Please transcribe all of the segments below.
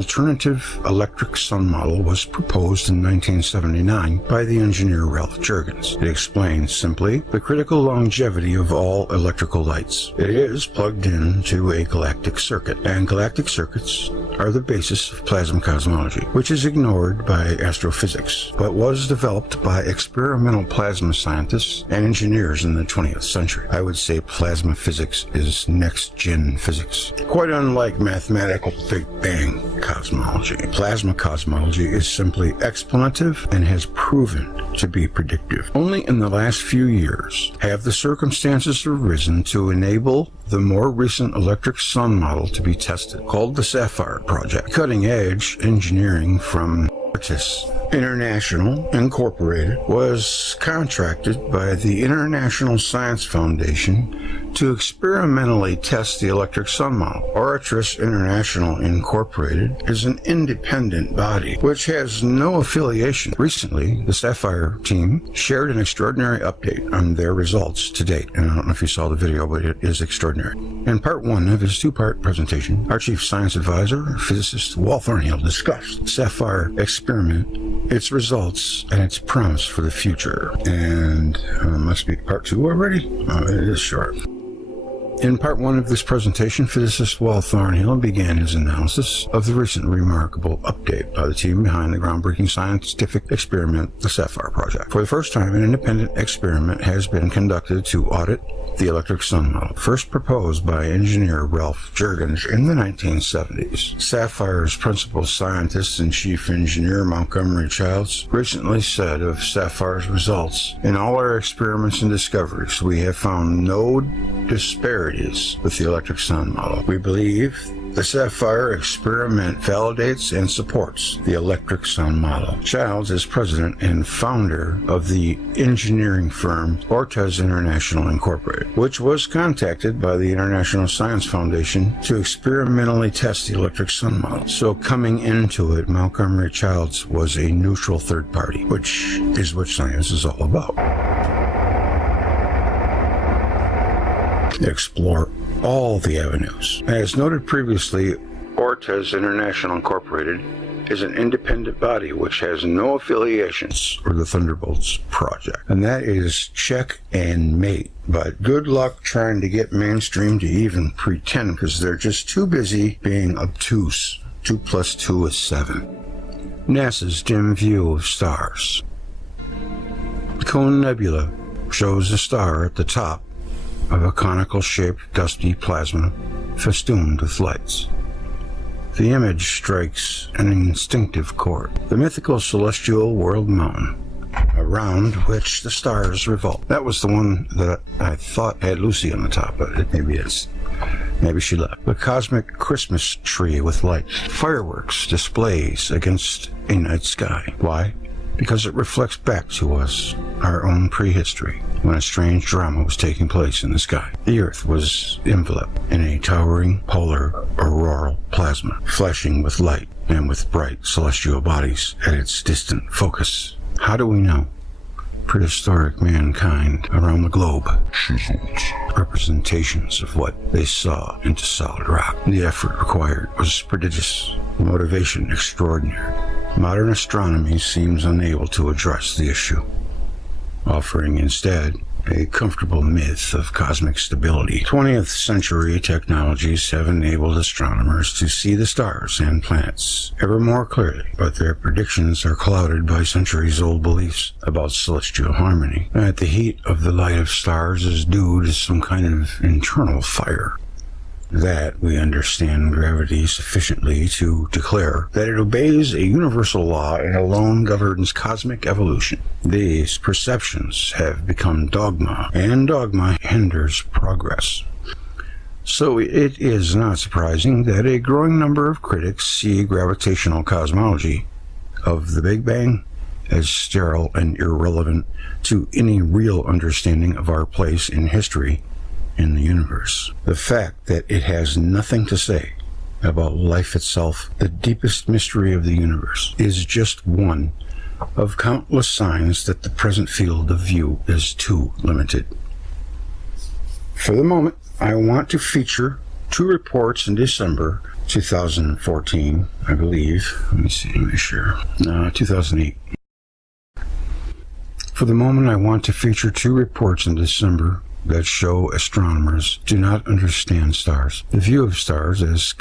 alternative electric sun model was proposed in 1979 by the engineer Ralph Jurgens. It explains simply the critical longevity of all electrical lights. It is plugged into a galactic circuit, and galactic circuits are the basis of plasma cosmology, which is ignored by astrophysics, but was developed by experimental plasma scientists and engineers in the 20th century. I would say plasma physics is next-gen physics. Quite unlike mathematical Big Bang cosmology, plasma cosmology is simply explanative and has proven to be predictive. Only in the last few years have the circumstances arisen to enable the more recent electric sun model to be tested, called the Safire project. Cutting-edge engineering from International Incorporated was contracted by the International Science Foundation to experimentally test the electric sun model. Orion International Incorporated is an independent body which has no affiliation. Recently, the Safire team shared an extraordinary update on their results to date, and I don't know if you saw the video, but it is extraordinary. In part one of his two-part presentation, our chief science advisor, physicist Walt Thornhill, discussed the Safire experiment, its results, and its promise for the future. And must be part two already? It is short. In part one of this presentation, physicist Walt Thornhill began his analysis of the recent remarkable update by the team behind the groundbreaking scientific experiment, the Safire project. For the first time, an independent experiment has been conducted to audit the electric sun model, first proposed by engineer Ralph Jurgens in the 1970s. Safire's principal scientist and chief engineer, Montgomery Childs, recently said of Safire's results, "In all our experiments and discoveries, we have found no disparities with the electric sun model. We believe the Safire experiment validates and supports the electric sun model." Childs is president and founder of the engineering firm Ortez International Incorporated, which was contacted by the International Science Foundation to experimentally test the electric sun model. So coming into it, Montgomery Childs was a neutral third party, which is what science is all about. Explore all the avenues. As noted previously, Ortez International Incorporated is an independent body which has no affiliations with the Thunderbolts project. And that is check and mate. But good luck trying to get mainstream to even pretend, because they're just too busy being obtuse. 2 + 2 is 7. NASA's dim view of stars. The Cone Nebula shows a star at the top of a conical-shaped dusty plasma festooned with lights. The image strikes an instinctive chord. The mythical celestial world mountain, around which the stars revolve. That was the one that I thought had Lucy on the top, but maybe she left. The cosmic Christmas tree with lights. Fireworks displays against a night sky. Why? Because it reflects back to us our own prehistory, when a strange drama was taking place in the sky. The Earth was enveloped in a towering polar auroral plasma, flashing with light and with bright celestial bodies at its distant focus. How do we know? Prehistoric mankind around the globe chiseled representations of what they saw into solid rock. The effort required was prodigious, motivation extraordinary. Modern astronomy seems unable to address the issue, offering instead a comfortable myth of cosmic stability. 20th century technologies have enabled astronomers to see the stars and planets ever more clearly, but their predictions are clouded by centuries-old beliefs about celestial harmony, that the heat of the light of stars is due to some kind of internal fire. That we understand gravity sufficiently to declare that it obeys a universal law and alone governs cosmic evolution. These perceptions have become dogma, and dogma hinders progress. So it is not surprising that a growing number of critics see gravitational cosmology of the Big Bang as sterile and irrelevant to any real understanding of our place in history in the universe. The fact that it has nothing to say about life itself, the deepest mystery of the universe, is just one of countless signs that the present field of view is too limited. For the moment, I want to feature 2 reports in December 2014, I believe. Let me see, make sure. 2008. For the moment, I want to feature 2 reports in December that show astronomers do not understand stars. The view of stars as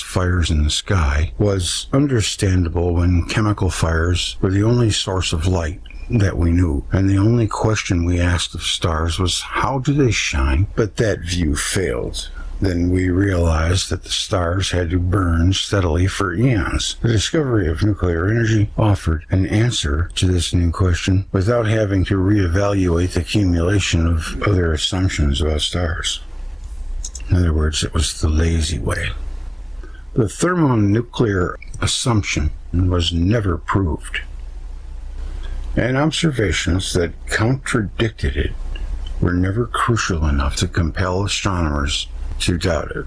fires in the sky was understandable when chemical fires were the only source of light that we knew, and the only question we asked of stars was, how do they shine? But that view failed. Then we realized that the stars had to burn steadily for eons. The discovery of nuclear energy offered an answer to this new question without having to reevaluate the accumulation of other assumptions about stars. In other words, it was the lazy way. The thermonuclear assumption was never proved, and observations that contradicted it were never crucial enough to compel astronomers to doubt it.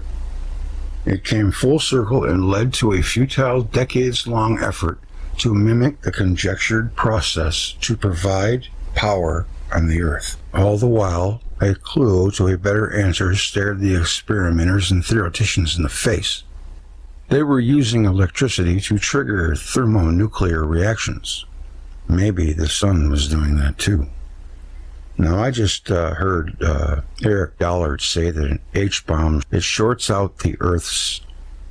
It came full circle and led to a futile, decades-long effort to mimic the conjectured process to provide power on the Earth. All the while, a clue to a better answer stared the experimenters and theoreticians in the face. They were using electricity to trigger thermonuclear reactions. Maybe the sun was doing that too. Now, I just heard Eric Dollard say that an H-bomb, it shorts out the Earth's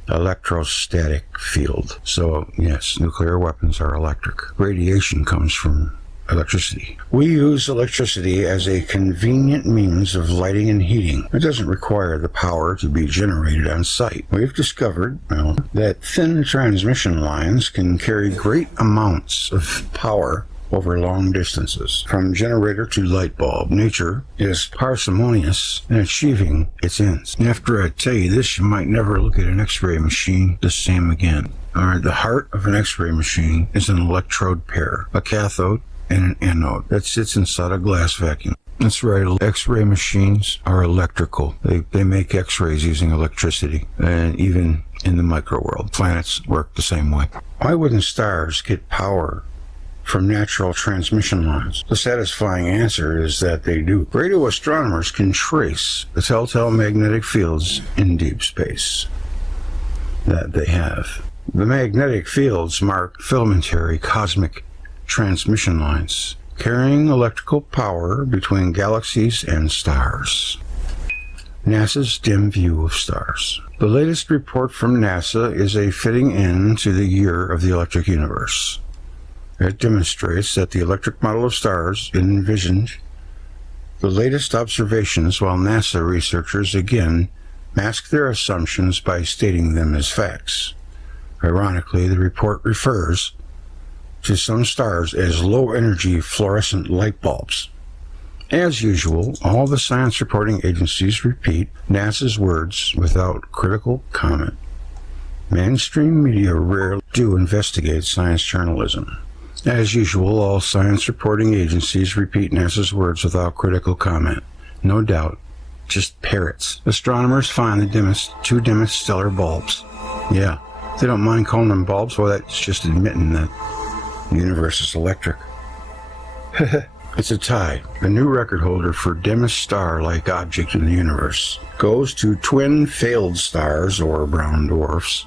electrostatic field. So, yes, nuclear weapons are electric. Radiation comes from electricity. We use electricity as a convenient means of lighting and heating. It doesn't require the power to be generated on site. We've discovered, that thin transmission lines can carry great amounts of power over long distances. From generator to light bulb, nature is parsimonious in achieving its ends. After I tell you this, you might never look at an X-ray machine the same again. Alright, the heart of an X-ray machine is an electrode pair, a cathode and an anode that sits inside a glass vacuum. That's right, X-ray machines are electrical. They make X-rays using electricity, and even in the micro world, planets work the same way. Why wouldn't stars get power from natural transmission lines? The satisfying answer is that they do. Radio astronomers can trace the telltale magnetic fields in deep space that they have. The magnetic fields mark filamentary cosmic transmission lines, carrying electrical power between galaxies and stars. NASA's dim view of stars. The latest report from NASA is a fitting end to the year of the electric universe. It demonstrates that the electric model of stars envisioned the latest observations, while NASA researchers again mask their assumptions by stating them as facts. Ironically, the report refers to some stars as low-energy fluorescent light bulbs. As usual, all the science reporting agencies repeat NASA's words without critical comment. Mainstream media rarely do investigate science journalism. As usual, all science reporting agencies repeat NASA's words without critical comment. No doubt, just parrots. Astronomers find the two dimmest stellar bulbs. Yeah, they don't mind calling them bulbs. Well, that's just admitting that the universe is electric. It's a tie. A new record holder for dimmest star-like object in the universe goes to twin failed stars, or brown dwarfs,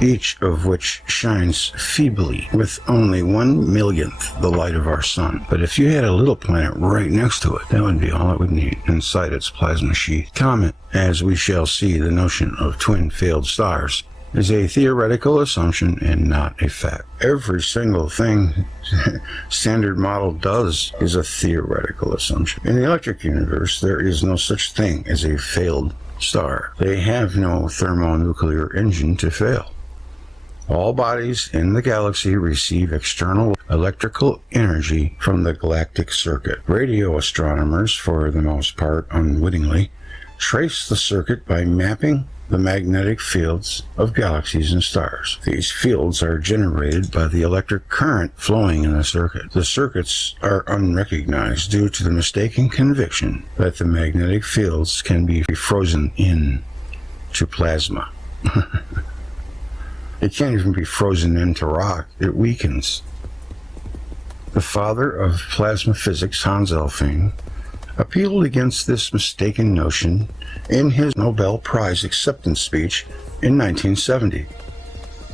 each of which shines feebly with only 1/1,000,000th the light of our sun. But if you had a little planet right next to it, that would be all it would need inside its plasma sheath. Comet, as we shall see, the notion of twin failed stars is a theoretical assumption and not a fact. Every single thing Standard Model does is a theoretical assumption. In the electric universe, there is no such thing as a failed star. They have no thermonuclear engine to fail. All bodies in the galaxy receive external electrical energy from the galactic circuit. Radio astronomers, for the most part unwittingly, trace the circuit by mapping the magnetic fields of galaxies and stars. These fields are generated by the electric current flowing in the circuit. The circuits are unrecognized due to the mistaken conviction that the magnetic fields can be frozen into plasma. It can't even be frozen into rock. It weakens. The father of plasma physics, Hans Elfing, appealed against this mistaken notion in his Nobel Prize acceptance speech in 1970.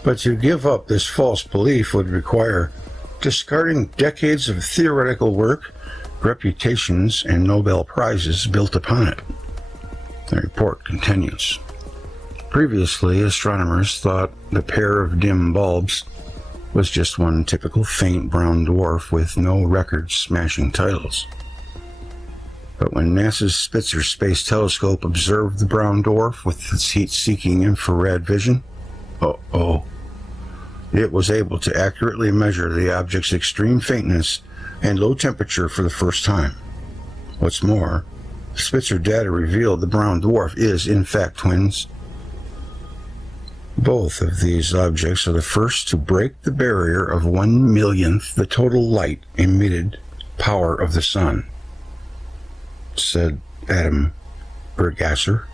But to give up this false belief would require discarding decades of theoretical work, reputations, and Nobel Prizes built upon it. The report continues. Previously, astronomers thought the pair of dim bulbs was just one typical faint brown dwarf with no record-smashing titles. But when NASA's Spitzer Space Telescope observed the brown dwarf with its heat-seeking infrared vision, it was able to accurately measure the object's extreme faintness and low temperature for the first time. What's more, Spitzer data revealed the brown dwarf is, in fact, twins. Both of these objects are the first to break the barrier of 1/1,000,000th the total light emitted power of the sun, said Adam Bergasser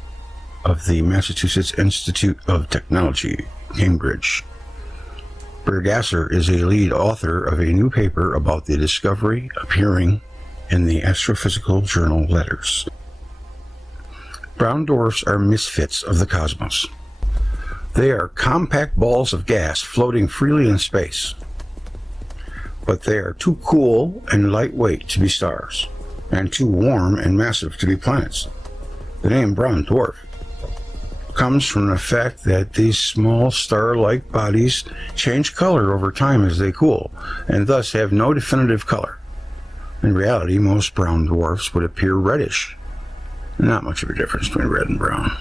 of the Massachusetts Institute of Technology, Cambridge. Bergasser is a lead author of a new paper about the discovery appearing in the Astrophysical Journal Letters. Brown dwarfs are misfits of the cosmos. They are compact balls of gas floating freely in space. But they are too cool and lightweight to be stars, and too warm and massive to be planets. The name brown dwarf comes from the fact that these small star-like bodies change color over time as they cool, and thus have no definitive color. In reality, most brown dwarfs would appear reddish. Not much of a difference between red and brown,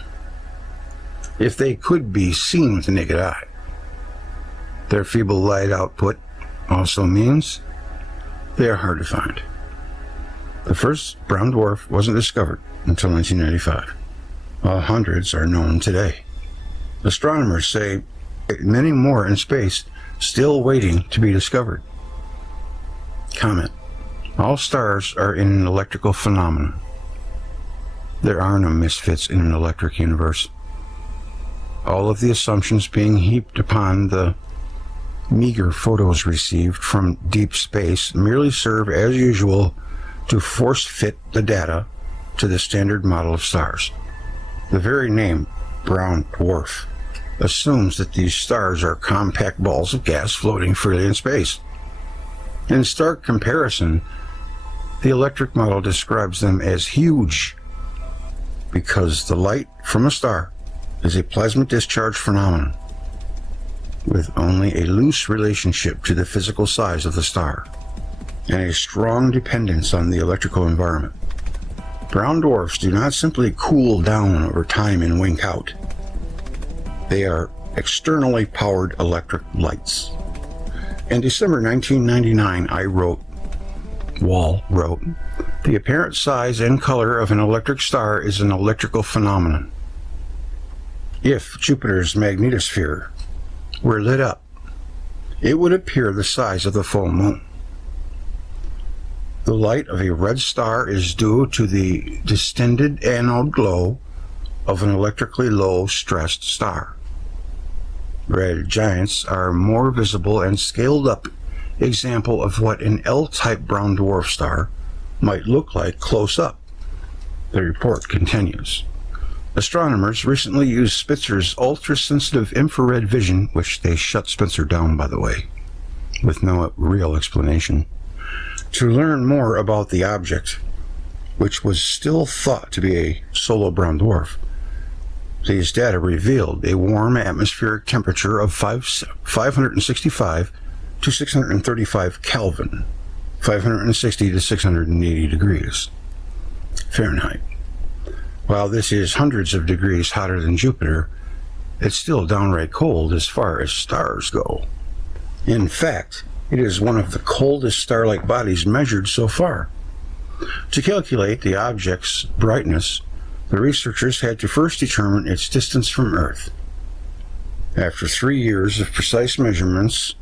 if they could be seen with the naked eye. Their feeble light output also means they are hard to find. The first brown dwarf wasn't discovered until 1995. While hundreds are known today. Astronomers say many more in space still waiting to be discovered. Comment. All stars are in an electrical phenomenon. There are no misfits in an electric universe. All of the assumptions being heaped upon the meager photos received from deep space merely serve, as usual, to force-fit the data to the standard model of stars. The very name, brown dwarf, assumes that these stars are compact balls of gas floating freely in space. In stark comparison, the electric model describes them as huge because the light from a star is a plasma discharge phenomenon with only a loose relationship to the physical size of the star and a strong dependence on the electrical environment. Brown dwarfs do not simply cool down over time and wink out. They are externally powered electric lights. In December 1999, Wall wrote, "The apparent size and color of an electric star is an electrical phenomenon. If Jupiter's magnetosphere were lit up, it would appear the size of the full moon. The light of a red star is due to the distended anode glow of an electrically low-stressed star. Red giants are a more visible and scaled-up example of what an L-type brown dwarf star might look like close up." The report continues. Astronomers recently used Spitzer's ultra-sensitive infrared vision, which they shut Spitzer down, by the way, with no real explanation, to learn more about the object, which was still thought to be a solo brown dwarf. These data revealed a warm atmospheric temperature of 565 to 635 Kelvin, 560 to 680 degrees Fahrenheit. While this is hundreds of degrees hotter than Jupiter, it's still downright cold as far as stars go. In fact, it is one of the coldest star-like bodies measured so far. To calculate the object's brightness, the researchers had to first determine its distance from Earth. After 3 years of precise measurements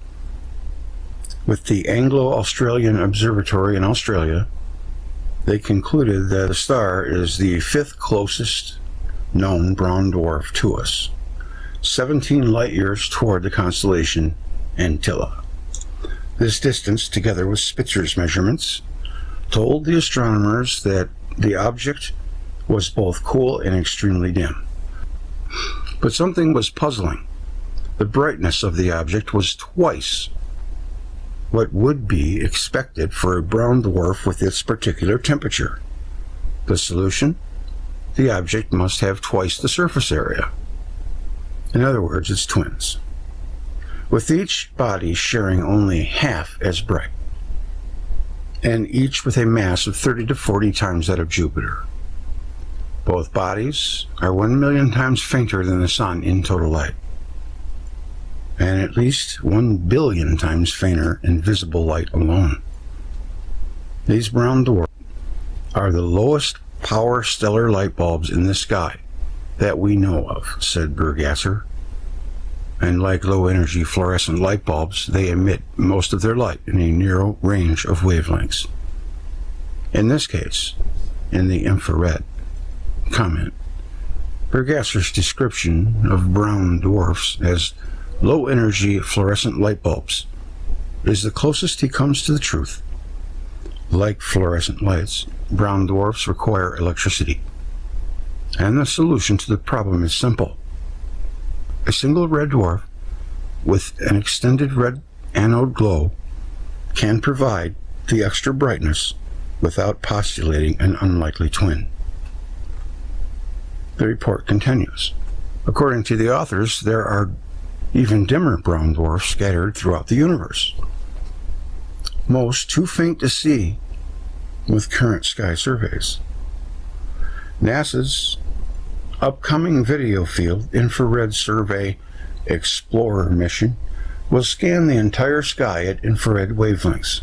with the Anglo-Australian Observatory in Australia, they concluded that the star is the 5th closest known brown dwarf to us, 17 light-years toward the constellation Antilla. This distance, together with Spitzer's measurements, told the astronomers that The object was both cool and extremely dim. But something was puzzling. The brightness of the object was twice what would be expected for a brown dwarf with its particular temperature. The solution? The object must have twice the surface area. In other words, it's twins, with each body sharing only half as bright, and each with a mass of 30 to 40 times that of Jupiter. Both bodies are 1 million times fainter than the Sun in total light, and at least 1 billion times fainter in visible light alone. These brown dwarfs are the lowest power stellar light bulbs in the sky that we know of, said Burgasser. And like low-energy fluorescent light bulbs, they emit most of their light in a narrow range of wavelengths. In this case, in the infrared. Comment: Burgasser's description of brown dwarfs as low-energy fluorescent light bulbs is the closest he comes to the truth. Like fluorescent lights, brown dwarfs require electricity. And the solution to the problem is simple. A single red dwarf with an extended red anode glow can provide the extra brightness without postulating an unlikely twin. The report continues. According to the authors, there are even dimmer brown dwarfs scattered throughout the universe, most too faint to see with current sky surveys. NASA's upcoming video field infrared survey Explorer mission will scan the entire sky at infrared wavelengths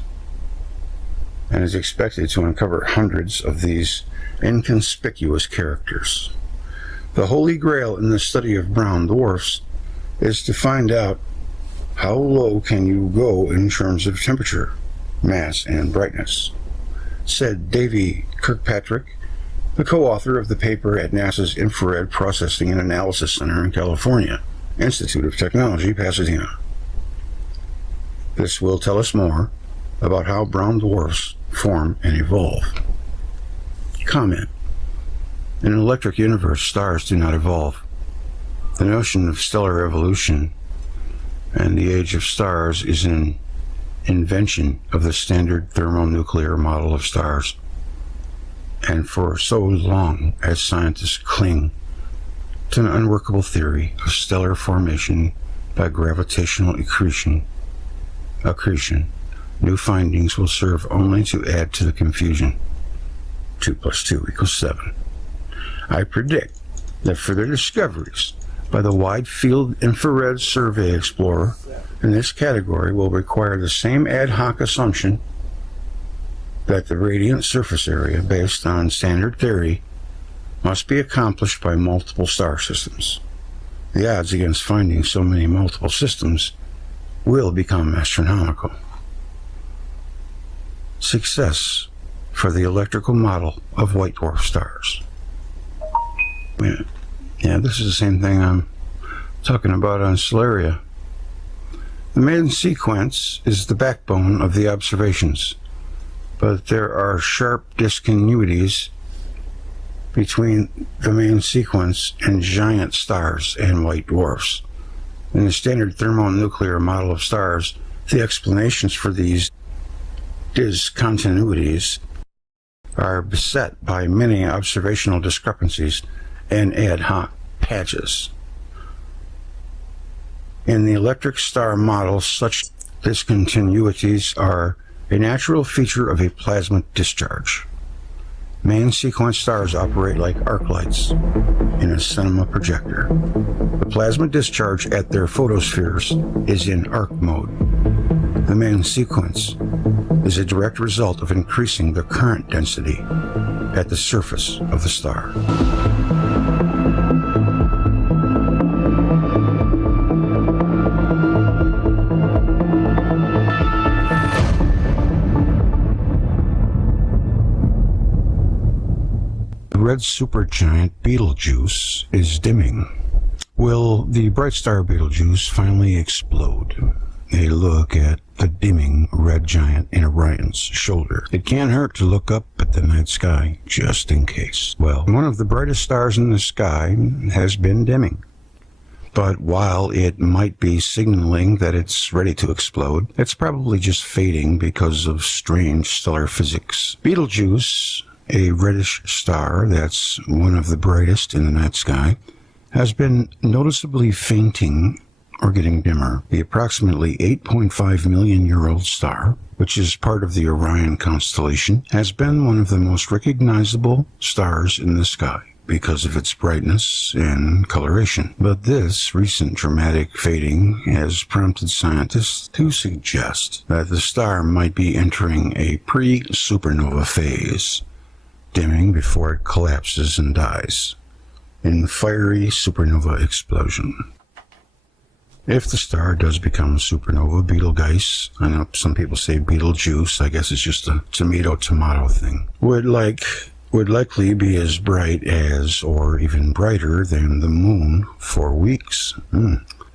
and is expected to uncover hundreds of these inconspicuous characters. The holy grail in the study of brown dwarfs is to find out how low can you go in terms of temperature, mass, and brightness, said Davy Kirkpatrick, the co-author of the paper at NASA's Infrared Processing and Analysis Center in California, Institute of Technology, Pasadena. This will tell us more about how brown dwarfs form and evolve. Comment: in an electric universe, stars do not evolve. The notion of stellar evolution and the age of stars is an invention of the standard thermonuclear model of stars. And for so long as scientists cling to an unworkable theory of stellar formation by gravitational accretion, new findings will serve only to add to the confusion. 2 + 2 = 7. I predict that further discoveries by the Wide Field Infrared Survey Explorer in this category will require the same ad hoc assumption that the radiant surface area based on standard theory must be accomplished by multiple star systems. The odds against finding so many multiple systems will become astronomical. Success for the electrical model of white dwarf stars. Yeah, this is the same thing I'm talking about on Solaria. The main sequence is the backbone of the observations, but there are sharp discontinuities between the main sequence and giant stars and white dwarfs. In the standard thermonuclear model of stars, the explanations for these discontinuities are beset by many observational discrepancies and ad hoc patches. In the electric star model, such discontinuities are a natural feature of a plasma discharge. Main sequence stars operate like arc lights in a cinema projector. The plasma discharge at their photospheres is in arc mode. The main sequence is a direct result of increasing the current density at the surface of the star. Red supergiant Betelgeuse is dimming. Will the bright star Betelgeuse finally explode? a look at the dimming red giant in Orion's shoulder. It can't hurt to look up at the night sky, just in case. Well, one of the brightest stars in the sky has been dimming. But while it might be signaling that it's ready to explode, it's probably just fading because of strange stellar physics. Betelgeuse, a reddish star that's one of the brightest in the night sky, has been noticeably fainting or getting dimmer. The approximately 8.5 million year old star, which is part of the Orion constellation, has been one of the most recognizable stars in the sky because of its brightness and coloration. But this recent dramatic fading has prompted scientists to suggest that the star might be entering a pre-supernova phase, dimming before it collapses and dies in fiery supernova explosion. If the star does become a supernova, Betelgeuse, I know some people say Betelgeuse, I guess it's just a tomato thing, would likely be as bright as, or even brighter than, the moon for weeks.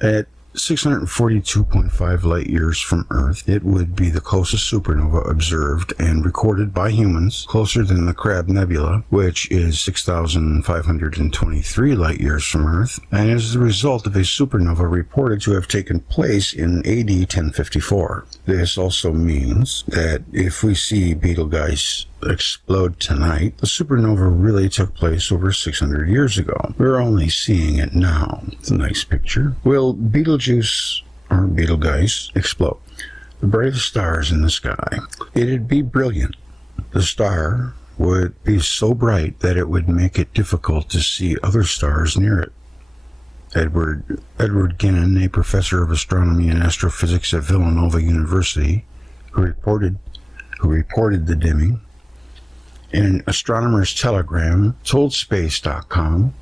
At 642.5 light years from Earth, it would be the closest supernova observed and recorded by humans, closer than the Crab Nebula, which is 6,523 light years from Earth, and is the result of a supernova reported to have taken place in AD 1054. This also means that if we see Betelgeuse explode tonight, the supernova really took place over 600 years ago. We're only seeing it now. It's a nice picture. Will Betelgeuse, or Betelgeuse, explode? The brightest stars in the sky. It'd be brilliant. The star would be so bright that it would make it difficult to see other stars near it. Edward Gininthal, a professor of astronomy and astrophysics at Villanova University, who reported the dimming, in an astronomer's telegram, told Space.com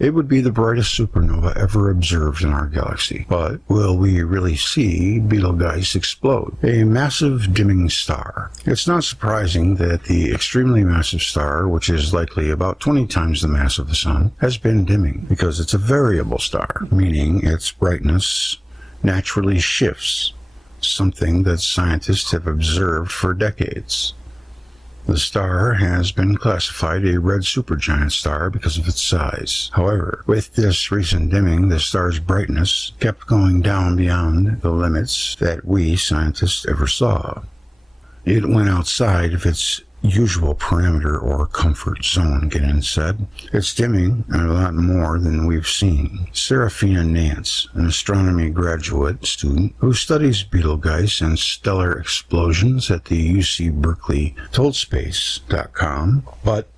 it would be the brightest supernova ever observed in our galaxy. But will we really see Betelgeuse explode? A massive dimming star. It's not surprising that the extremely massive star, which is likely about 20 times the mass of the Sun, has been dimming, because it's a variable star, meaning its brightness naturally shifts, something that scientists have observed for decades. The star has been classified a red supergiant star because of its size. However, with this recent dimming, the star's brightness kept going down beyond the limits that we scientists ever saw. It went outside of its usual parameter or comfort zone, Gininthal said. It's dimming a lot more than we've seen. Serafina Nance, an astronomy graduate student who studies Betelgeuse and stellar explosions at the UC Berkeley, told Space.com, but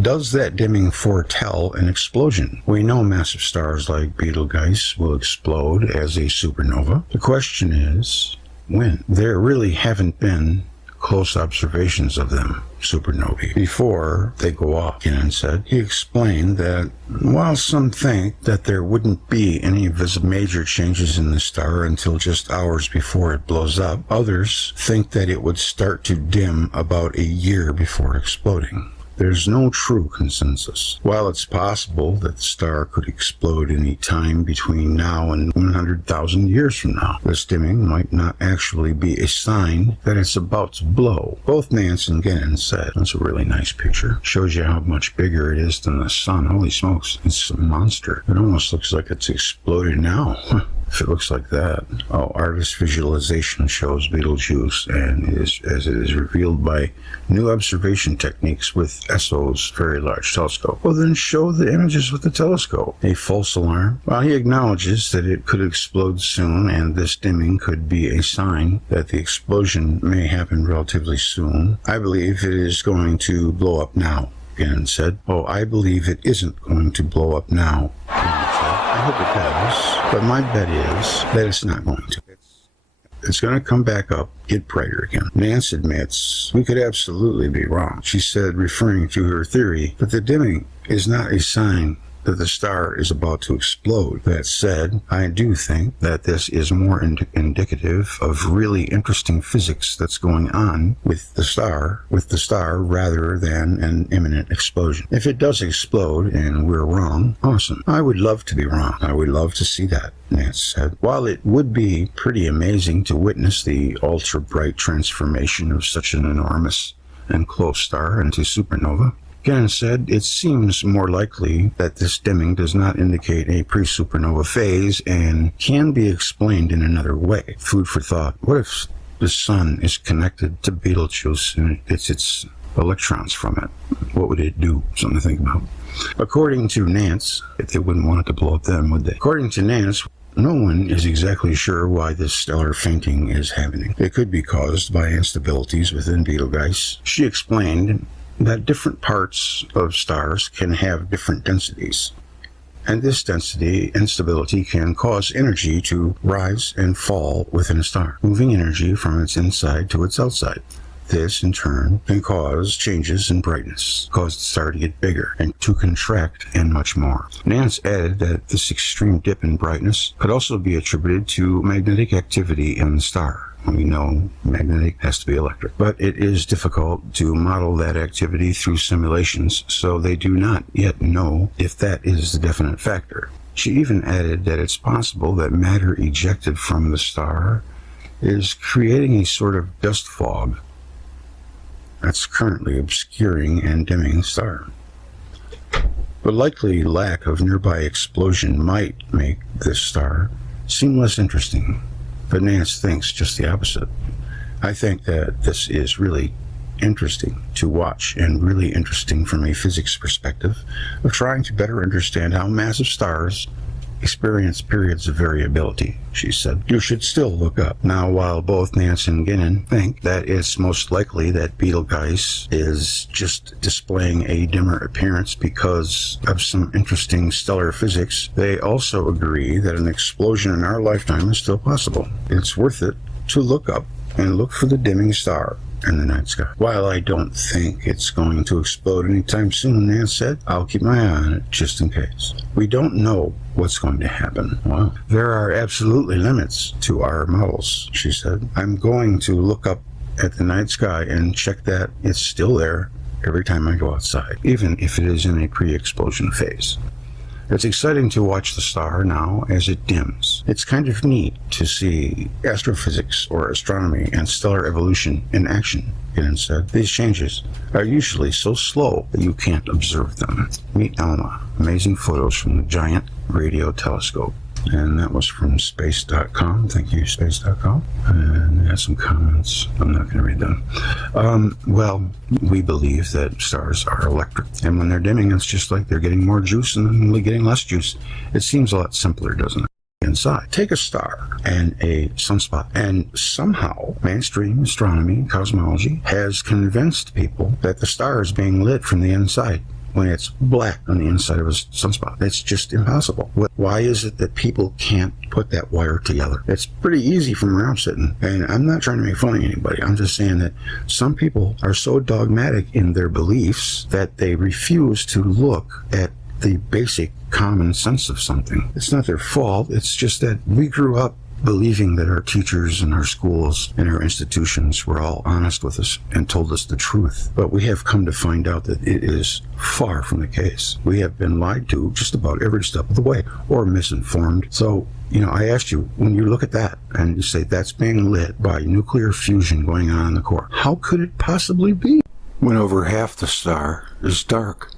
does that dimming foretell an explosion? We know massive stars like Betelgeuse will explode as a supernova. The question is, when? There really haven't been close observations of them, supernovae, before they go off, Gininthal said. He explained that while some think that there wouldn't be any major changes in the star until just hours before it blows up, others think that it would start to dim about a year before exploding. There's no true consensus. While it's possible that the star could explode any time between now and 100,000 years from now, this dimming might not actually be a sign that it's about to blow. Both Nance and Gininthal said. That's a really nice picture. Shows you how much bigger it is than the Sun. Holy smokes, it's a monster. It almost looks like it's exploded now. If it looks like that. Oh, artist visualization shows Betelgeuse, and as it is revealed by new observation techniques with ESO's Very Large Telescope. Well, then show the images with the telescope. A false alarm? While he acknowledges that it could explode soon, and this dimming could be a sign that the explosion may happen relatively soon, I believe it is going to blow up now, Gininthal said. Oh, I believe it isn't going to blow up now. I hope it does, but my bet is that it's not going to. It's going to come back up, get brighter again. Nance admits we could absolutely be wrong. She said, referring to her theory, that the dimming is not a sign that the star is about to explode. That said, I do think that this is more indicative of really interesting physics that's going on with the star rather than an imminent explosion. If it does explode and we're wrong, awesome. I would love to be wrong. I would love to see that, Nance said. While it would be pretty amazing to witness the ultra-bright transformation of such an enormous and close star into supernova, Gannon said, it seems more likely that this dimming does not indicate a pre-supernova phase and can be explained in another way. Food for thought. What if the sun is connected to Betelgeuse and it gets its electrons from it? What would it do? Something to think about. According to Nance, they wouldn't want it to blow up then, would they? According to Nance, no one is exactly sure why this stellar fainting is happening. It could be caused by instabilities within Betelgeuse. She explained that different parts of stars can have different densities, and this density instability can cause energy to rise and fall within a star, moving energy from its inside to its outside. This, in turn, can cause changes in brightness, cause the star to get bigger and to contract, and much more. Nance added that this extreme dip in brightness could also be attributed to magnetic activity in the star. We know magnetic has to be electric, but it is difficult to model that activity through simulations, so they do not yet know if that is the definite factor. She even added that it's possible that matter ejected from the star is creating a sort of dust fog that's currently obscuring and dimming the star. The likely lack of nearby explosion might make this star seem less interesting, but Nance thinks just the opposite. I think that this is really interesting to watch and really interesting from a physics perspective of trying to better understand how massive stars experience periods of variability, she said. You should still look up. Now, while both Nance and Gannon think that it's most likely that Betelgeuse is just displaying a dimmer appearance because of some interesting stellar physics, they also agree that an explosion in our lifetime is still possible. It's worth it to look up and look for the dimming star in the night sky. While I don't think it's going to explode anytime soon, Nance said, I'll keep my eye on it just in case. We don't know what's going to happen. Wow. There are absolutely limits to our models, she said. I'm going to look up at the night sky and check that it's still there every time I go outside, even if it is in a pre-explosion phase. It's exciting to watch the star now as it dims. It's kind of neat to see astrophysics or astronomy and stellar evolution in action, Gideon said. These changes are usually so slow that you can't observe them. Meet Alma. Amazing photos from the giant radio telescope. And that was from space.com. Thank you, space.com. And I had some comments. I'm not going to read them. Well, we believe that stars are electric. And when they're dimming, it's just like they're getting more juice and then getting less juice. It seems a lot simpler, doesn't it? Inside. Take a star and a sunspot, and somehow mainstream astronomy, cosmology, has convinced people that the star is being lit from the inside when it's black on the inside of a sunspot. It's just impossible. Why is it that people can't put that wire together? It's pretty easy from where I'm sitting, and I'm not trying to make fun of anybody. I'm just saying that some people are so dogmatic in their beliefs that they refuse to look at the basic common sense of something. It's not their fault. It's just that we grew up believing that our teachers and our schools and our institutions were all honest with us and told us the truth. But we have come to find out that it is far from the case. We have been lied to just about every step of the way, or misinformed. So, I asked you, when you look at that and you say that's being lit by nuclear fusion going on in the core, how could it possibly be when over half the star is dark?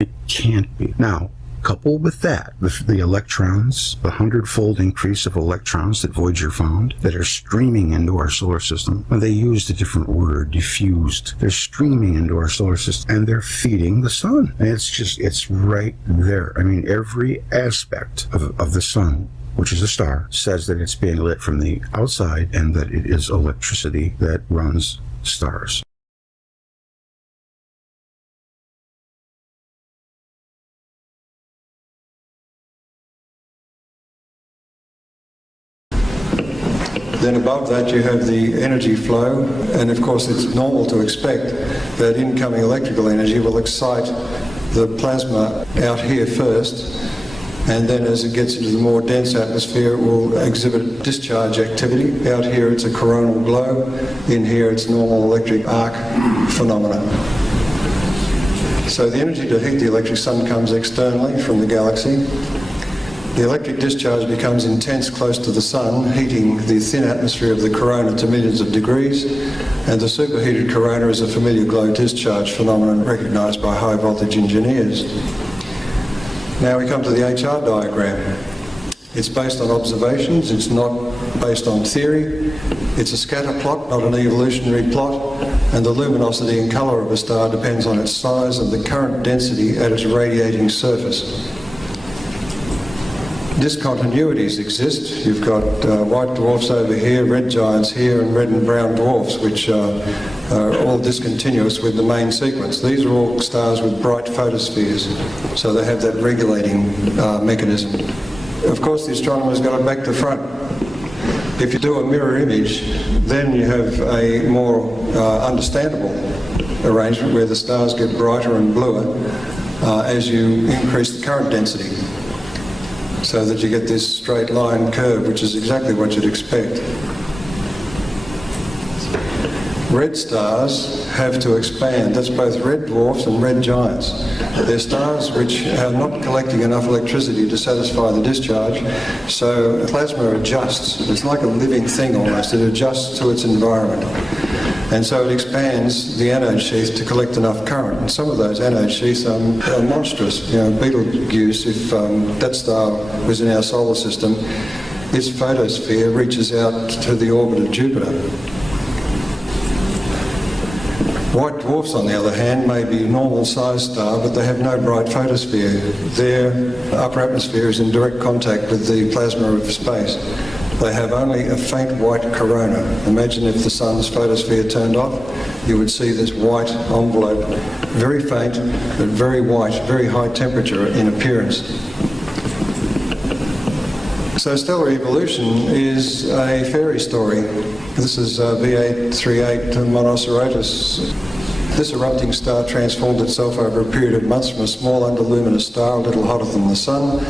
It can't be. Now, coupled with that, the electrons, the 100-fold increase of electrons that Voyager found that are streaming into our solar system. Well, they used a different word, diffused. They're streaming into our solar system and they're feeding the sun. And it's right there. I mean, every aspect of the sun, which is a star, says that it's being lit from the outside and that it is electricity that runs stars. Then above that you have the energy flow, and of course it's normal to expect that incoming electrical energy will excite the plasma out here first, and then as it gets into the more dense atmosphere, it will exhibit discharge activity. Out here it's a coronal glow, in here it's normal electric arc phenomena. So the energy to heat the electric sun comes externally from the galaxy. The electric discharge becomes intense close to the sun, heating the thin atmosphere of the corona to millions of degrees, and the superheated corona is a familiar glow discharge phenomenon recognised by high voltage engineers. Now we come to the HR diagram. It's based on observations, it's not based on theory. It's a scatter plot, not an evolutionary plot, and the luminosity and colour of a star depends on its size and the current density at its radiating surface. Discontinuities exist. You've got white dwarfs over here, red giants here, and red and brown dwarfs, which are all discontinuous with the main sequence. These are all stars with bright photospheres, so they have that regulating mechanism. Of course, the astronomers got it back to front. If you do a mirror image, then you have a more understandable arrangement where the stars get brighter and bluer as you increase the current density, so that you get this straight line curve, which is exactly what you'd expect. Red stars have to expand. That's both red dwarfs and red giants. They're stars which are not collecting enough electricity to satisfy the discharge, so plasma adjusts. It's like a living thing almost. It adjusts to its environment. And so it expands the anode sheath to collect enough current. And some of those anode sheaths are monstrous. You know, Betelgeuse, if that star was in our solar system, its photosphere reaches out to the orbit of Jupiter. White dwarfs, on the other hand, may be a normal-sized star, but they have no bright photosphere. Their upper atmosphere is in direct contact with the plasma of space. They have only a faint white corona. Imagine if the sun's photosphere turned off, you would see this white envelope, very faint, but very white, very high temperature in appearance. So stellar evolution is a fairy story. This is V838 Monocerotis. This erupting star transformed itself over a period of months from a small underluminous star, a little hotter than the sun,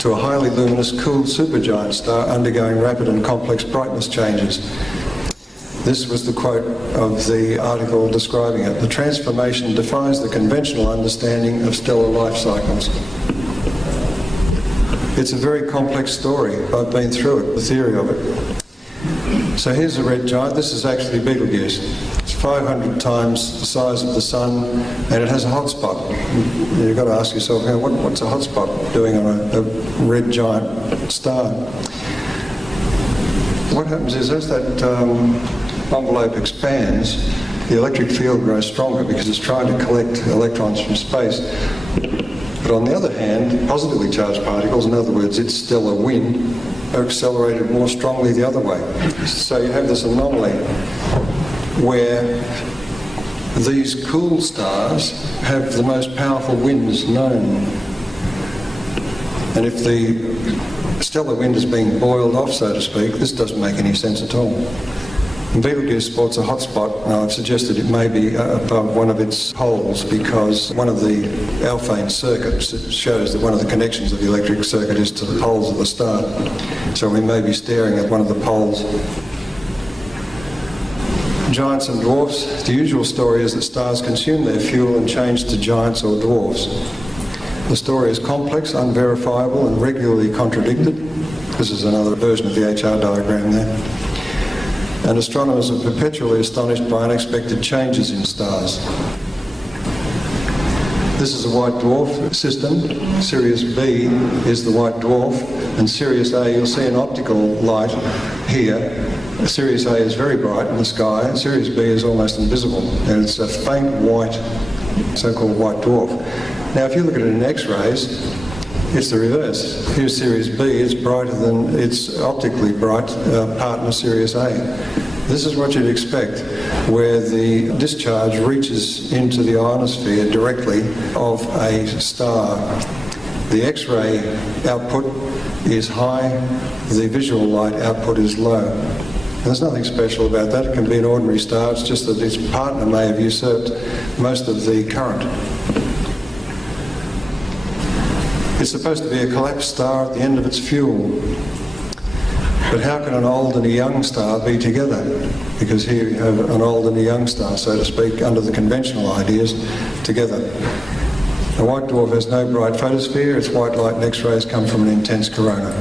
to a highly luminous, cool supergiant star undergoing rapid and complex brightness changes. This was the quote of the article describing it. The transformation defies the conventional understanding of stellar life cycles. It's a very complex story. I've been through it, the theory of it. So here's a red giant. This is actually Betelgeuse. It's 500 times the size of the sun, and it has a hot spot. You've got to ask yourself, what's a hot spot doing on a red giant star? What happens is as that envelope expands, the electric field grows stronger because it's trying to collect electrons from space. But on the other hand, positively charged particles, in other words, its stellar wind, are accelerated more strongly the other way. So you have this anomaly where these cool stars have the most powerful winds known. And if the stellar wind is being boiled off, so to speak, this doesn't make any sense at all. And Betelgeuse sports a hot spot. I've suggested it may be above one of its poles because one of the Alphane circuits shows that one of the connections of the electric circuit is to the poles of the star. So we may be staring at one of the poles. Giants and dwarfs. The usual story is that stars consume their fuel and change to giants or dwarfs. The story is complex, unverifiable, and regularly contradicted. This is another version of the HR diagram there. And astronomers are perpetually astonished by unexpected changes in stars. This is a white dwarf system. Sirius B is the white dwarf, and Sirius A, you'll see an optical light here. Sirius A is very bright in the sky, and Sirius B is almost invisible, and it's a faint white, so-called white dwarf. Now, if you look at it in X-rays, it's the reverse. Here's Sirius B, it's brighter than its optically bright partner Sirius A. This is what you'd expect, where the discharge reaches into the ionosphere directly of a star. The X-ray output is high, the visual light output is low. There's nothing special about that. It can be an ordinary star, it's just that its partner may have usurped most of the current. It's supposed to be a collapsed star at the end of its fuel. But how can an old and a young star be together? Because here you have an old and a young star, so to speak, under the conventional ideas, together. A white dwarf has no bright photosphere. Its white light and X-rays come from an intense corona.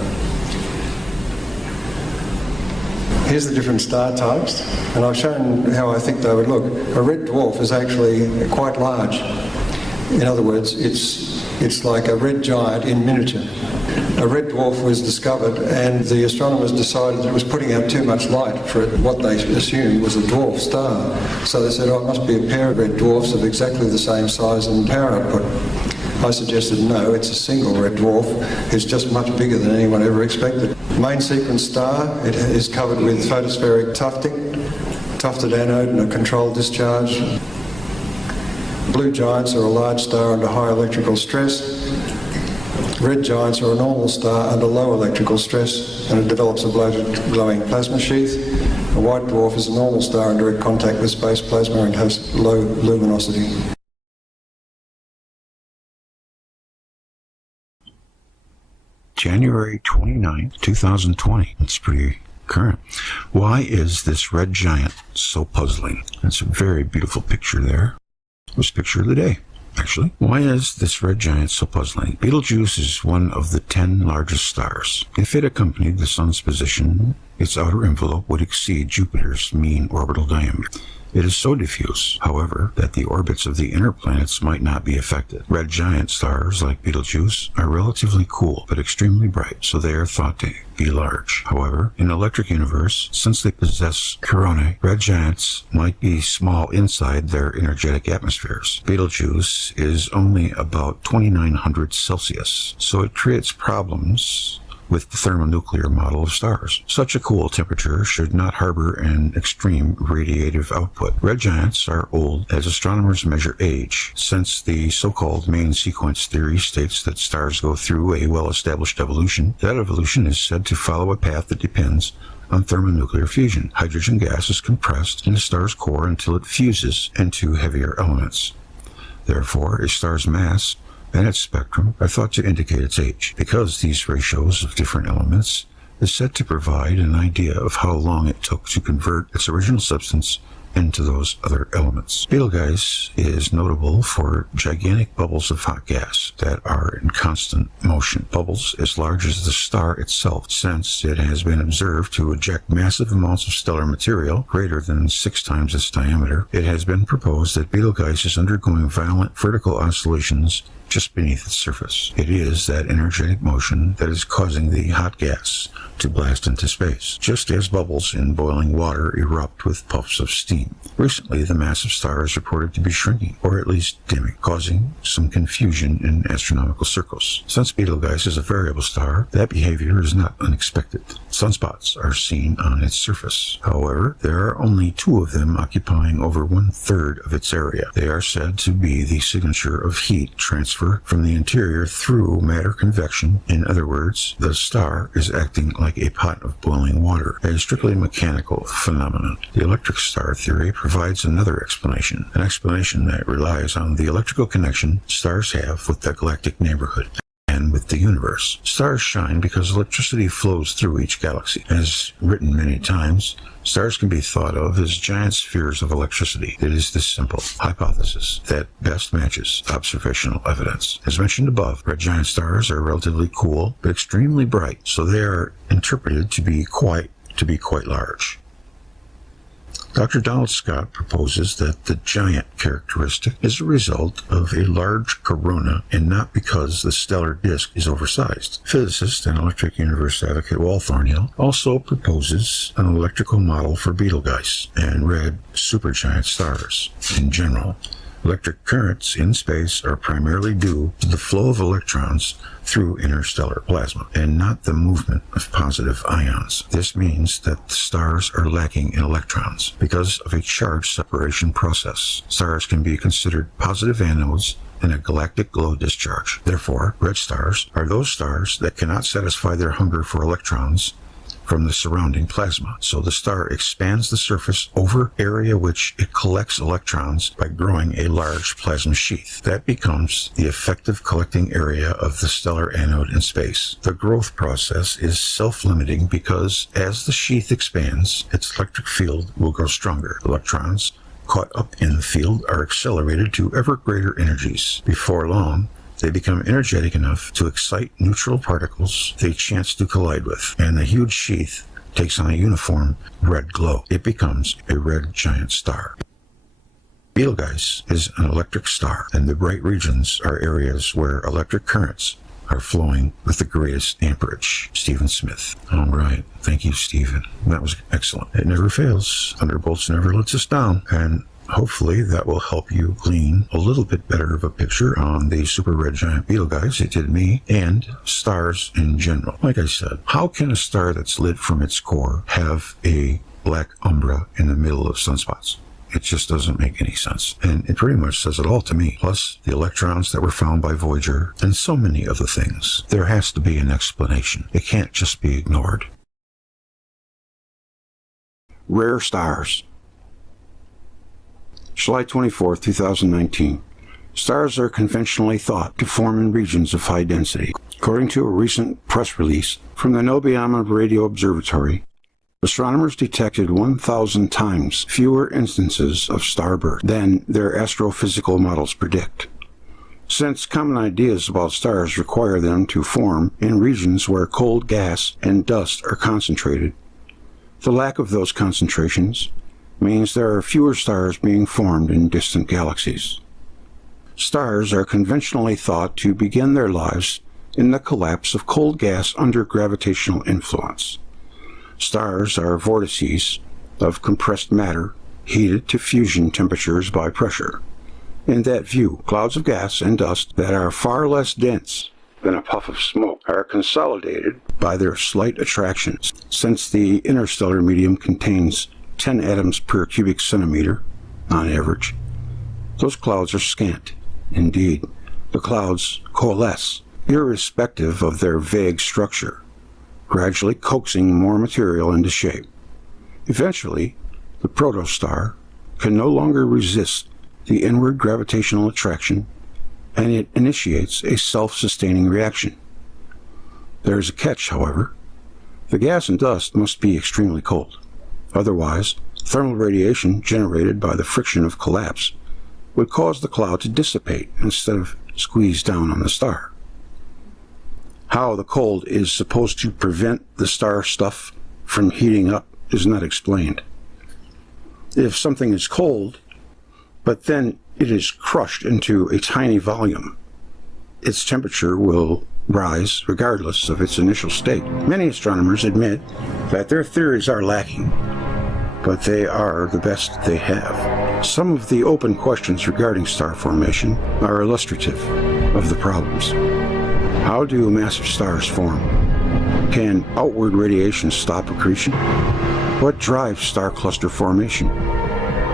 Here's the different star types, and I've shown how I think they would look. A red dwarf is actually quite large. In other words, it's like a red giant in miniature. A red dwarf was discovered, and the astronomers decided it was putting out too much light for what they assumed was a dwarf star. So they said, oh, it must be a pair of red dwarfs of exactly the same size and power output. I suggested no, it's a single red dwarf. It's just much bigger than anyone ever expected. Main sequence star, it is covered with photospheric tufting, tufted anode and a controlled discharge. Blue giants are a large star under high electrical stress. Red giants are a normal star under low electrical stress, and it develops a glowing plasma sheath. A white dwarf is a normal star in direct contact with space plasma and has low luminosity. January 29th, 2020. That's pretty current. Why is this red giant so puzzling? That's a very beautiful picture there. It was picture of the day, actually. Why is this red giant so puzzling? Betelgeuse is one of the 10 largest stars. If it accompanied the Sun's position, its outer envelope would exceed Jupiter's mean orbital diameter. It is so diffuse, however, that the orbits of the inner planets might not be affected. Red giant stars, like Betelgeuse, are relatively cool, but extremely bright, so they are thought to be large. However, in the electric universe, since they possess coronae, red giants might be small inside their energetic atmospheres. Betelgeuse is only about 2900 Celsius, so it creates problems with the thermonuclear model of stars. Such a cool temperature should not harbor an extreme radiative output. Red giants are old as astronomers measure age, since the so-called main sequence theory states that stars go through a well-established evolution. That evolution is said to follow a path that depends on thermonuclear fusion. Hydrogen gas is compressed in a star's core until it fuses into heavier elements. Therefore, a star's mass and its spectrum are thought to indicate its age, because these ratios of different elements is said to provide an idea of how long it took to convert its original substance into those other elements. Betelgeuse is notable for gigantic bubbles of hot gas that are in constant motion, bubbles as large as the star itself. Since it has been observed to eject massive amounts of stellar material, greater than 6 times its diameter, it has been proposed that Betelgeuse is undergoing violent vertical oscillations just beneath its surface. It is that energetic motion that is causing the hot gas to blast into space, just as bubbles in boiling water erupt with puffs of steam. Recently, the massive star is reported to be shrinking, or at least dimming, causing some confusion in astronomical circles. Since Betelgeuse is a variable star, that behavior is not unexpected. Sunspots are seen on its surface. However, there are only 2 of them occupying over 1/3 of its area. They are said to be the signature of heat transfer from the interior through matter convection. In other words, the star is acting like a pot of boiling water, a strictly mechanical phenomenon. The electric star theory provides another explanation, an explanation that relies on the electrical connection stars have with the galactic neighborhood and with the universe. Stars shine because electricity flows through each galaxy. As written many times, stars can be thought of as giant spheres of electricity. It is this simple hypothesis that best matches observational evidence. As mentioned above, red giant stars are relatively cool but extremely bright, so they are interpreted to be quite large. Dr. Donald Scott proposes that the giant characteristic is a result of a large corona and not because the stellar disk is oversized. Physicist and electric universe advocate Walt Thornhill also proposes an electrical model for Betelgeuse and red supergiant stars in general. Electric currents in space are primarily due to the flow of electrons through interstellar plasma, and not the movement of positive ions. This means that the stars are lacking in electrons. Because of a charge separation process, stars can be considered positive anodes in a galactic glow discharge. Therefore, red stars are those stars that cannot satisfy their hunger for electrons from the surrounding plasma. So the star expands the surface over area which it collects electrons by growing a large plasma sheath. That becomes the effective collecting area of the stellar anode in space. The growth process is self-limiting because as the sheath expands, its electric field will grow stronger. Electrons caught up in the field are accelerated to ever greater energies. Before long, they become energetic enough to excite neutral particles they chance to collide with, and the huge sheath takes on a uniform red glow. It becomes a red giant star. Betelgeuse is an electric star, and the bright regions are areas where electric currents are flowing with the greatest amperage. Stephen Smith. All right. Thank you, Stephen. That was excellent. It never fails. Thunderbolts never lets us down. And hopefully that will help you glean a little bit better of a picture on the super red giant Betelgeuse. It did me, and stars in general. Like I said, how can a star that's lit from its core have a black umbra in the middle of sunspots? It just doesn't make any sense. And it pretty much says it all to me. Plus, the electrons that were found by Voyager, and so many other things. There has to be an explanation. It can't just be ignored. Rare stars. July 24, 2019. Stars are conventionally thought to form in regions of high density. According to a recent press release from the Nebula Radio Observatory, astronomers detected 1,000 times fewer instances of star birth than their astrophysical models predict. Since common ideas about stars require them to form in regions where cold gas and dust are concentrated, the lack of those concentrations means there are fewer stars being formed in distant galaxies. Stars are conventionally thought to begin their lives in the collapse of cold gas under gravitational influence. Stars are vortices of compressed matter heated to fusion temperatures by pressure. In that view, clouds of gas and dust that are far less dense than a puff of smoke are consolidated by their slight attractions. Since the interstellar medium contains 10 atoms per cubic centimeter, on average, those clouds are scant. Indeed, the clouds coalesce, irrespective of their vague structure, gradually coaxing more material into shape. Eventually, the protostar can no longer resist the inward gravitational attraction, and it initiates a self-sustaining reaction. There is a catch, however. The gas and dust must be extremely cold. Otherwise, thermal radiation generated by the friction of collapse would cause the cloud to dissipate instead of squeeze down on the star. How the cold is supposed to prevent the star stuff from heating up is not explained. If something is cold, but then it is crushed into a tiny volume, its temperature will rise regardless of its initial state. Many astronomers admit that their theories are lacking, but they are the best they have. Some of the open questions regarding star formation are illustrative of the problems. How do massive stars form? Can outward radiation stop accretion? What drives star cluster formation?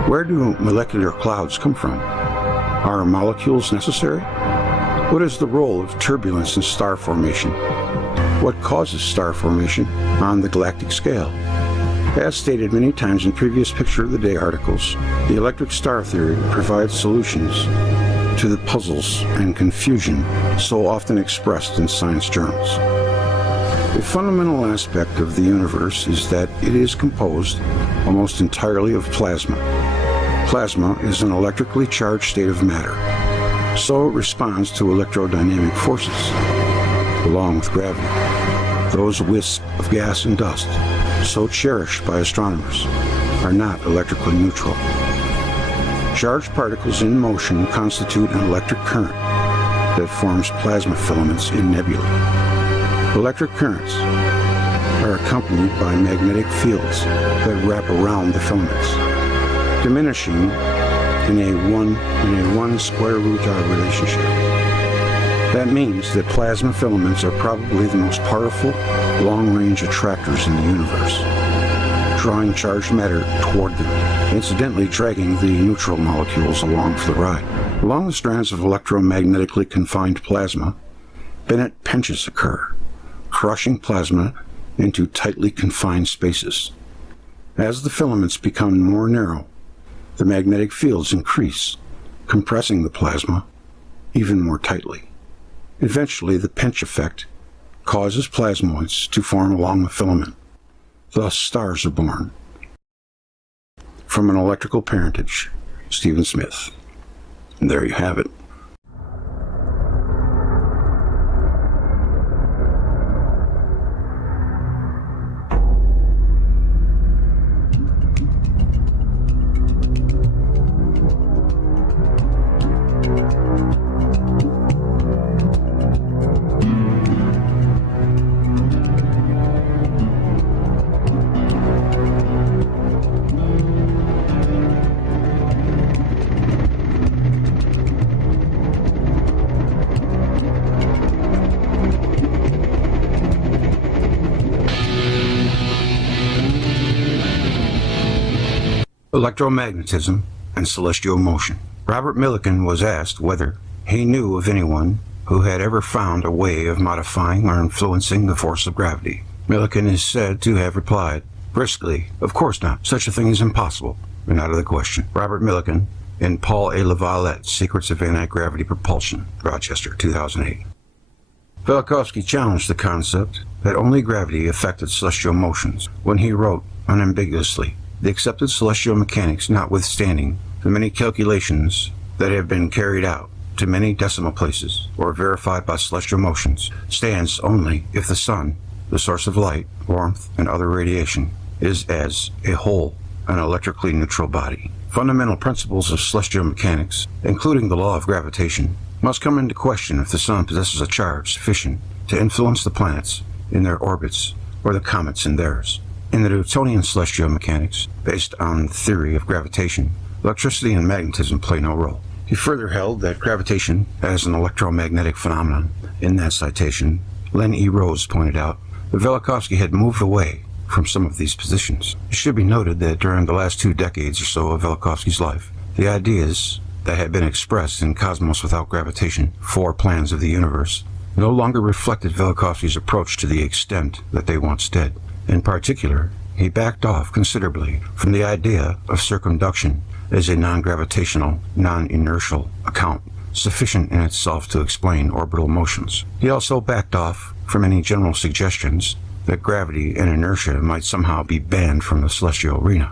Where do molecular clouds come from? Are molecules necessary? What is the role of turbulence in star formation? What causes star formation on the galactic scale? As stated many times in previous Picture of the Day articles, the electric star theory provides solutions to the puzzles and confusion so often expressed in science journals. A fundamental aspect of the universe is that it is composed almost entirely of plasma. Plasma is an electrically charged state of matter, so it responds to electrodynamic forces, along with gravity. Those wisps of gas and dust, so cherished by astronomers, are not electrically neutral. Charged particles in motion constitute an electric current that forms plasma filaments in nebulae. Electric currents are accompanied by magnetic fields that wrap around the filaments, diminishing in a one square root R relationship. That means that plasma filaments are probably the most powerful long-range attractors in the universe, drawing charged matter toward them, incidentally dragging the neutral molecules along for the ride. Along the strands of electromagnetically confined plasma, Bennett pinches occur, crushing plasma into tightly confined spaces. As the filaments become more narrow, the magnetic fields increase, compressing the plasma even more tightly. Eventually, the pinch effect causes plasmoids to form along the filament. Thus, stars are born. From an electrical parentage, Stephen Smith. And there you have it. Electromagnetism and celestial motion. Robert Millikan was asked whether he knew of anyone who had ever found a way of modifying or influencing the force of gravity. Millikan is said to have replied, briskly, "Of course not. Such a thing is impossible and out of the question." Robert Millikan in Paul A. Lavallette's Secrets of Anti-Gravity Propulsion, Rochester, 2008. Velikovsky challenged the concept that only gravity affected celestial motions when he wrote unambiguously, "The accepted celestial mechanics notwithstanding the many calculations that have been carried out to many decimal places or verified by celestial motions, stands only if the sun, the source of light, warmth, and other radiation, is as a whole an electrically neutral body. Fundamental principles of celestial mechanics, including the law of gravitation, must come into question if the sun possesses a charge sufficient to influence the planets in their orbits or the comets in theirs. In the Newtonian celestial mechanics, based on the theory of gravitation, electricity and magnetism play no role." He further held that gravitation as an electromagnetic phenomenon. In that citation, Len E. Rose pointed out that Velikovsky had moved away from some of these positions. It should be noted that during the last 2 decades or so of Velikovsky's life, the ideas that had been expressed in Cosmos Without Gravitation, 4 Plans of the Universe, no longer reflected Velikovsky's approach to the extent that they once did. In particular, he backed off considerably from the idea of circumduction as a non-gravitational, non-inertial account, sufficient in itself to explain orbital motions. He also backed off from any general suggestions that gravity and inertia might somehow be banned from the celestial arena.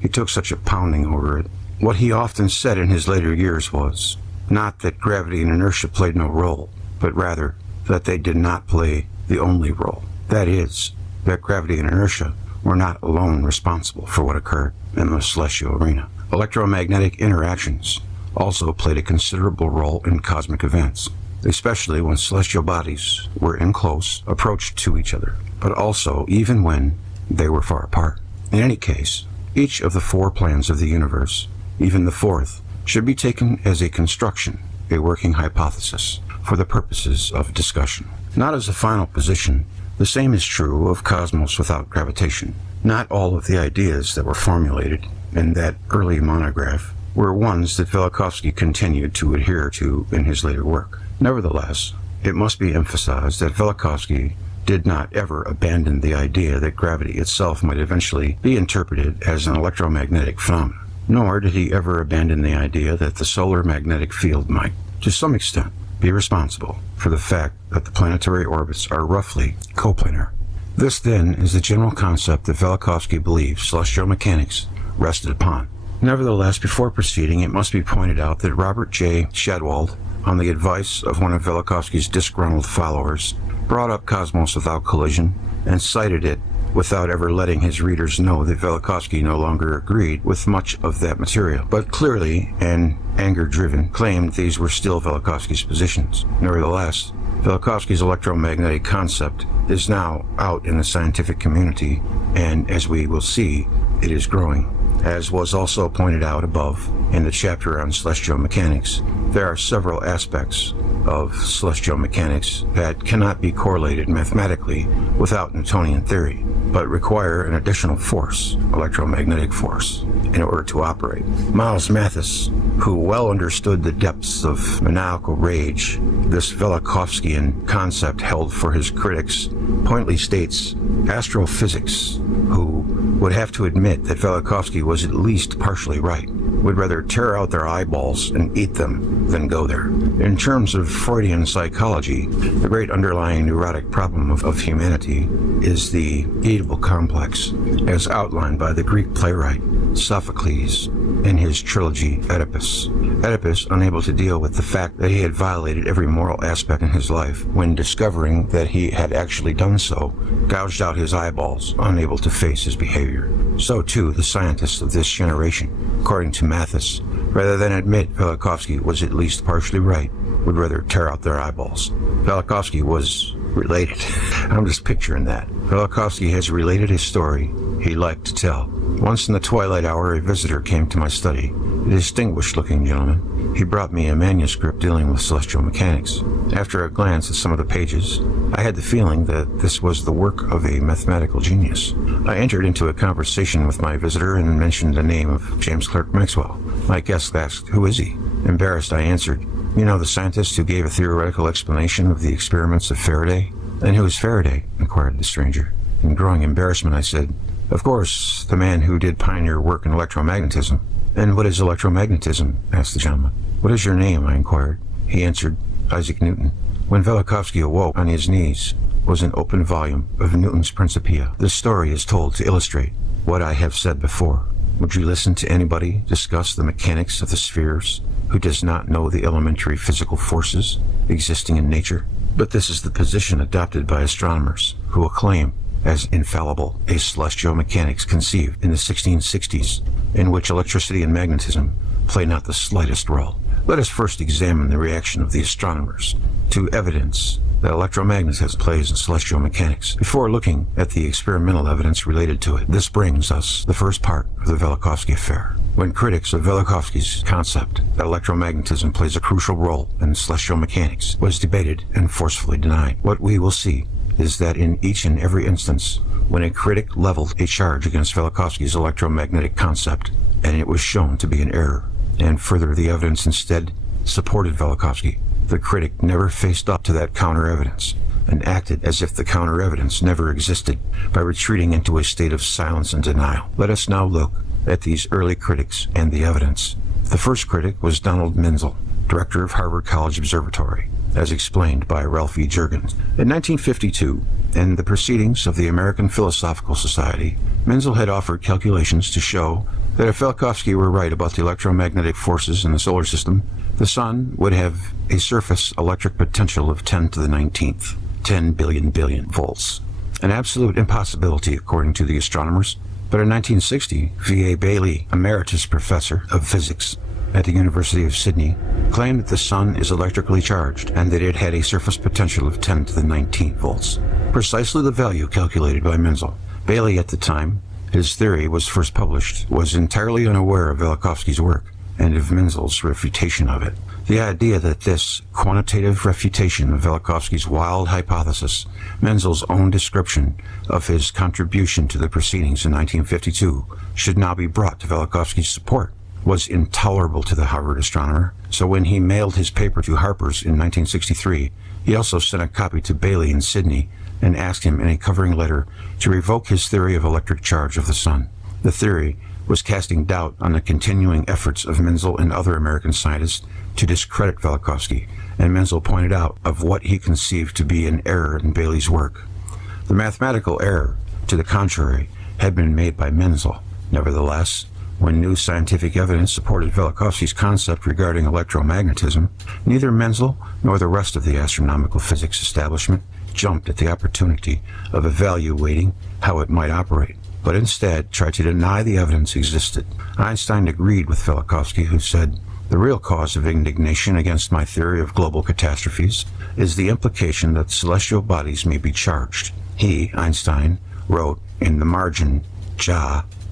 He took such a pounding over it. What he often said in his later years was, not that gravity and inertia played no role, but rather that they did not play the only role. That is, that gravity and inertia were not alone responsible for what occurred in the celestial arena. Electromagnetic interactions also played a considerable role in cosmic events, especially when celestial bodies were in close approach to each other, but also even when they were far apart. In any case, each of the 4 plans of the universe, even the 4th, should be taken as a construction, a working hypothesis, for the purposes of discussion, not as a final position. The same is true of Cosmos Without Gravitation. Not all of the ideas that were formulated in that early monograph were ones that Velikovsky continued to adhere to in his later work. Nevertheless, it must be emphasized that Velikovsky did not ever abandon the idea that gravity itself might eventually be interpreted as an electromagnetic phenomenon, nor did he ever abandon the idea that the solar magnetic field might, to some extent, be responsible for the fact that the planetary orbits are roughly coplanar. This, then, is the general concept that Velikovsky believes celestial mechanics rested upon. Nevertheless, before proceeding, it must be pointed out that Robert J. Shadwald, on the advice of one of Velikovsky's disgruntled followers, brought up Cosmos Without Collision and cited it without ever letting his readers know that Velikovsky no longer agreed with much of that material, but clearly, and anger-driven, claimed these were still Velikovsky's positions. Nevertheless, Velikovsky's electromagnetic concept is now out in the scientific community, and as we will see, it is growing. As was also pointed out above in the chapter on celestial mechanics, there are several aspects of celestial mechanics that cannot be correlated mathematically without Newtonian theory, but require an additional force, electromagnetic force. in order to operate. Miles Mathis, who well understood the depths of maniacal rage this Velikovskyan concept held for his critics, pointedly states, astrophysics, who would have to admit that Velikovsky was at least partially right, would rather tear out their eyeballs and eat them than go there. In terms of Freudian psychology, the great underlying neurotic problem of humanity is the Oedipal complex, as outlined by the Greek playwright Sophocles in his trilogy Oedipus. Oedipus, unable to deal with the fact that he had violated every moral aspect in his life, when discovering that he had actually done so, gouged out his eyeballs, unable to face his behavior. So too the scientists of this generation, according to Mathis, rather than admit Velikovsky was at least partially right, would rather tear out their eyeballs. Velikovsky was related. I'm just picturing that. Velikovsky has related his story he liked to tell. Once in the twilight hour, a visitor came to my study, a distinguished-looking gentleman. He brought me a manuscript dealing with celestial mechanics. After a glance at some of the pages, I had the feeling that this was the work of a mathematical genius. I entered into a conversation with my visitor and mentioned the name of James Clerk Maxwell. My guest asked, "Who is he?" Embarrassed, I answered, "You know the scientist who gave a theoretical explanation of the experiments of Faraday?" "And who is Faraday?" inquired the stranger. In growing embarrassment, I said, "Of course, the man who did pioneer work in electromagnetism." "And what is electromagnetism?" asked the gentleman. "What is your name?" I inquired. He answered, "Isaac Newton." When Velikovsky awoke, on his knees was an open volume of Newton's Principia. This story is told to illustrate what I have said before. Would you listen to anybody discuss the mechanics of the spheres who does not know the elementary physical forces existing in nature? But this is the position adopted by astronomers who acclaim as infallible a celestial mechanics conceived in the 1660s, in which electricity and magnetism play not the slightest role. Let us first examine the reaction of the astronomers to evidence that electromagnetism plays in celestial mechanics, before looking at the experimental evidence related to it. This brings us the first part of the Velikovsky affair. When critics of Velikovsky's concept that electromagnetism plays a crucial role in celestial mechanics was debated and forcefully denied, what we will see is that in each and every instance, when a critic leveled a charge against Velikovsky's electromagnetic concept, and it was shown to be an error, and further the evidence instead supported Velikovsky, the critic never faced up to that counter-evidence and acted as if the counter-evidence never existed by retreating into a state of silence and denial. Let us now look at these early critics and the evidence. The first critic was Donald Menzel, director of Harvard College Observatory, as explained by Ralph E. Jurgens. In 1952, in the Proceedings of the American Philosophical Society, Menzel had offered calculations to show that if Velikovsky were right about the electromagnetic forces in the solar system, the sun would have a surface electric potential of 10 to the 19th, 10 billion volts. An absolute impossibility, according to the astronomers. But in 1960, V.A. Bailey, emeritus professor of physics at the University of Sydney, claimed that the sun is electrically charged and that it had a surface potential of 10 to the 19th volts, precisely the value calculated by Menzel. Bailey, at the time his theory was first published, was entirely unaware of Velikovsky's work and of Menzel's refutation of it. The idea that this quantitative refutation of Velikovsky's wild hypothesis, Menzel's own description of his contribution to the proceedings in 1952, should now be brought to Velikovsky's support, was intolerable to the Harvard astronomer. So when he mailed his paper to Harper's in 1963, he also sent a copy to Bailey in Sydney and asked him in a covering letter to revoke his theory of electric charge of the sun. The theory was casting doubt on the continuing efforts of Menzel and other American scientists to discredit Velikovsky, and Menzel pointed out of what he conceived to be an error in Bailey's work. The mathematical error, to the contrary, had been made by Menzel. Nevertheless, when new scientific evidence supported Velikovsky's concept regarding electromagnetism, neither Menzel nor the rest of the astronomical physics establishment jumped at the opportunity of evaluating how it might operate, but instead tried to deny the evidence existed. Einstein agreed with Velikovsky, who said, "The real cause of indignation against my theory of global catastrophes is the implication that celestial bodies may be charged." He, Einstein, wrote in the margin,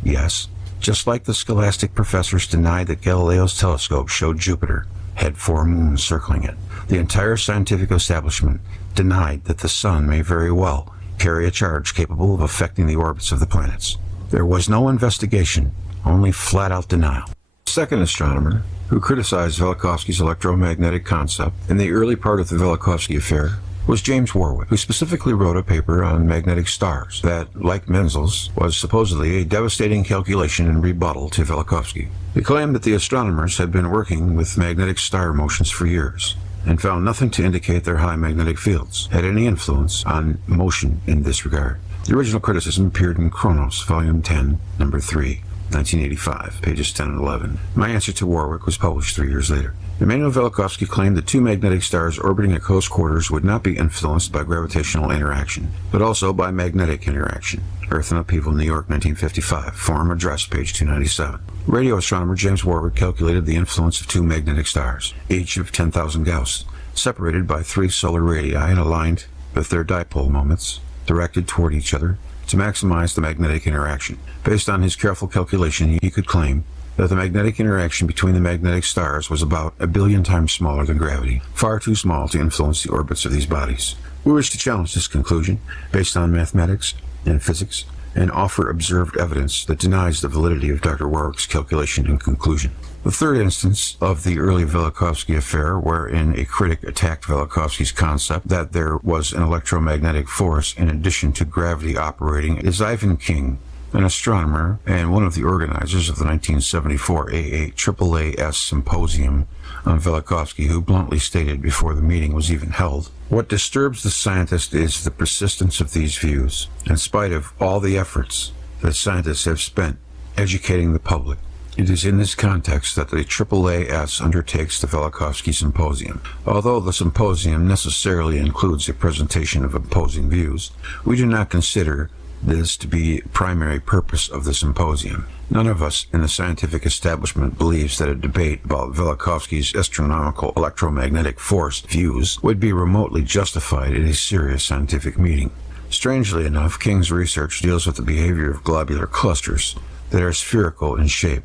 yes, just like the scholastic professors denied that Galileo's telescope showed Jupiter had 4 moons circling it. The entire scientific establishment denied that the sun may very well carry a charge capable of affecting the orbits of the planets. There was no investigation only flat-out denial. The second astronomer who criticized Velikovsky's electromagnetic concept in the early part of the Velikovsky affair was James Warwick, who specifically wrote a paper on magnetic stars that, like Menzel's, was supposedly a devastating calculation and rebuttal to Velikovsky. He claimed that the astronomers had been working with magnetic star motions for years, and found nothing to indicate their high magnetic fields had any influence on motion in this regard. The original criticism appeared in Chronos, Volume 10, Number 3, 1985, pages 10 and 11. My answer to Warwick was published 3 years later. Immanuel Velikovsky claimed that two magnetic stars orbiting at close quarters would not be influenced by gravitational interaction, but also by magnetic interaction. Earth and Upheaval, New York, 1955, Forum Address, page 297. Radio astronomer James Warwick calculated the influence of two magnetic stars, each of 10,000 Gauss, separated by 3 solar radii and aligned with their dipole moments, directed toward each other, to maximize the magnetic interaction. Based on his careful calculation, he could claim that the magnetic interaction between the magnetic stars was about 1 billion times smaller than gravity, far too small to influence the orbits of these bodies. We wish to challenge this conclusion based on mathematics and physics, and offer observed evidence that denies the validity of Dr. Warwick's calculation and conclusion. The third instance of the early Velikovsky affair, wherein a critic attacked Velikovsky's concept that there was an electromagnetic force in addition to gravity operating, is Ivan King, an astronomer and one of the organizers of the 1974 AAAS Symposium on Velikovsky, who bluntly stated before the meeting was even held, "What disturbs the scientist is the persistence of these views, in spite of all the efforts that scientists have spent educating the public. It is in this context that the AAAS undertakes the Velikovsky Symposium. Although the symposium necessarily includes a presentation of opposing views, we do not consider this to be the primary purpose of the symposium. None of us in the scientific establishment believes that a debate about Velikovsky's astronomical electromagnetic force views would be remotely justified in a serious scientific meeting." Strangely enough, King's research deals with the behavior of globular clusters that are spherical in shape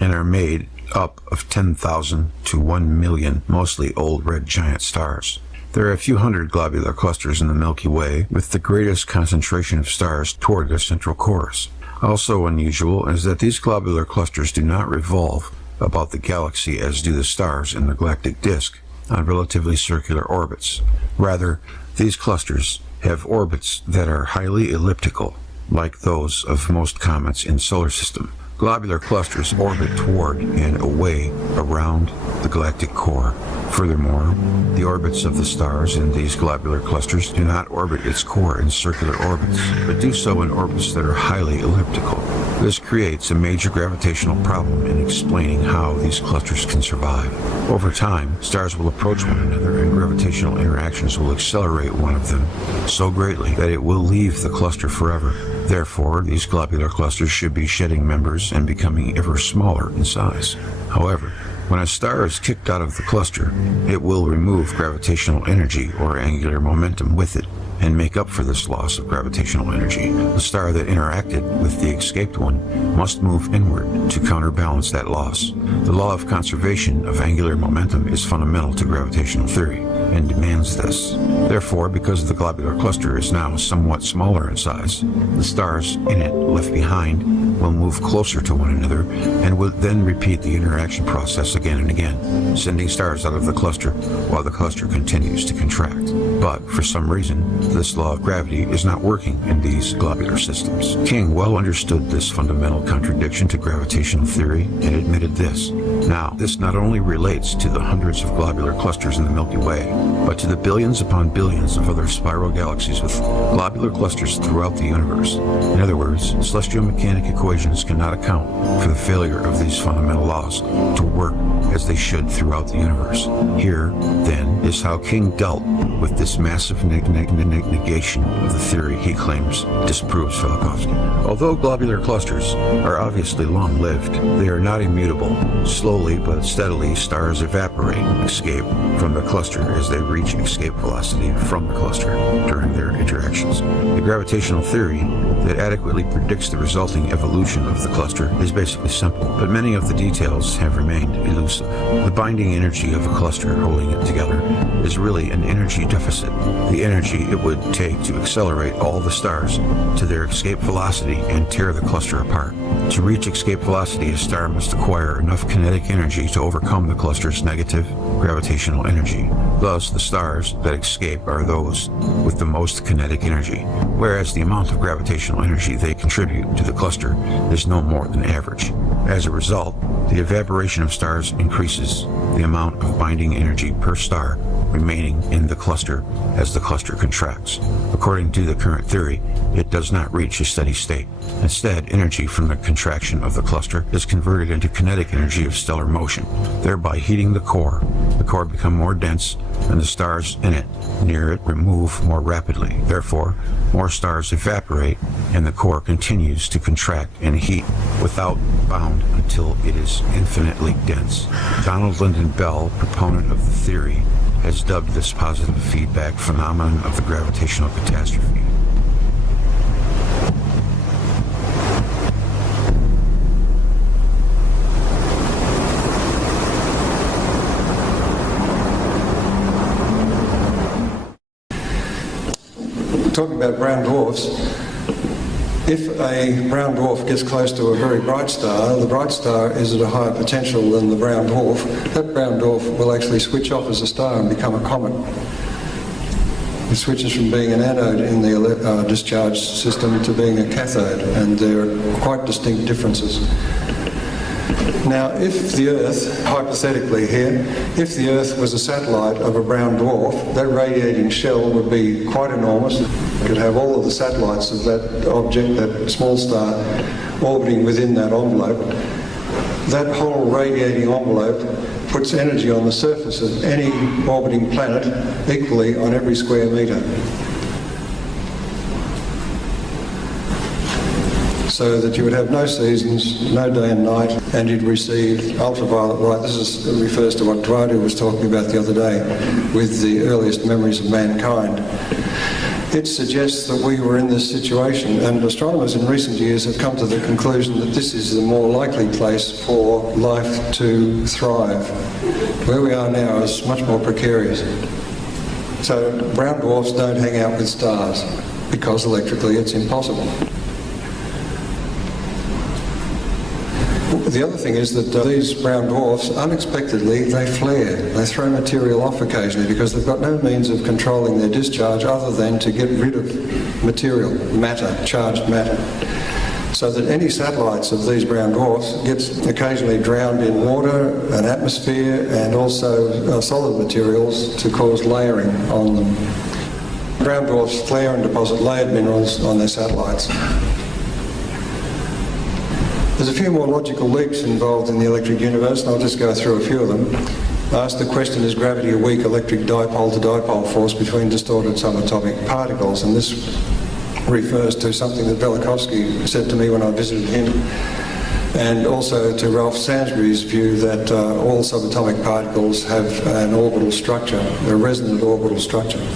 and are made up of 10,000 to 1 million mostly old red giant stars. There are a few hundred globular clusters in the Milky Way, with the greatest concentration of stars toward their central cores. Also unusual is that these globular clusters do not revolve about the galaxy as do the stars in the galactic disk on relatively circular orbits. Rather, these clusters have orbits that are highly elliptical, like those of most comets in the solar system. Globular clusters orbit toward and away around the galactic core. Furthermore, the orbits of the stars in these globular clusters do not orbit its core in circular orbits, but do so in orbits that are highly elliptical. This creates a major gravitational problem in explaining how these clusters can survive. Over time, stars will approach one another and gravitational interactions will accelerate one of them so greatly that it will leave the cluster forever. Therefore, these globular clusters should be shedding members and becoming ever smaller in size. However, when a star is kicked out of the cluster, it will remove gravitational energy or angular momentum with it and make up for this loss of gravitational energy. The star that interacted with the escaped one must move inward to counterbalance that loss. The law of conservation of angular momentum is fundamental to gravitational theory and demands this. Therefore, because the globular cluster is now somewhat smaller in size, the stars in it left behind will move closer to one another and will then repeat the interaction process again and again, sending stars out of the cluster while the cluster continues to contract. But for some reason, this law of gravity is not working in these globular systems. King well understood this fundamental contradiction to gravitational theory and admitted this. Now, this not only relates to the hundreds of globular clusters in the Milky Way, but to the billions upon billions of other spiral galaxies with globular clusters throughout the universe. In other words, celestial mechanic equations cannot account for the failure of these fundamental laws to work as they should throughout the universe. Here, then, is how King dealt with this massive negation of the theory he claims disproves Velikovsky. Although globular clusters are obviously long-lived, they are not immutable. Slowly but steadily, stars evaporate, escape from the cluster as they reach escape velocity from the cluster during their interactions. The gravitational theory that adequately predicts the resulting evolution of the cluster is basically simple, but many of the details have remained elusive. The binding energy of a cluster holding it together is is really an energy deficit, the energy it would take to accelerate all the stars to their escape velocity and tear the cluster apart. To reach escape velocity, a star must acquire enough kinetic energy to overcome the cluster's negative gravitational energy. Thus, the stars that escape are those with the most kinetic energy, whereas the amount of gravitational energy they contribute to the cluster is no more than average. As a result, the evaporation of stars increases the amount of binding energy per star remaining in the cluster as the cluster contracts. According to the current theory, it does not reach a steady state. Instead, energy from the contraction of the cluster is converted into kinetic energy of stellar motion, thereby heating the core. The core becomes more dense, and the stars in it near it remove more rapidly. Therefore, more stars evaporate, and the core continues to contract and heat without bound until it is infinitely dense. Donald Lyndon Bell, proponent of the theory, has dubbed this positive feedback phenomenon of the gravitational catastrophe. Talking about brown dwarfs, if a brown dwarf gets close to a very bright star, the bright star is at a higher potential than the brown dwarf, that brown dwarf will actually switch off as a star and become a comet. It switches from being an anode in the discharge system to being a cathode, and there are quite distinct differences. Now, if the Earth, hypothetically here, if the Earth was a satellite of a brown dwarf, that radiating shell would be quite enormous. It could have all of the satellites of that object, that small star, orbiting within that envelope. That whole radiating envelope puts energy on the surface of any orbiting planet equally on every square metre. So that you would have no seasons, no day and night, and you'd receive ultraviolet light. This refers to what Dwight was talking about the other day with the earliest memories of mankind. It suggests that we were in this situation, and astronomers in recent years have come to the conclusion that this is the more likely place for life to thrive. Where we are now is much more precarious. So brown dwarfs don't hang out with stars because electrically it's impossible. The other thing is that these brown dwarfs, unexpectedly, they flare. They throw material off occasionally because they've got no means of controlling their discharge other than to get rid of material, matter, charged matter. So that any satellites of these brown dwarfs gets occasionally drowned in water, an atmosphere, and also solid materials to cause layering on them. Brown dwarfs flare and deposit layered minerals on their satellites. There's a few more logical leaps involved in the electric universe, and I'll just go through a few of them. I asked the question, is gravity a weak electric dipole-to-dipole force between distorted subatomic particles? And this refers to something that Velikovsky said to me when I visited him, and also to Ralph Sainsbury's view that all subatomic particles have an orbital structure, a resonant orbital structure.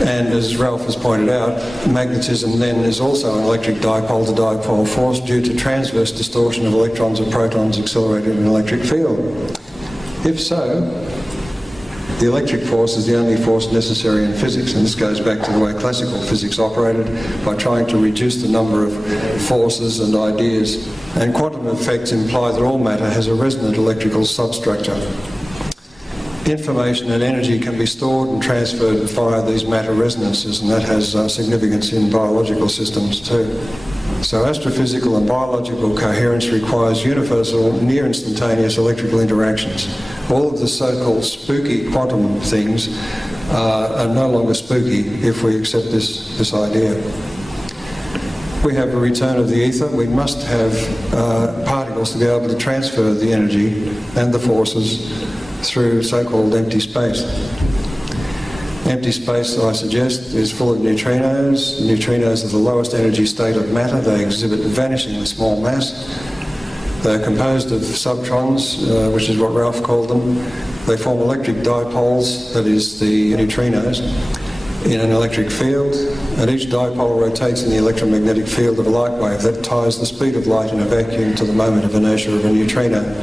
And as Ralph has pointed out, magnetism then is also an electric dipole-to-dipole force due to transverse distortion of electrons or protons accelerated in an electric field. If so, the electric force is the only force necessary in physics, and this goes back to the way classical physics operated, by trying to reduce the number of forces and ideas. And quantum effects imply that all matter has a resonant electrical substructure. Information and energy can be stored and transferred via these matter resonances, and that has significance in biological systems too. So astrophysical and biological coherence requires universal, near-instantaneous electrical interactions. All of the so-called spooky quantum things are no longer spooky if we accept this idea. We have a return of the ether. We must have particles to be able to transfer the energy and the forces through so-called empty space. Empty space, I suggest, is full of neutrinos. Neutrinos are the lowest energy state of matter. They exhibit vanishingly small mass. They're composed of subtrons, which is what Ralph called them. They form electric dipoles, that is the neutrinos, in an electric field, and each dipole rotates in the electromagnetic field of a light wave. That ties the speed of light in a vacuum to the moment of inertia of a neutrino.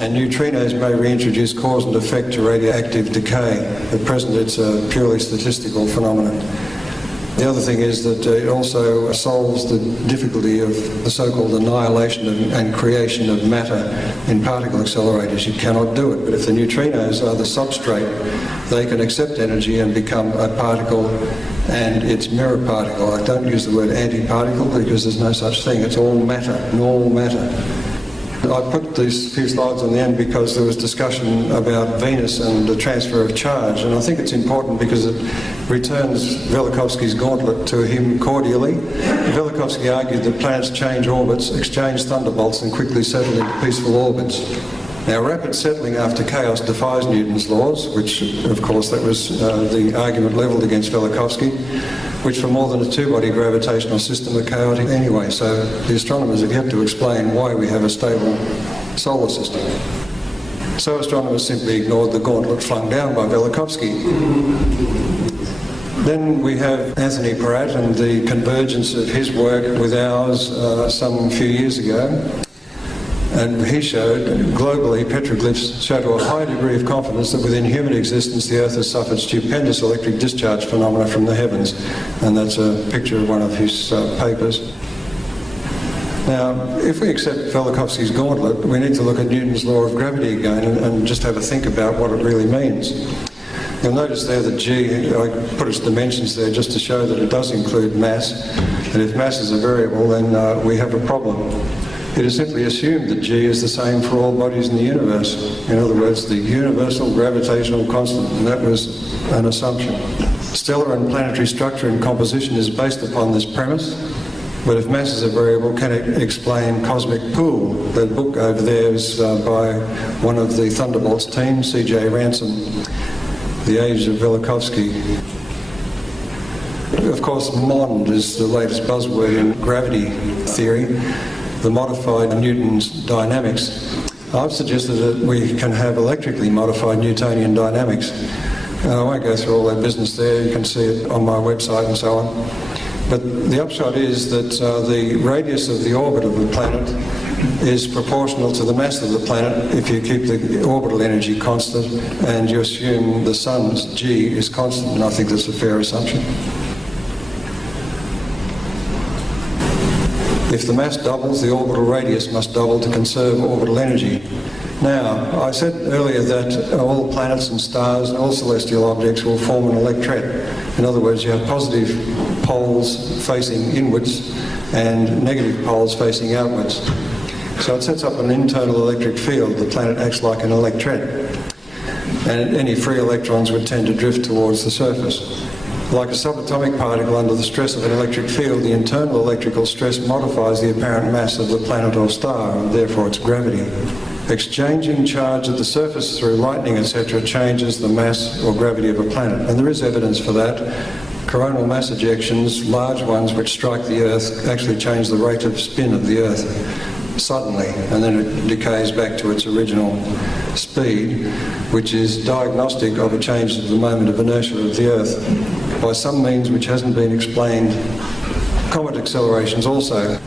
and neutrinos may reintroduce cause and effect to radioactive decay. At present, it's a purely statistical phenomenon. The other thing is that it also solves the difficulty of the so-called annihilation and creation of matter in particle accelerators. You cannot do it, but if the neutrinos are the substrate, they can accept energy and become a particle and its mirror particle. I don't use the word antiparticle because there's no such thing. It's all matter, all matter. I put these few slides on the end because there was discussion about Venus and the transfer of charge, and I think it's important because it returns Velikovsky's gauntlet to him cordially. Velikovsky argued that planets change orbits, exchange thunderbolts, and quickly settle into peaceful orbits. Now, rapid settling after chaos defies Newton's laws, which, of course, that was the argument levelled against Velikovsky, which for more than a two-body gravitational system are chaotic anyway. So the astronomers have yet to explain why we have a stable solar system. So astronomers simply ignored the gauntlet flung down by Velikovsky. Then we have Anthony Peratt and the convergence of his work with ours some few years ago. And he showed, globally, petroglyphs show to a high degree of confidence that within human existence the Earth has suffered stupendous electric discharge phenomena from the heavens. And that's a picture of one of his papers. Now, if we accept Velikovsky's gauntlet, we need to look at Newton's law of gravity again and just have a think about what it really means. You'll notice there that G, I put its dimensions there just to show that it does include mass. And if mass is a variable, then we have a problem. It is simply assumed that G is the same for all bodies in the universe. In other words, the universal gravitational constant, and that was an assumption. Stellar and planetary structure and composition is based upon this premise, but if mass is a variable, can it explain cosmic pool? The book over there is by one of the Thunderbolts team, C.J. Ransom, The Age of Velikovsky. Of course, MOND is the latest buzzword in gravity theory, the modified Newton's dynamics. I've suggested that we can have electrically modified Newtonian dynamics. I won't go through all that business there, you can see it on my website and so on. But the upshot is that the radius of the orbit of the planet is proportional to the mass of the planet if you keep the orbital energy constant and you assume the sun's G is constant, and I think that's a fair assumption. If the mass doubles, the orbital radius must double to conserve orbital energy. Now, I said earlier that all planets and stars and all celestial objects will form an electret. In other words, you have positive poles facing inwards and negative poles facing outwards. So it sets up an internal electric field. The planet acts like an electret. And any free electrons would tend to drift towards the surface. Like a subatomic particle under the stress of an electric field, the internal electrical stress modifies the apparent mass of the planet or star, and therefore its gravity. Exchanging charge at the surface through lightning, etc., changes the mass or gravity of a planet. And there is evidence for that. Coronal mass ejections, large ones which strike the Earth, actually change the rate of spin of the Earth suddenly, and then it decays back to its original speed, which is diagnostic of a change of the moment of inertia of the Earth by some means which hasn't been explained. Comet accelerations also.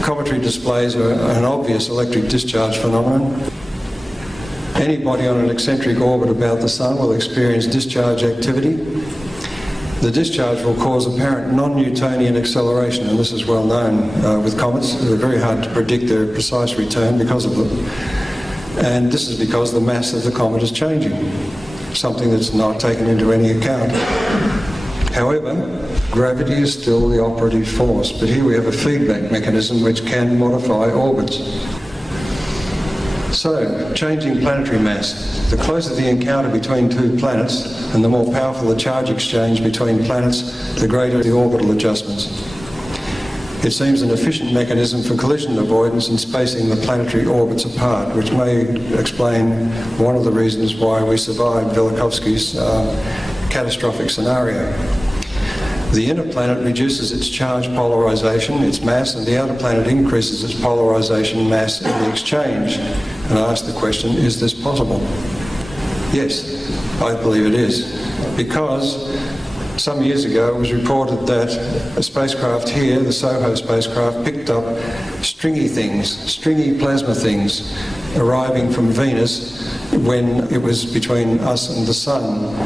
Cometry displays an obvious electric discharge phenomenon. Any body on an eccentric orbit about the Sun will experience discharge activity. The discharge will cause apparent non-Newtonian acceleration, and this is well known with comets. They're very hard to predict their precise return because of them. And this is because the mass of the comet is changing, something that's not taken into any account. However, gravity is still the operative force, but here we have a feedback mechanism which can modify orbits. So, changing planetary mass. The closer the encounter between two planets and the more powerful the charge exchange between planets, the greater the orbital adjustments. It seems an efficient mechanism for collision avoidance and spacing the planetary orbits apart, which may explain one of the reasons why we survived Velikovsky's catastrophic scenario. The inner planet reduces its charge polarization, its mass, and the outer planet increases its polarization, mass, and the exchange. And I ask the question, is this possible? Yes, I believe it is. Because Some years ago it was reported that a spacecraft here, the SOHO spacecraft, picked up stringy plasma things arriving from Venus when it was between us and the Sun.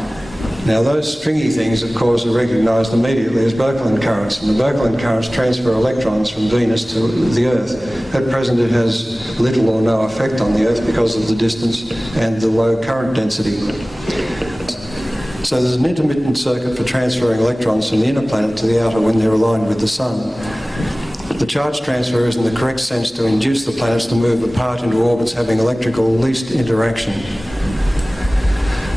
Now those stringy things, of course, are recognised immediately as Vauquelin currents, and the Vauquelin currents transfer electrons from Venus to the Earth. At present it has little or no effect on the Earth because of the distance and the low current density. So there's an intermittent circuit for transferring electrons from the inner planet to the outer when they're aligned with the Sun. The charge transfer is in the correct sense to induce the planets to move apart into orbits having electrical least interaction.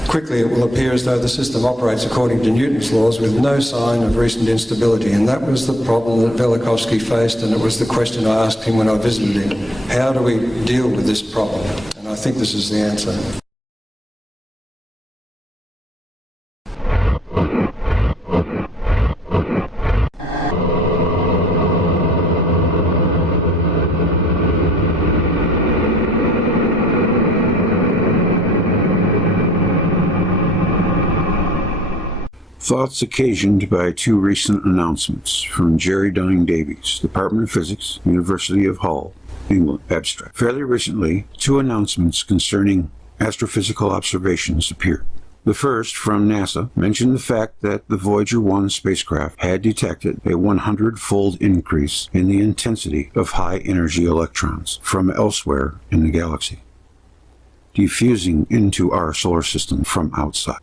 Quickly it will appear as though the system operates according to Newton's laws with no sign of recent instability, and that was the problem that Velikovsky faced, and it was the question I asked him when I visited him. How do we deal with this problem? And I think this is the answer. Thoughts occasioned by two recent announcements from Jerry Dunning Davies, Department of Physics, University of Hull, England, abstract. Fairly recently, two announcements concerning astrophysical observations appeared. The first, from NASA, mentioned the fact that the Voyager 1 spacecraft had detected a 100-fold increase in the intensity of high-energy electrons from elsewhere in the galaxy, diffusing into our solar system from outside.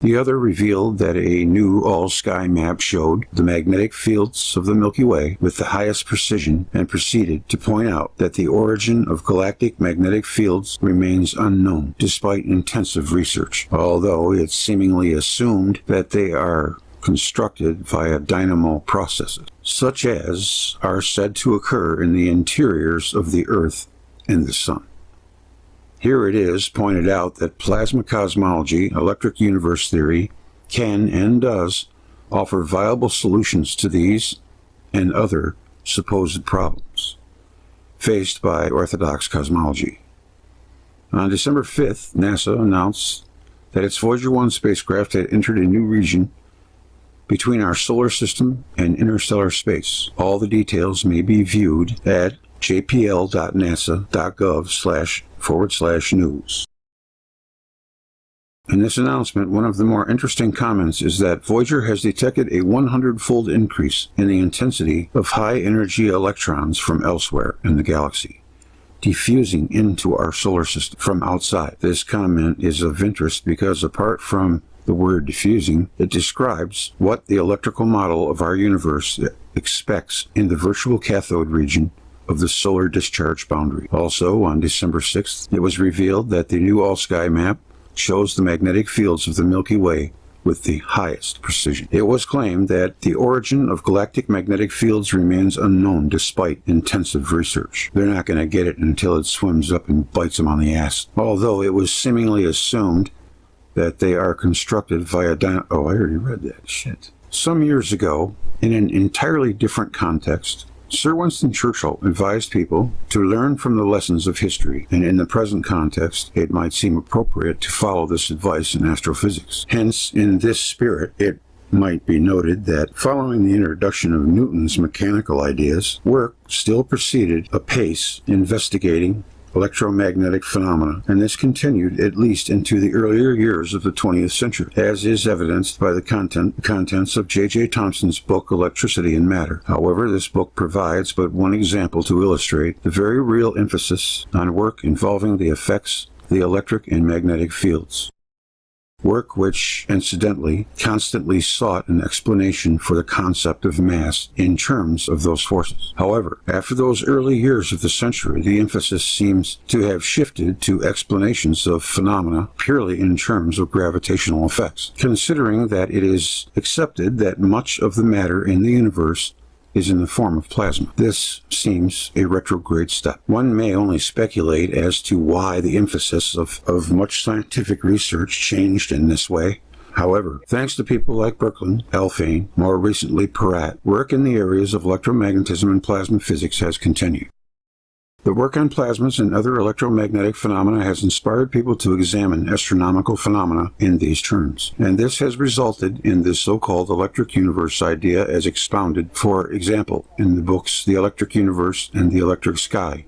The other revealed that a new all-sky map showed the magnetic fields of the Milky Way with the highest precision, and proceeded to point out that the origin of galactic magnetic fields remains unknown despite intensive research, although it's seemingly assumed that they are constructed via dynamo processes, such as are said to occur in the interiors of the Earth and the Sun. Here it is pointed out that plasma cosmology, electric universe theory, can and does offer viable solutions to these and other supposed problems faced by orthodox cosmology. On December 5th, NASA announced that its Voyager 1 spacecraft had entered a new region between our solar system and interstellar space. All the details may be viewed at jpl.nasa.gov//news. In this announcement, one of the more interesting comments is that Voyager has detected a 100-fold increase in the intensity of high-energy electrons from elsewhere in the galaxy, diffusing into our solar system from outside. This comment is of interest because, apart from the word diffusing, it describes what the electrical model of our universe expects in the virtual cathode region of the solar discharge boundary. Also, on December 6th, it was revealed that the new all-sky map shows the magnetic fields of the Milky Way with the highest precision. It was claimed that the origin of galactic magnetic fields remains unknown despite intensive research. They're not going to get it until it swims up and bites them on the ass. Although it was seemingly assumed that they are constructed via I already read that. Shit. Some years ago, in an entirely different context, Sir Winston Churchill advised people to learn from the lessons of history, and in the present context, it might seem appropriate to follow this advice in astrophysics. Hence, in this spirit, it might be noted that following the introduction of Newton's mechanical ideas, work still proceeded apace investigating electromagnetic phenomena, and this continued at least into the earlier years of the 20th century, as is evidenced by the contents of J.J. Thomson's book Electricity and Matter. However, this book provides but one example to illustrate the very real emphasis on work involving the effects of the electric and magnetic fields. Work which, incidentally, constantly sought an explanation for the concept of mass in terms of those forces. However, after those early years of the century, the emphasis seems to have shifted to explanations of phenomena purely in terms of gravitational effects, considering that it is accepted that much of the matter in the universe is in the form of plasma. This seems a retrograde step. One may only speculate as to why the emphasis of much scientific research changed in this way. However, thanks to people like Birkeland, Alfvén, more recently Peratt, work in the areas of electromagnetism and plasma physics has continued. The work on plasmas and other electromagnetic phenomena has inspired people to examine astronomical phenomena in these terms, and this has resulted in the so-called electric universe idea as expounded, for example, in the books The Electric Universe and The Electric Sky.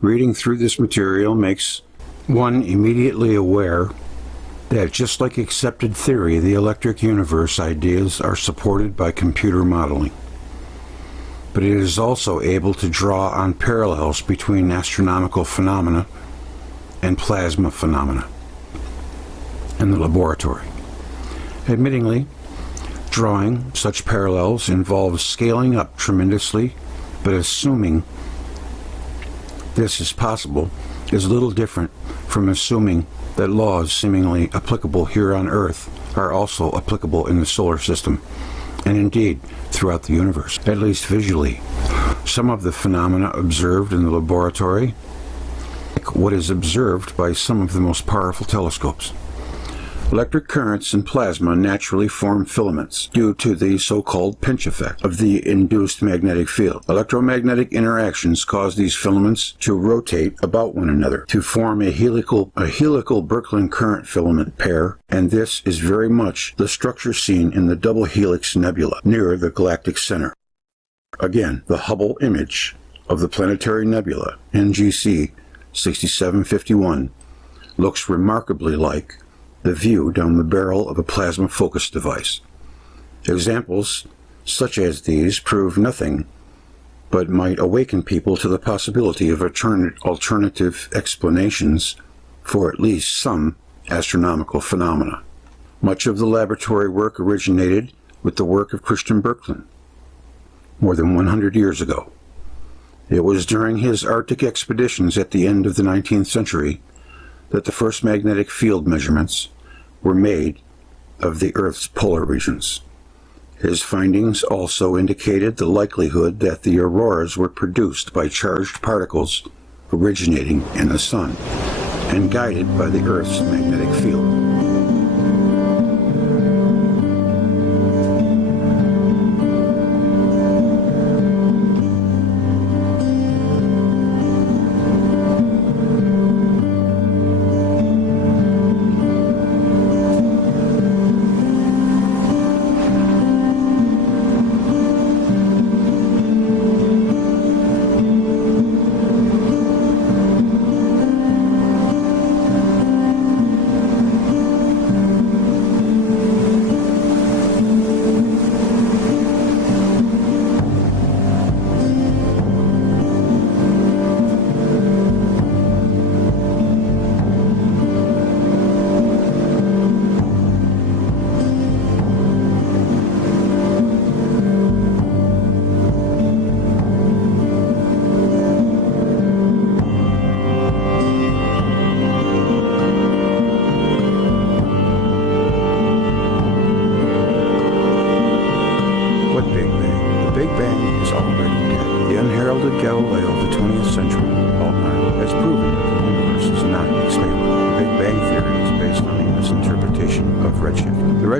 Reading through this material makes one immediately aware that, just like accepted theory, the electric universe ideas are supported by computer modeling. But it is also able to draw on parallels between astronomical phenomena and plasma phenomena in the laboratory. Admittingly, drawing such parallels involves scaling up tremendously, but assuming this is possible is little different from assuming that laws seemingly applicable here on Earth are also applicable in the solar system, and indeed throughout the universe, at least visually. Some of the phenomena observed in the laboratory, like what is observed by some of the most powerful telescopes. Electric currents in plasma naturally form filaments due to the so-called pinch effect of the induced magnetic field. Electromagnetic interactions cause these filaments to rotate about one another to form a helical Birkeland current filament pair, and this is very much the structure seen in the double helix nebula near the galactic center. Again, the Hubble image of the Planetary Nebula, NGC 6751, looks remarkably like the view down the barrel of a plasma focus device. Examples such as these prove nothing, but might awaken people to the possibility of alternative explanations for at least some astronomical phenomena. Much of the laboratory work originated with the work of Christian Birkeland more than 100 years ago. It was during his Arctic expeditions at the end of the 19th century that the first magnetic field measurements were made of the Earth's polar regions. His findings also indicated the likelihood that the auroras were produced by charged particles originating in the Sun and guided by the Earth's magnetic field.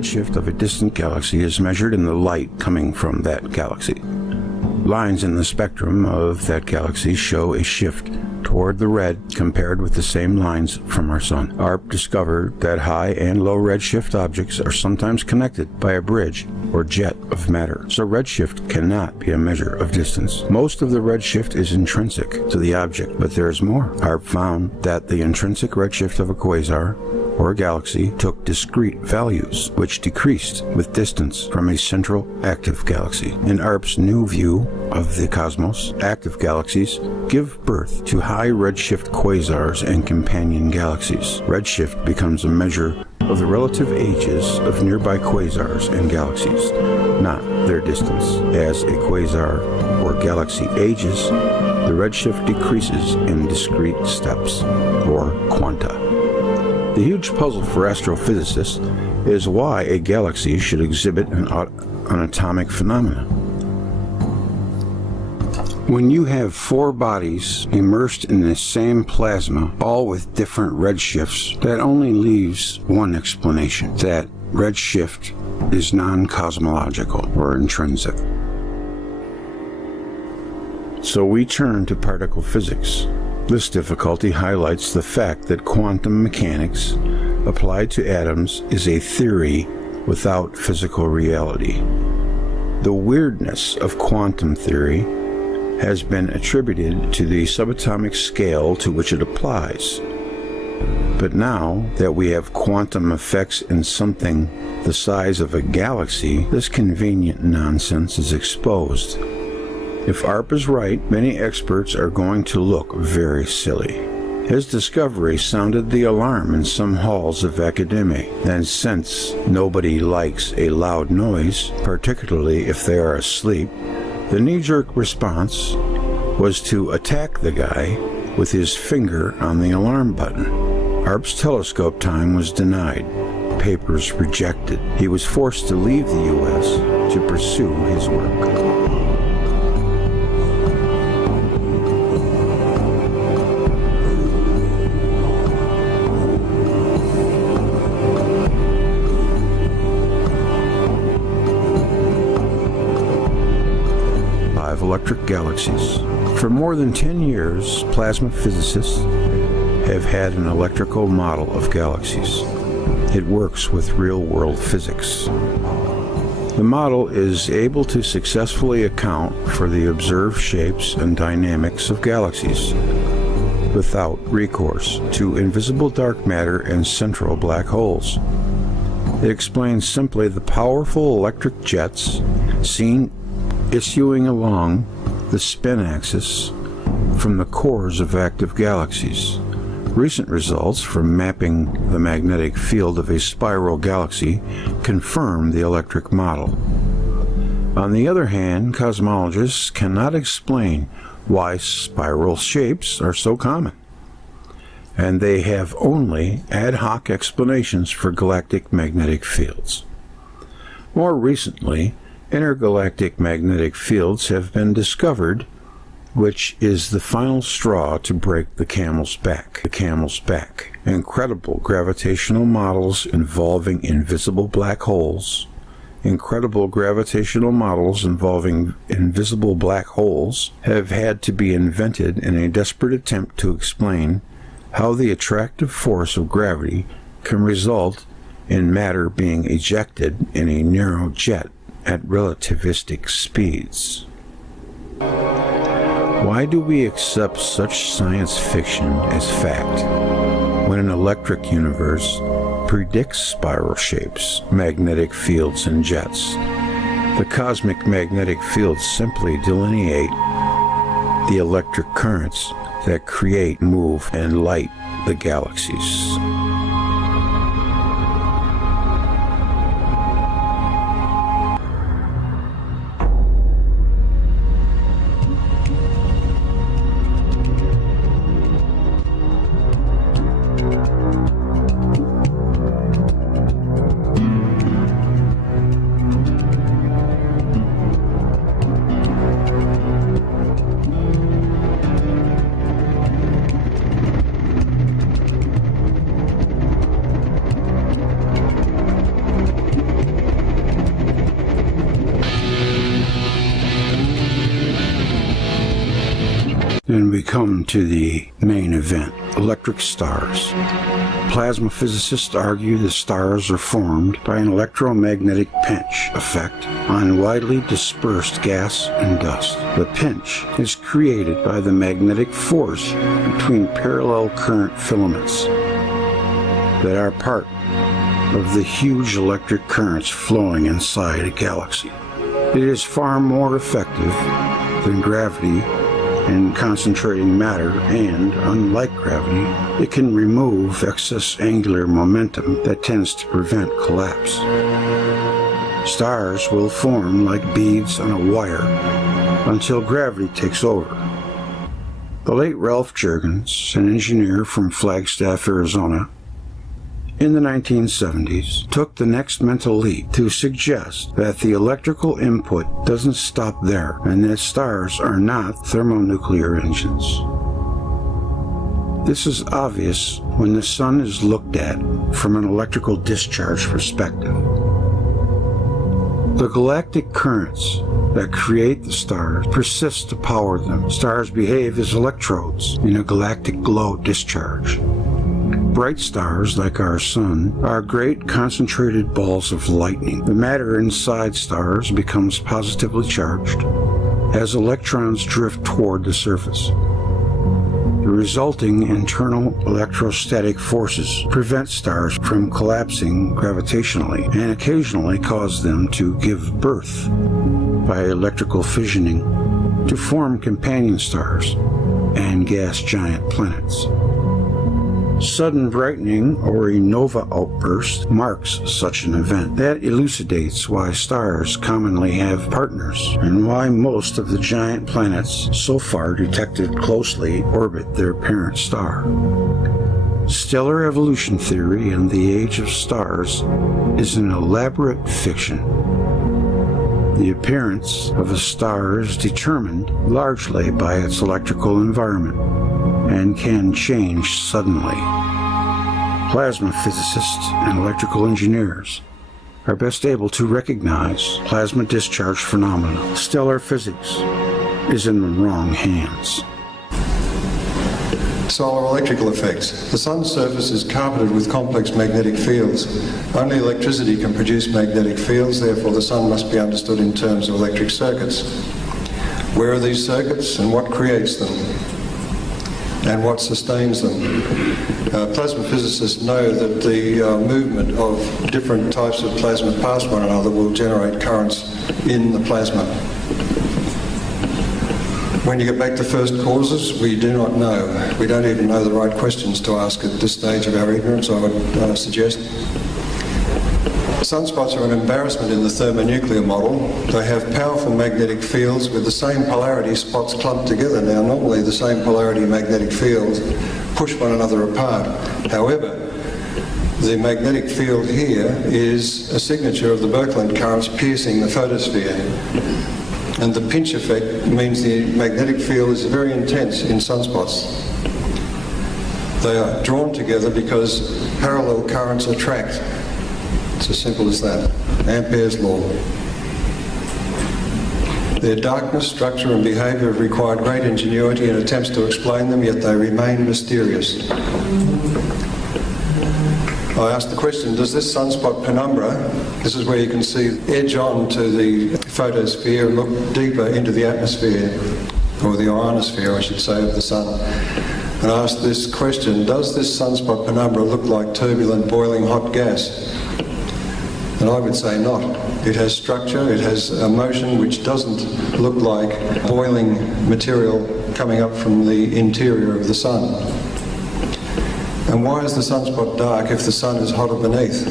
Redshift of a distant galaxy is measured in the light coming from that galaxy. Lines in the spectrum of that galaxy show a shift toward the red compared with the same lines from our Sun. ARP discovered that high and low redshift objects are sometimes connected by a bridge or jet of matter, so redshift cannot be a measure of distance. Most of the redshift is intrinsic to the object, but there is more. ARP found that the intrinsic redshift of a quasar or a galaxy took discrete values, which decreased with distance from a central active galaxy. In ARP's new view of the cosmos, active galaxies give birth to high redshift quasars and companion galaxies. Redshift becomes a measure of the relative ages of nearby quasars and galaxies, not their distance. As a quasar or galaxy ages, the redshift decreases in discrete steps, or quanta. The huge puzzle for astrophysicists is why a galaxy should exhibit an atomic phenomenon. When you have four bodies immersed in the same plasma, all with different redshifts, that only leaves one explanation, that redshift is non-cosmological or intrinsic. So we turn to particle physics. This difficulty highlights the fact that quantum mechanics applied to atoms is a theory without physical reality. The weirdness of quantum theory has been attributed to the subatomic scale to which it applies. But now that we have quantum effects in something the size of a galaxy, this convenient nonsense is exposed. If ARP is right, many experts are going to look very silly. His discovery sounded the alarm in some halls of academia, and since nobody likes a loud noise, particularly if they are asleep, the knee-jerk response was to attack the guy with his finger on the alarm button. ARP's telescope time was denied, papers rejected. He was forced to leave the U.S. to pursue his work. 5 electric galaxies. For more than 10 years, plasma physicists have had an electrical model of galaxies. It works with real-world physics. The model is able to successfully account for the observed shapes and dynamics of galaxies without recourse to invisible dark matter and central black holes. It explains simply the powerful electric jets seen issuing along the spin axis from the cores of active galaxies. Recent results from mapping the magnetic field of a spiral galaxy confirm the electric model. On the other hand, cosmologists cannot explain why spiral shapes are so common, and they have only ad hoc explanations for galactic magnetic fields. More recently, intergalactic magnetic fields have been discovered, which is the final straw to break the camel's back. Incredible gravitational models involving invisible black holes. Incredible gravitational models involving invisible black holes have had to be invented in a desperate attempt to explain how the attractive force of gravity can result in matter being ejected in a narrow jet at relativistic speeds. Why do we accept such science fiction as fact when an electric universe predicts spiral shapes, magnetic fields, and jets? The cosmic magnetic fields simply delineate the electric currents that create, move, and light the galaxies. Then we come to the main event, electric stars. Plasma physicists argue the stars are formed by an electromagnetic pinch effect on widely dispersed gas and dust. The pinch is created by the magnetic force between parallel current filaments that are part of the huge electric currents flowing inside a galaxy. It is far more effective than gravity in concentrating matter, and, unlike gravity, it can remove excess angular momentum that tends to prevent collapse. Stars will form like beads on a wire until gravity takes over. The late Ralph Jurgens, an engineer from Flagstaff, Arizona, in the 1970s, took the next mental leap to suggest that the electrical input doesn't stop there and that stars are not thermonuclear engines. This is obvious when the sun is looked at from an electrical discharge perspective. The galactic currents that create the stars persist to power them. Stars behave as electrodes in a galactic glow discharge. Bright stars, like our Sun, are great concentrated balls of lightning. The matter inside stars becomes positively charged as electrons drift toward the surface. The resulting internal electrostatic forces prevent stars from collapsing gravitationally and occasionally cause them to give birth by electrical fissioning to form companion stars and gas giant planets. Sudden brightening or a nova outburst marks such an event. That elucidates why stars commonly have partners and why most of the giant planets so far detected closely orbit their parent star. Stellar evolution theory and the age of stars is an elaborate fiction. The appearance of a star is determined largely by its electrical environment and can change suddenly. Plasma physicists and electrical engineers are best able to recognize plasma discharge phenomena. Stellar physics is in the wrong hands. Solar electrical effects. The Sun's surface is carpeted with complex magnetic fields. Only electricity can produce magnetic fields, therefore the Sun must be understood in terms of electric circuits. Where are these circuits and what creates them? And what sustains them? Plasma physicists know that the movement of different types of plasma past one another will generate currents in the plasma. When you get back to first causes, we do not know. We don't even know the right questions to ask at this stage of our ignorance, I would suggest. Sunspots are an embarrassment in the thermonuclear model. They have powerful magnetic fields with the same polarity spots clumped together. Now, normally the same polarity magnetic fields push one another apart. However, the magnetic field here is a signature of the Birkeland currents piercing the photosphere. And the pinch effect means the magnetic field is very intense in sunspots. They are drawn together because parallel currents attract. It's as simple as that. Ampere's law. Their darkness, structure and behaviour have required great ingenuity in attempts to explain them, yet they remain mysterious. I asked the question, does this sunspot penumbra, this is where you can see edge on to the photosphere and look deeper into the atmosphere, or the ionosphere I should say, of the Sun. And I asked this question, does this sunspot penumbra look like turbulent boiling hot gas? And I would say not. It has structure, it has a motion which doesn't look like boiling material coming up from the interior of the Sun. And why is the sunspot dark if the Sun is hotter beneath?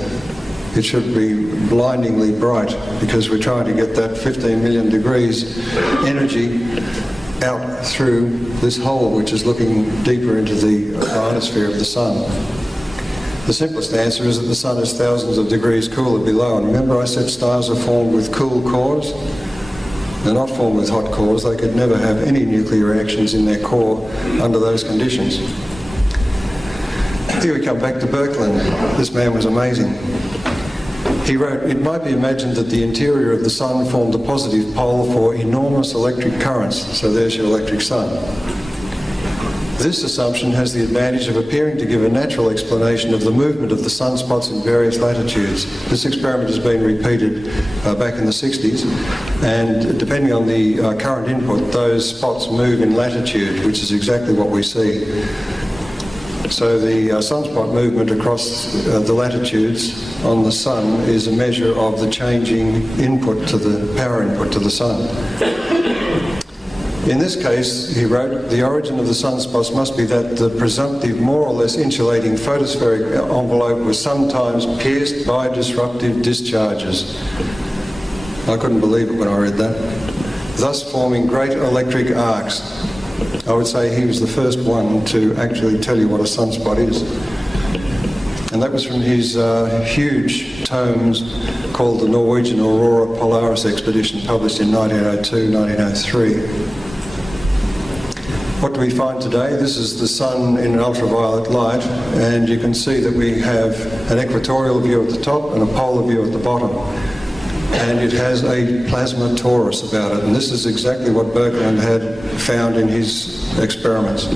It should be blindingly bright because we're trying to get that 15 million degrees energy out through this hole which is looking deeper into the ionosphere of the Sun. The simplest answer is that the Sun is thousands of degrees cooler below. And remember I said stars are formed with cool cores? They're not formed with hot cores. They could never have any nuclear reactions in their core under those conditions. Here we come back to Birkeland. This man was amazing. He wrote, it might be imagined that the interior of the Sun formed a positive pole for enormous electric currents. So there's your electric Sun. This assumption has the advantage of appearing to give a natural explanation of the movement of the sunspots in various latitudes. This experiment has been repeated back in the 60s, and depending on the current input, those spots move in latitude, which is exactly what we see. So the sunspot movement across the latitudes on the Sun is a measure of the changing input to the power input to the Sun. In this case, he wrote, the origin of the sunspots must be that the presumptive, more or less insulating photospheric envelope was sometimes pierced by disruptive discharges. I couldn't believe it when I read that. Thus forming great electric arcs. I would say he was the first one to actually tell you what a sunspot is. And that was from his huge tomes called the Norwegian Aurora Polaris Expedition, published in 1902-1903. What do we find today? This is the Sun in an ultraviolet light, and you can see that we have an equatorial view at the top and a polar view at the bottom. and it has a plasma torus about it. And this is exactly what Birkeland had found in his experiments,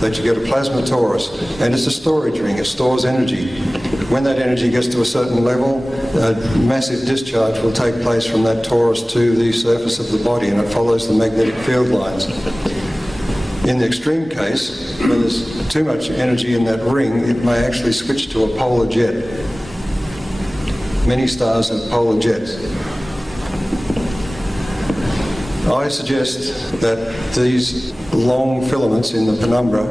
that you get a plasma torus, and it's a storage ring. It stores energy. When that energy gets to a certain level, a massive discharge will take place from that torus to the surface of the body, and it follows the magnetic field lines. In the extreme case, when there's too much energy in that ring, it may actually switch to a polar jet. Many stars have polar jets. I suggest that these long filaments in the penumbra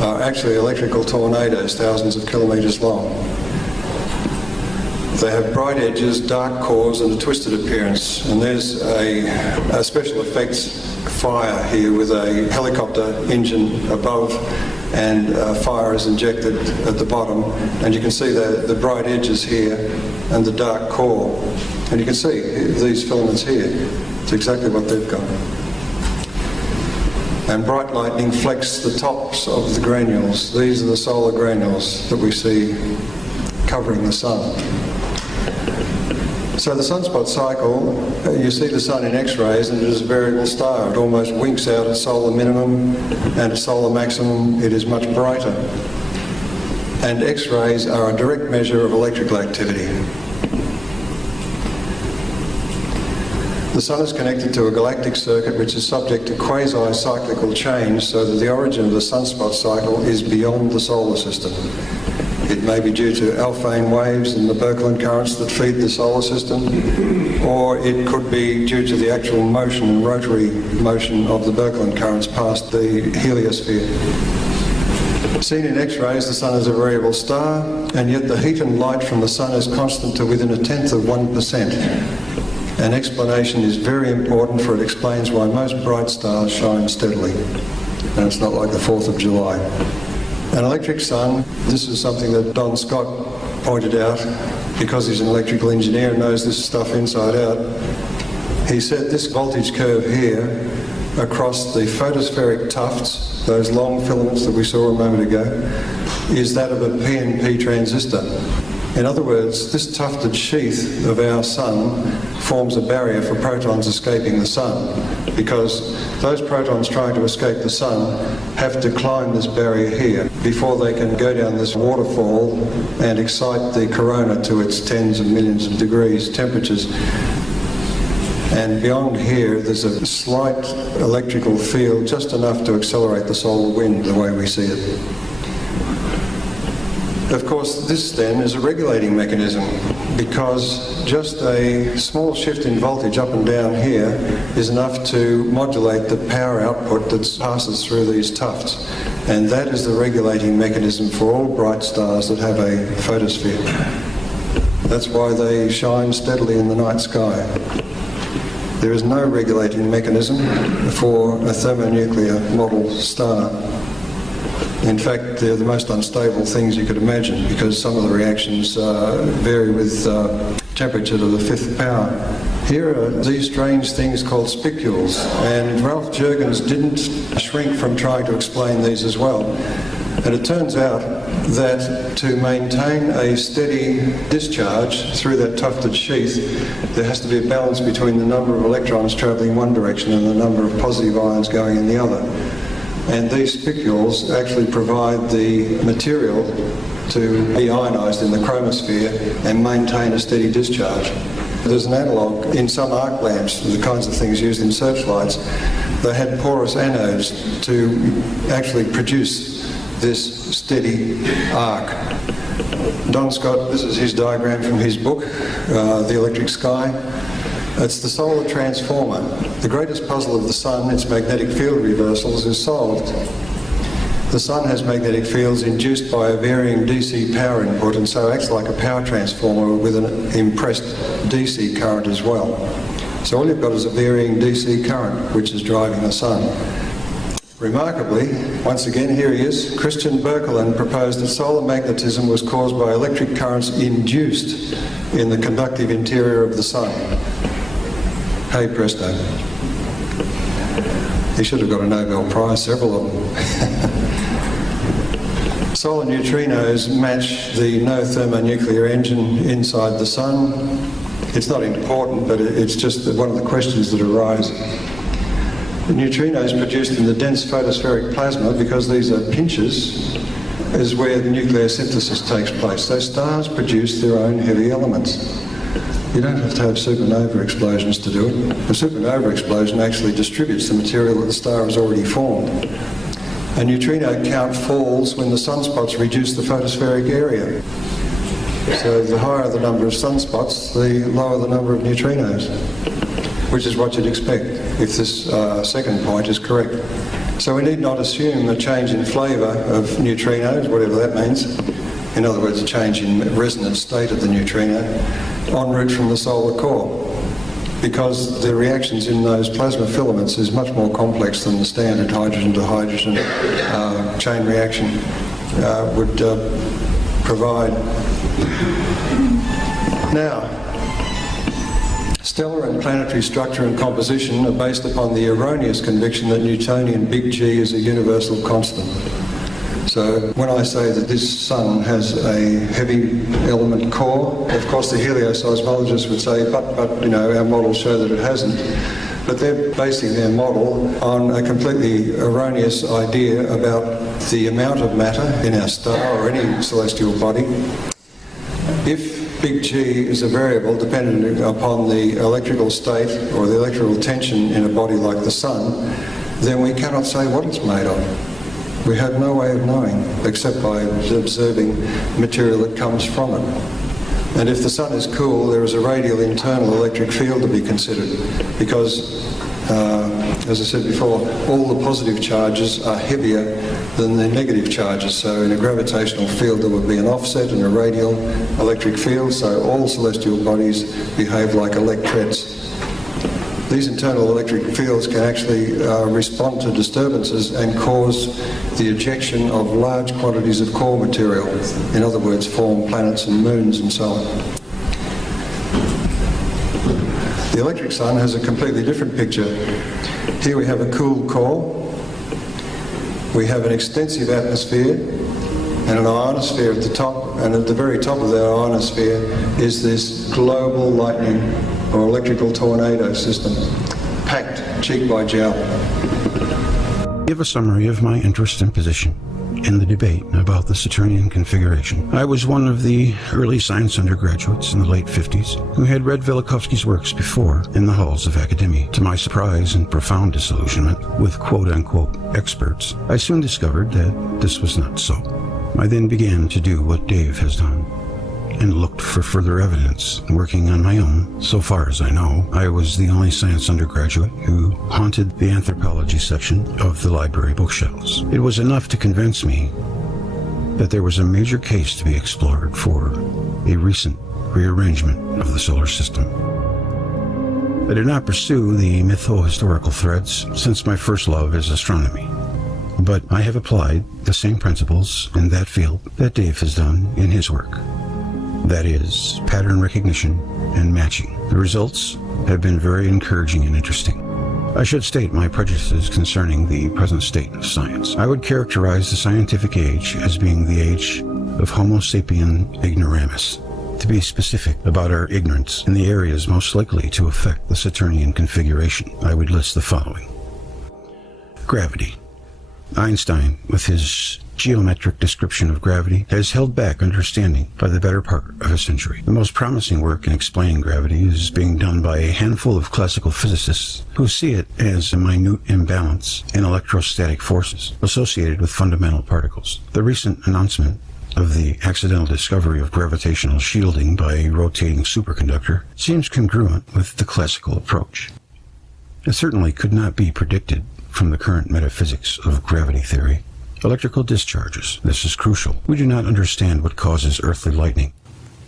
are actually electrical tornadoes, thousands of kilometres long. They have bright edges, dark cores, and a twisted appearance. And there's a special effects fire here with a helicopter engine above, and fire is injected at the bottom. And you can see the bright edges here and the dark core. And you can see these filaments here. It's exactly what they've got. And bright lightning flecks the tops of the granules. These are the solar granules that we see covering the sun. So the sunspot cycle, you see the sun in X-rays, and it is a variable star. It almost winks out at solar minimum, and at solar maximum it is much brighter. And X-rays are a direct measure of electrical activity. The sun is connected to a galactic circuit which is subject to quasi-cyclical change, so that the origin of the sunspot cycle is beyond the solar system. It may be due to Alfvén waves and the Birkeland currents that feed the solar system, or it could be due to the actual motion and rotary motion of the Birkeland currents past the heliosphere. Seen in X-rays, the sun is a variable star, and yet the heat and light from the sun is constant to within 1/10 of 1%. An explanation is very important, for it explains why most bright stars shine steadily. And it's not like the 4th of July. An electric sun, this is something that Don Scott pointed out, because he's an electrical engineer and knows this stuff inside out. He said this voltage curve here across the photospheric tufts, those long filaments that we saw a moment ago, is that of a PNP transistor. In other words, this tufted sheath of our sun forms a barrier for protons escaping the sun, because those protons trying to escape the sun have to climb this barrier here before they can go down this waterfall and excite the corona to its tens of millions of degrees temperatures. And beyond here, there's a slight electrical field, just enough to accelerate the solar wind the way we see it. Of course, this then is a regulating mechanism, because just a small shift in voltage up and down here is enough to modulate the power output that passes through these tufts. And that is the regulating mechanism for all bright stars that have a photosphere. That's why they shine steadily in the night sky. There is no regulating mechanism for a thermonuclear model star. In fact, they're the most unstable things you could imagine, because some of the reactions vary with temperature to the 5th power. Here are these strange things called spicules, and Ralph Jurgens didn't shrink from trying to explain these as well. And it turns out that to maintain a steady discharge through that tufted sheath, there has to be a balance between the number of electrons travelling one direction and the number of positive ions going in the other. And these spicules actually provide the material to be ionised in the chromosphere and maintain a steady discharge. There's an analogue in some arc lamps, the kinds of things used in searchlights. They had porous anodes to actually produce this steady arc. Don Scott, this is his diagram from his book, The Electric Sky. It's the solar transformer. The greatest puzzle of the sun, its magnetic field reversals, is solved. The sun has magnetic fields induced by a varying DC power input, and so acts like a power transformer with an impressed DC current as well. So all you've got is a varying DC current which is driving the sun. Remarkably, once again, here he is, Christian Birkeland proposed that solar magnetism was caused by electric currents induced in the conductive interior of the sun. Hey presto. He should have got a Nobel Prize, several of them. Solar neutrinos match the no thermonuclear engine inside the Sun. It's not important, but it's just one of the questions that arise. The neutrinos produced in the dense photospheric plasma, because these are pinches, is where the nuclear synthesis takes place. So stars produce their own heavy elements. You don't have to have supernova explosions to do it. A supernova explosion actually distributes the material that the star has already formed. A neutrino count falls when the sunspots reduce the photospheric area. So the higher the number of sunspots, the lower the number of neutrinos, which is what you'd expect if this second point is correct. So we need not assume a change in flavour of neutrinos, whatever that means. In other words, a change in resonance state of the neutrino en route from the solar core, because the reactions in those plasma filaments is much more complex than the standard hydrogen to hydrogen chain reaction would provide. Now, stellar and planetary structure and composition are based upon the erroneous conviction that Newtonian big G is a universal constant. So when I say that this Sun has a heavy element core, of course the helioseismologists would say, but you know, our models show that it hasn't. But they're basing their model on a completely erroneous idea about the amount of matter in our star or any celestial body. If big G is a variable dependent upon the electrical state or the electrical tension in a body like the Sun, then we cannot say what it's made of. We have no way of knowing except by observing material that comes from it. And if the Sun is cool, there is a radial internal electric field to be considered, because, as I said before, all the positive charges are heavier than the negative charges. So in a gravitational field there would be an offset and a radial electric field, so all celestial bodies behave like electrets. These internal electric fields can actually respond to disturbances and cause the ejection of large quantities of core material. In other words, form planets and moons and so on. The electric Sun has a completely different picture. Here we have a cool core. We have an extensive atmosphere and an ionosphere at the top, and at the very top of that ionosphere is this global lightning or electrical tornado system, packed cheek by jowl. Give a summary of my interest and position in the debate about the Saturnian configuration. I was one of the early science undergraduates in the late 50s who had read Velikovsky's works before in the halls of academia. To my surprise and profound disillusionment with quote-unquote experts, I soon discovered that this was not so. I then began to do what Dave has done and looked for further evidence, working on my own. So far as I know, I was the only science undergraduate who haunted the anthropology section of the library bookshelves. It was enough to convince me that there was a major case to be explored for a recent rearrangement of the solar system. I did not pursue the mytho-historical threads, since my first love is astronomy, but I have applied the same principles in that field that Dave has done in his work. That is, pattern recognition and matching. The results have been very encouraging and interesting. I should state my prejudices concerning the present state of science. I would characterize the scientific age as being the age of Homo sapien ignoramus. To be specific about our ignorance in the areas most likely to affect the Saturnian configuration, I would list the following. Gravity. Einstein, with his geometric description of gravity, has held back understanding by the better part of a century. The most promising work in explaining gravity is being done by a handful of classical physicists who see it as a minute imbalance in electrostatic forces associated with fundamental particles. The recent announcement of the accidental discovery of gravitational shielding by a rotating superconductor seems congruent with the classical approach. It certainly could not be predicted from the current metaphysics of gravity theory. Electrical discharges. This is crucial. We do not understand what causes earthly lightning,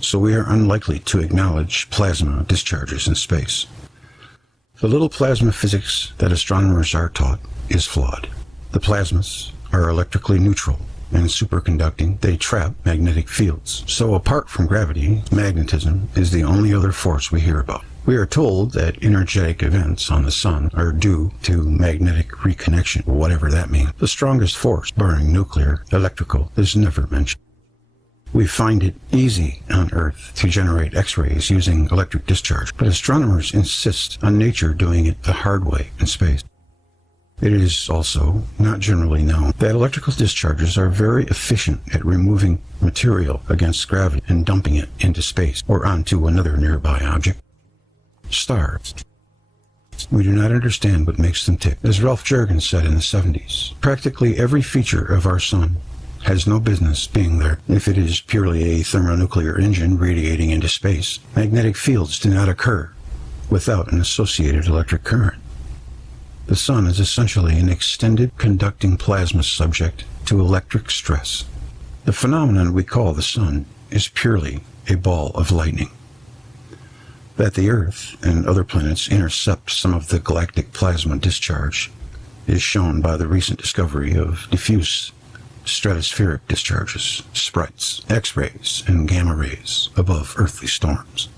so we are unlikely to acknowledge plasma discharges in space. The little plasma physics that astronomers are taught is flawed. The plasmas are electrically neutral and superconducting, they trap magnetic fields. So apart from gravity, magnetism is the only other force we hear about. We are told that energetic events on the Sun are due to magnetic reconnection, whatever that means. The strongest force, barring nuclear, electrical, is never mentioned. We find it easy on Earth to generate X-rays using electric discharge, but astronomers insist on nature doing it the hard way in space. It is also not generally known that electrical discharges are very efficient at removing material against gravity and dumping it into space or onto another nearby object. Stars. We do not understand what makes them tick. As Ralph Jurgen said in the 70s, practically every feature of our Sun has no business being there. If it is purely a thermonuclear engine radiating into space, magnetic fields do not occur without an associated electric current. The Sun is essentially an extended conducting plasma subject to electric stress. The phenomenon we call the Sun is purely a ball of lightning. That the Earth and other planets intercept some of the galactic plasma discharge is shown by the recent discovery of diffuse stratospheric discharges, sprites, X-rays, and gamma rays above earthly storms.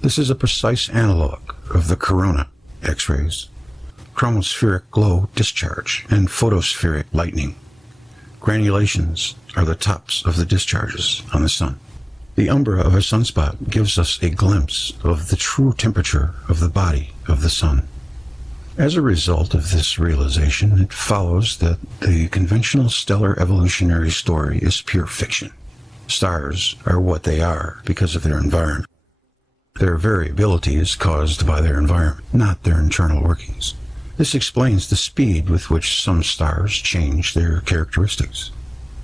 This is a precise analog of the corona X-rays, chromospheric glow discharge, and photospheric lightning. Granulations are the tops of the discharges on the Sun. The umbra of a sunspot gives us a glimpse of the true temperature of the body of the Sun. As a result of this realization, it follows that the conventional stellar evolutionary story is pure fiction. Stars are what they are because of their environment. Their variability is caused by their environment, not their internal workings. This explains the speed with which some stars change their characteristics.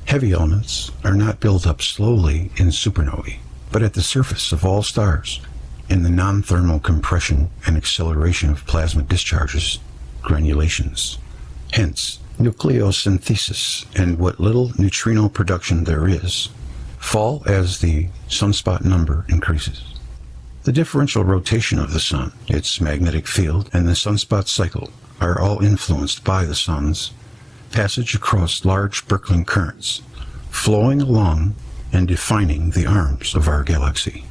Heavy elements are not built up slowly in supernovae, but at the surface of all stars, in the non-thermal compression and acceleration of plasma discharges, granulations. Hence, nucleosynthesis and what little neutrino production there is fall as the sunspot number increases. The differential rotation of the Sun, its magnetic field, and the sunspot cycle are all influenced by the Sun's passage across large Birkeland currents, flowing along and defining the arms of our galaxy.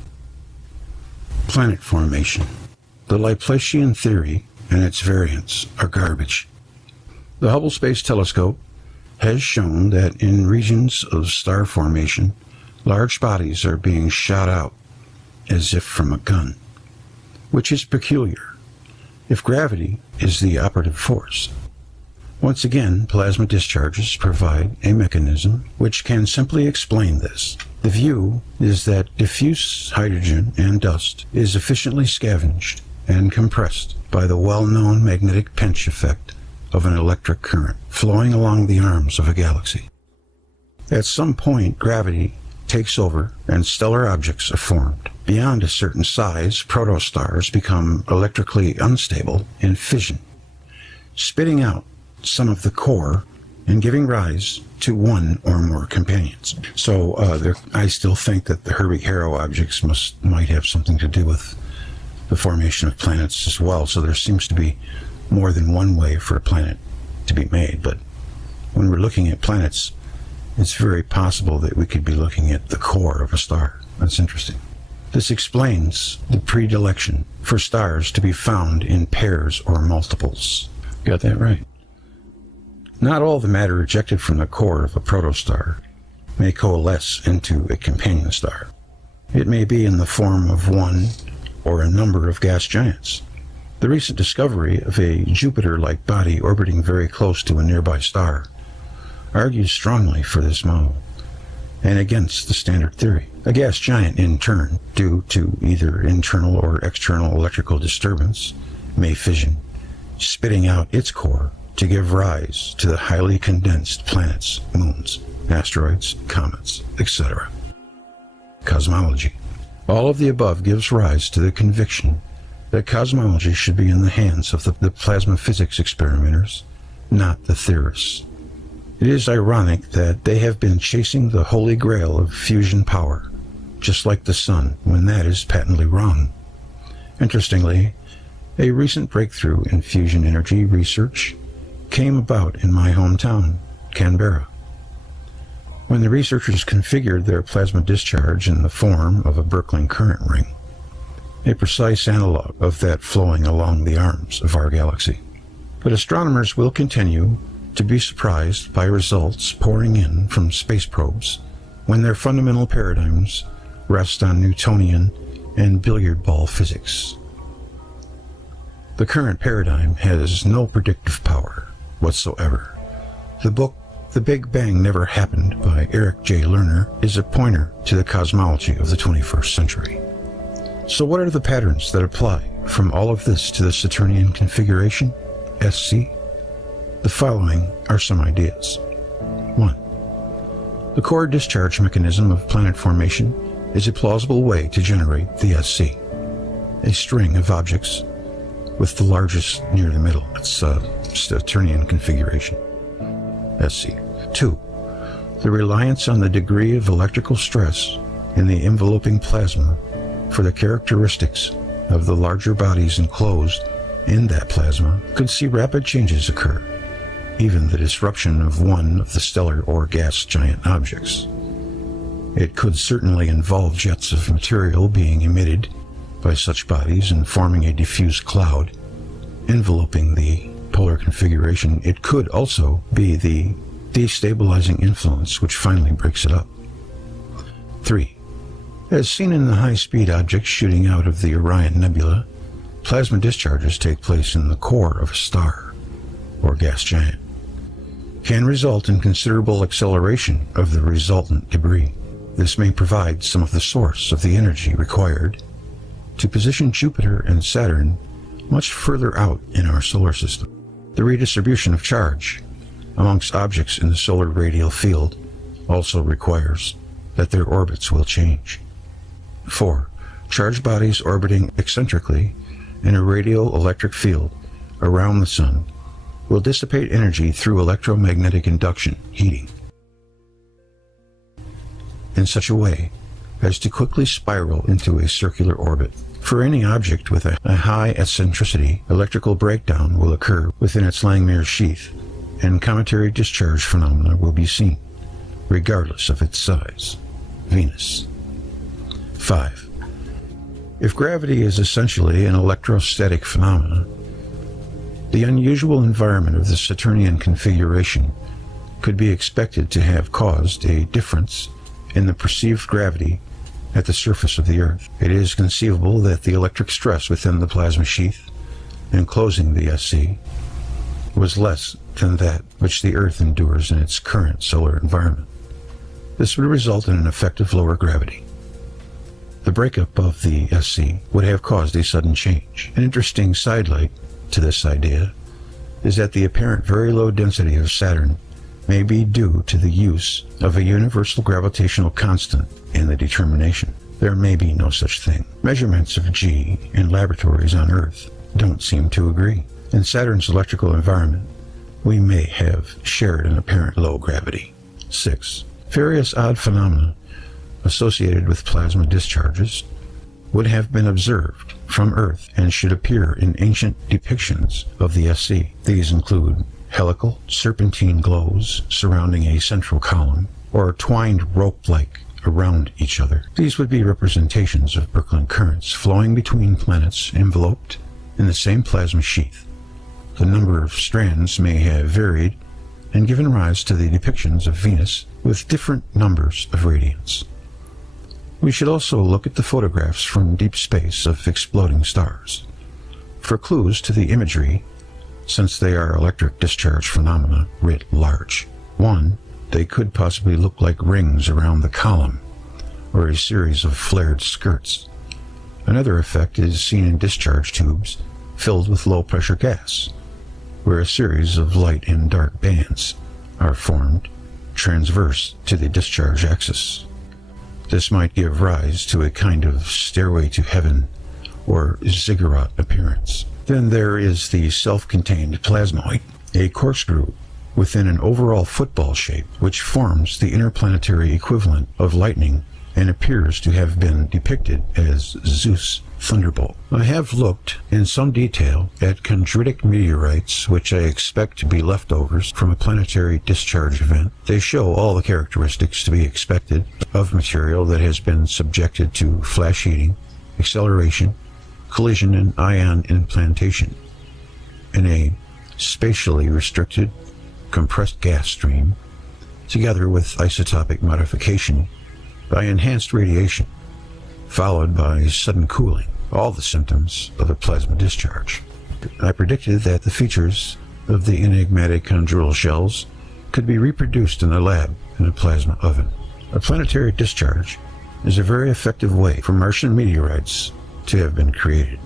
Planet formation. The Laplacian theory and its variants are garbage. The Hubble Space Telescope has shown that in regions of star formation, large bodies are being shot out as if from a gun, which is peculiar if gravity is the operative force. Once again, plasma discharges provide a mechanism which can simply explain this. The view is that diffuse hydrogen and dust is efficiently scavenged and compressed by the well-known magnetic pinch effect of an electric current flowing along the arms of a galaxy. At some point, gravity takes over and stellar objects are formed. Beyond a certain size, protostars become electrically unstable in fission, spitting out some of the core and giving rise to one or more companions. So I still think that the Herbig-Haro objects might have something to do with the formation of planets as well. So there seems to be more than one way for a planet to be made. But when we're looking at planets, it's very possible that we could be looking at the core of a star. That's interesting. This explains the predilection for stars to be found in pairs or multiples. Got that right. Not all the matter ejected from the core of a protostar may coalesce into a companion star. It may be in the form of one or a number of gas giants. The recent discovery of a Jupiter-like body orbiting very close to a nearby star argues strongly for this model and against the standard theory. A gas giant, in turn, due to either internal or external electrical disturbance, may fission, spitting out its core to give rise to the highly condensed planets, moons, asteroids, comets, etc. Cosmology. All of the above gives rise to the conviction that cosmology should be in the hands of the plasma physics experimenters, not the theorists. It is ironic that they have been chasing the holy grail of fusion power, just like the Sun, when that is patently wrong. Interestingly, a recent breakthrough in fusion energy research came about in my hometown, Canberra. When the researchers configured their plasma discharge in the form of a Birkeling current ring, a precise analog of that flowing along the arms of our galaxy. But astronomers will continue to be surprised by results pouring in from space probes when their fundamental paradigms rest on Newtonian and billiard ball physics. The current paradigm has no predictive power whatsoever. The book The Big Bang Never Happened by Eric J. Lerner is a pointer to the cosmology of the 21st century. So what are the patterns that apply from all of this to the Saturnian configuration, SC? The following are some ideas. 1. The core discharge mechanism of planet formation is a plausible way to generate the SC, a string of objects with the largest near the middle. It's Saturnian configuration, SC. 2. The reliance on the degree of electrical stress in the enveloping plasma for the characteristics of the larger bodies enclosed in that plasma could see rapid changes occur, even the disruption of one of the stellar or gas giant objects. It could certainly involve jets of material being emitted by such bodies and forming a diffuse cloud enveloping the polar configuration. It could also be the destabilizing influence which finally breaks it up. 3. As seen in the high-speed objects shooting out of the Orion Nebula, plasma discharges take place in the core of a star, or gas giant, can result in considerable acceleration of the resultant debris. This may provide some of the source of the energy required to position Jupiter and Saturn much further out in our solar system. The redistribution of charge amongst objects in the solar radial field also requires that their orbits will change. 4. Charged bodies orbiting eccentrically in a radial electric field around the Sun will dissipate energy through electromagnetic induction, heating, in such a way as to quickly spiral into a circular orbit. For any object with a high eccentricity, electrical breakdown will occur within its Langmuir sheath, and cometary discharge phenomena will be seen, regardless of its size. Venus. 5. If gravity is essentially an electrostatic phenomenon, the unusual environment of the Saturnian configuration could be expected to have caused a difference in the perceived gravity at the surface of the Earth. It is conceivable that the electric stress within the plasma sheath enclosing the SC was less than that which the Earth endures in its current solar environment. This would result in an effective lower gravity. The breakup of the SC would have caused a sudden change. An interesting sidelight to this idea is that the apparent very low density of Saturn may be due to the use of a universal gravitational constant in the determination. There may be no such thing. Measurements of G in laboratories on Earth don't seem to agree. In Saturn's electrical environment, we may have shared an apparent low gravity. 6. Various odd phenomena associated with plasma discharges would have been observed from Earth and should appear in ancient depictions of the SC. These include helical, serpentine glows surrounding a central column, or twined rope-like around each other. These would be representations of Birkeling currents flowing between planets enveloped in the same plasma sheath. The number of strands may have varied and given rise to the depictions of Venus with different numbers of radiance. We should also look at the photographs from deep space of exploding stars for clues to the imagery, since they are electric discharge phenomena writ large. 1. They could possibly look like rings around the column, or a series of flared skirts. Another effect is seen in discharge tubes filled with low-pressure gas, where a series of light and dark bands are formed transverse to the discharge axis. This might give rise to a kind of stairway to heaven or ziggurat appearance. Then there is the self-contained plasmoid, a corkscrew within an overall football shape, which forms the interplanetary equivalent of lightning and appears to have been depicted as Zeus' thunderbolt. I have looked in some detail at chondritic meteorites, which I expect to be leftovers from a planetary discharge event. They show all the characteristics to be expected of material that has been subjected to flash heating, acceleration, collision, and ion implantation in a spatially restricted, compressed gas stream, together with isotopic modification by enhanced radiation, followed by sudden cooling, all the symptoms of a plasma discharge. I predicted that the features of the enigmatic chondrule shells could be reproduced in the lab in a plasma oven. A planetary discharge is a very effective way for Martian meteorites to have been created.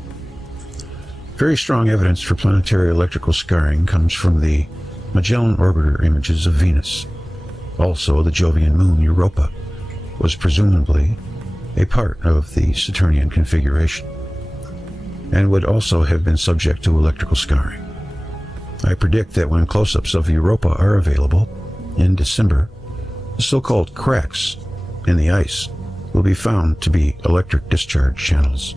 Very strong evidence for planetary electrical scarring comes from the Magellan orbiter images of Venus. Also, the Jovian moon Europa was presumably a part of the Saturnian configuration, and would also have been subject to electrical scarring. I predict that when close-ups of Europa are available in December, the so-called cracks in the ice will be found to be electric discharge channels,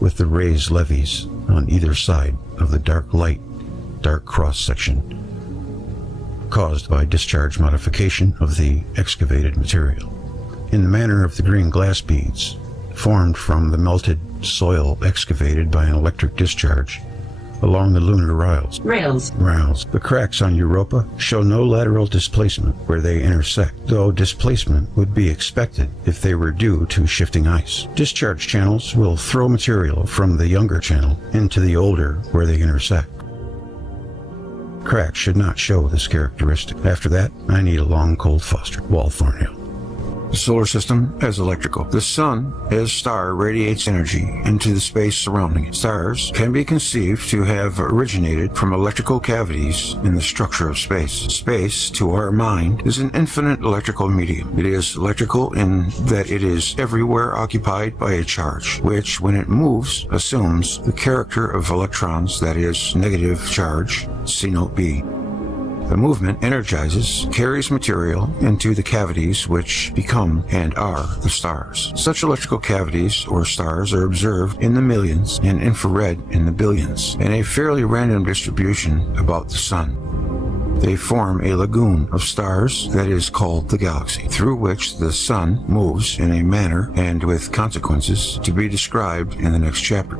with the raised levees on either side of the dark cross-section caused by discharge modification of the excavated material, in the manner of the green glass beads formed from the melted soil excavated by an electric discharge along the lunar rails. The cracks on Europa show no lateral displacement where they intersect, though displacement would be expected if they were due to shifting ice. Discharge channels will throw material from the younger channel into the older where they intersect. Cracks should not show this characteristic. After that, I need a long cold Foster. Wall Thornhill. The solar system as electrical. The sun, as star, radiates energy into the space surrounding it. Stars can be conceived to have originated from electrical cavities in the structure of space. Space, to our mind, is an infinite electrical medium. It is electrical in that it is everywhere occupied by a charge, which, when it moves, assumes the character of electrons, that is, negative charge, C note B. The movement energizes, carries material into the cavities which become and are the stars. Such electrical cavities or stars are observed in the millions and infrared in the billions, in a fairly random distribution about the sun. They form a lagoon of stars that is called the galaxy, through which the sun moves in a manner and with consequences to be described in the next chapter.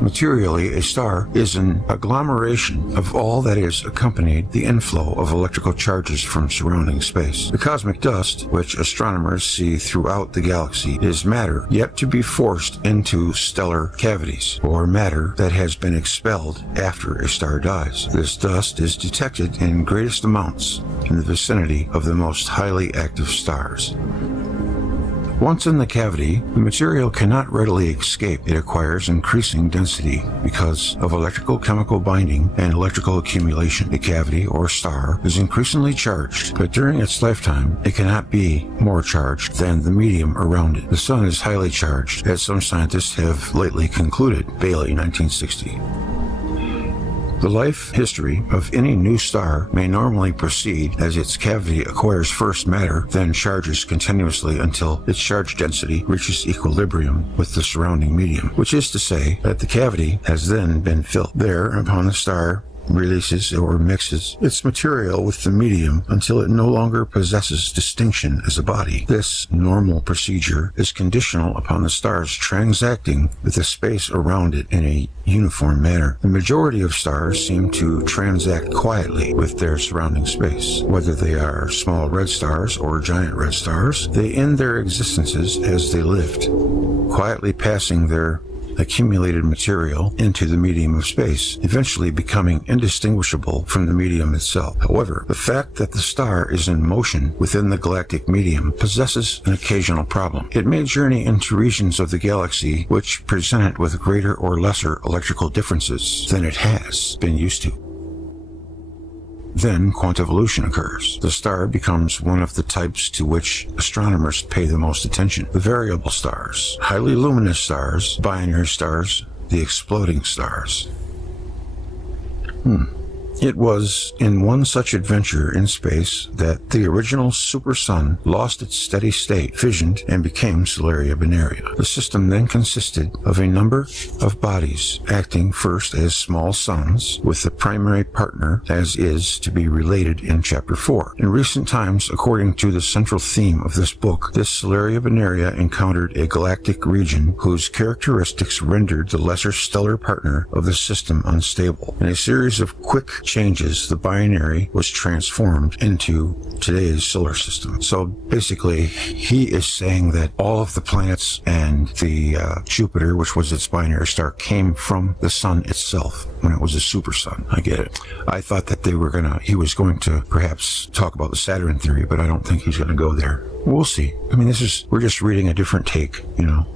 Materially, a star is an agglomeration of all that has accompanied the inflow of electrical charges from surrounding space. The cosmic dust, which astronomers see throughout the galaxy, is matter yet to be forced into stellar cavities, or matter that has been expelled after a star dies. This dust is detected in greatest amounts in the vicinity of the most highly active stars. Once in the cavity, the material cannot readily escape. It acquires increasing density because of electrical chemical binding and electrical accumulation. A cavity or star is increasingly charged, but during its lifetime, it cannot be more charged than the medium around it. The sun is highly charged, as some scientists have lately concluded. Bailey, 1960. The life history of any new star may normally proceed as its cavity acquires first matter, then charges continuously until its charge density reaches equilibrium with the surrounding medium, which is to say that the cavity has then been filled. Thereupon the star releases or mixes its material with the medium until it no longer possesses distinction as a body. This normal procedure is conditional upon the stars transacting with the space around it in a uniform manner. The majority of stars seem to transact quietly with their surrounding space. Whether they are small red stars or giant red stars, they end their existences as they lived, quietly passing their accumulated material into the medium of space, eventually becoming indistinguishable from the medium itself. However, the fact that the star is in motion within the galactic medium possesses an occasional problem. It may journey into regions of the galaxy which present it with greater or lesser electrical differences than it has been used to. Then quantivolution occurs. The star becomes one of the types to which astronomers pay the most attention. The variable stars, highly luminous stars, binary stars, the exploding stars. It was in one such adventure in space that the original super-sun lost its steady state, fissioned, and became Solaria Binaria. The system then consisted of a number of bodies acting first as small suns, with the primary partner as is to be related in Chapter 4. In recent times, according to the central theme of this book, this Solaria Binaria encountered a galactic region whose characteristics rendered the lesser stellar partner of the system unstable. In a series of quick changes, the binary was transformed into today's solar system. So basically, he is saying that all of the planets and the Jupiter, which was its binary star, came from the sun itself when it was a super sun. I get it. I thought that he was going to perhaps talk about the Saturn theory, but I don't think he's going to go there. We'll see. I mean, we're just reading a different take, you know.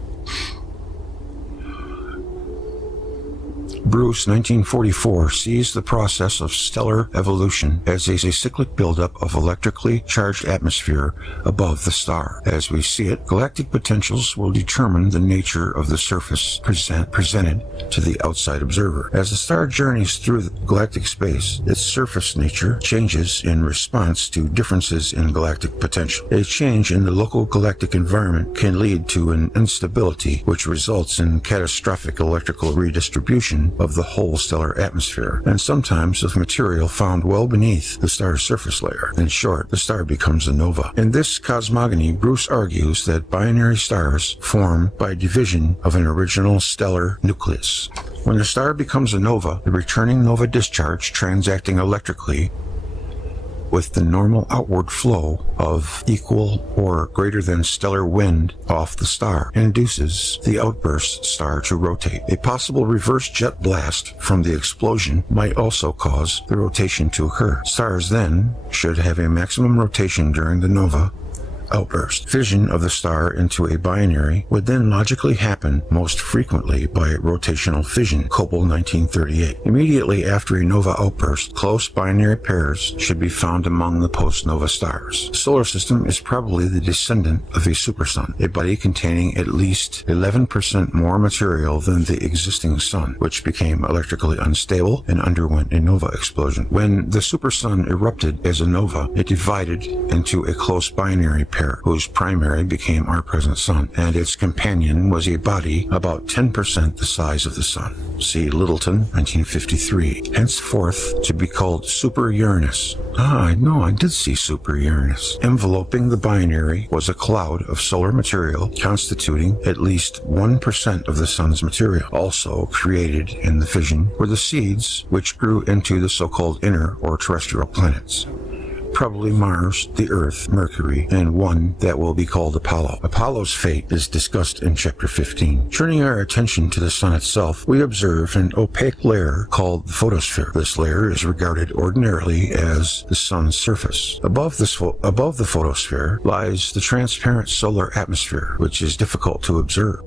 Bruce, 1944, sees the process of stellar evolution as a cyclic buildup of electrically charged atmosphere above the star. As we see it, galactic potentials will determine the nature of the surface presented to the outside observer. As the star journeys through galactic space, its surface nature changes in response to differences in galactic potential. A change in the local galactic environment can lead to an instability which results in catastrophic electrical redistribution of the whole stellar atmosphere, and sometimes of material found well beneath the star's surface layer. In short, the star becomes a nova. In this cosmogony, Bruce argues that binary stars form by division of an original stellar nucleus. When the star becomes a nova, the returning nova discharge, transacting electrically with the normal outward flow of equal or greater than stellar wind off the star, induces the outburst star to rotate. A possible reverse jet blast from the explosion might also cause the rotation to occur. Stars then should have a maximum rotation during the nova outburst. Fission of the star into a binary would then logically happen most frequently by rotational fission, Coble, 1938. Immediately after a nova outburst, close binary pairs should be found among the post-nova stars. The solar system is probably the descendant of a supersun, a body containing at least 11% more material than the existing sun, which became electrically unstable and underwent a nova explosion. When the supersun erupted as a nova, it divided into a close binary pair, whose primary became our present sun, and its companion was a body about 10% the size of the sun. See Littleton, 1953. Henceforth to be called Super Uranus. I did see Super Uranus. Enveloping the binary was a cloud of solar material constituting at least 1% of the sun's material. Also created in the fission were the seeds which grew into the so-called inner or terrestrial planets. Probably Mars, the Earth, Mercury, and one that will be called Apollo. Apollo's fate is discussed in Chapter 15. Turning our attention to the Sun itself, we observe an opaque layer called the photosphere. This layer is regarded ordinarily as the Sun's surface. Above the photosphere lies the transparent solar atmosphere, which is difficult to observe.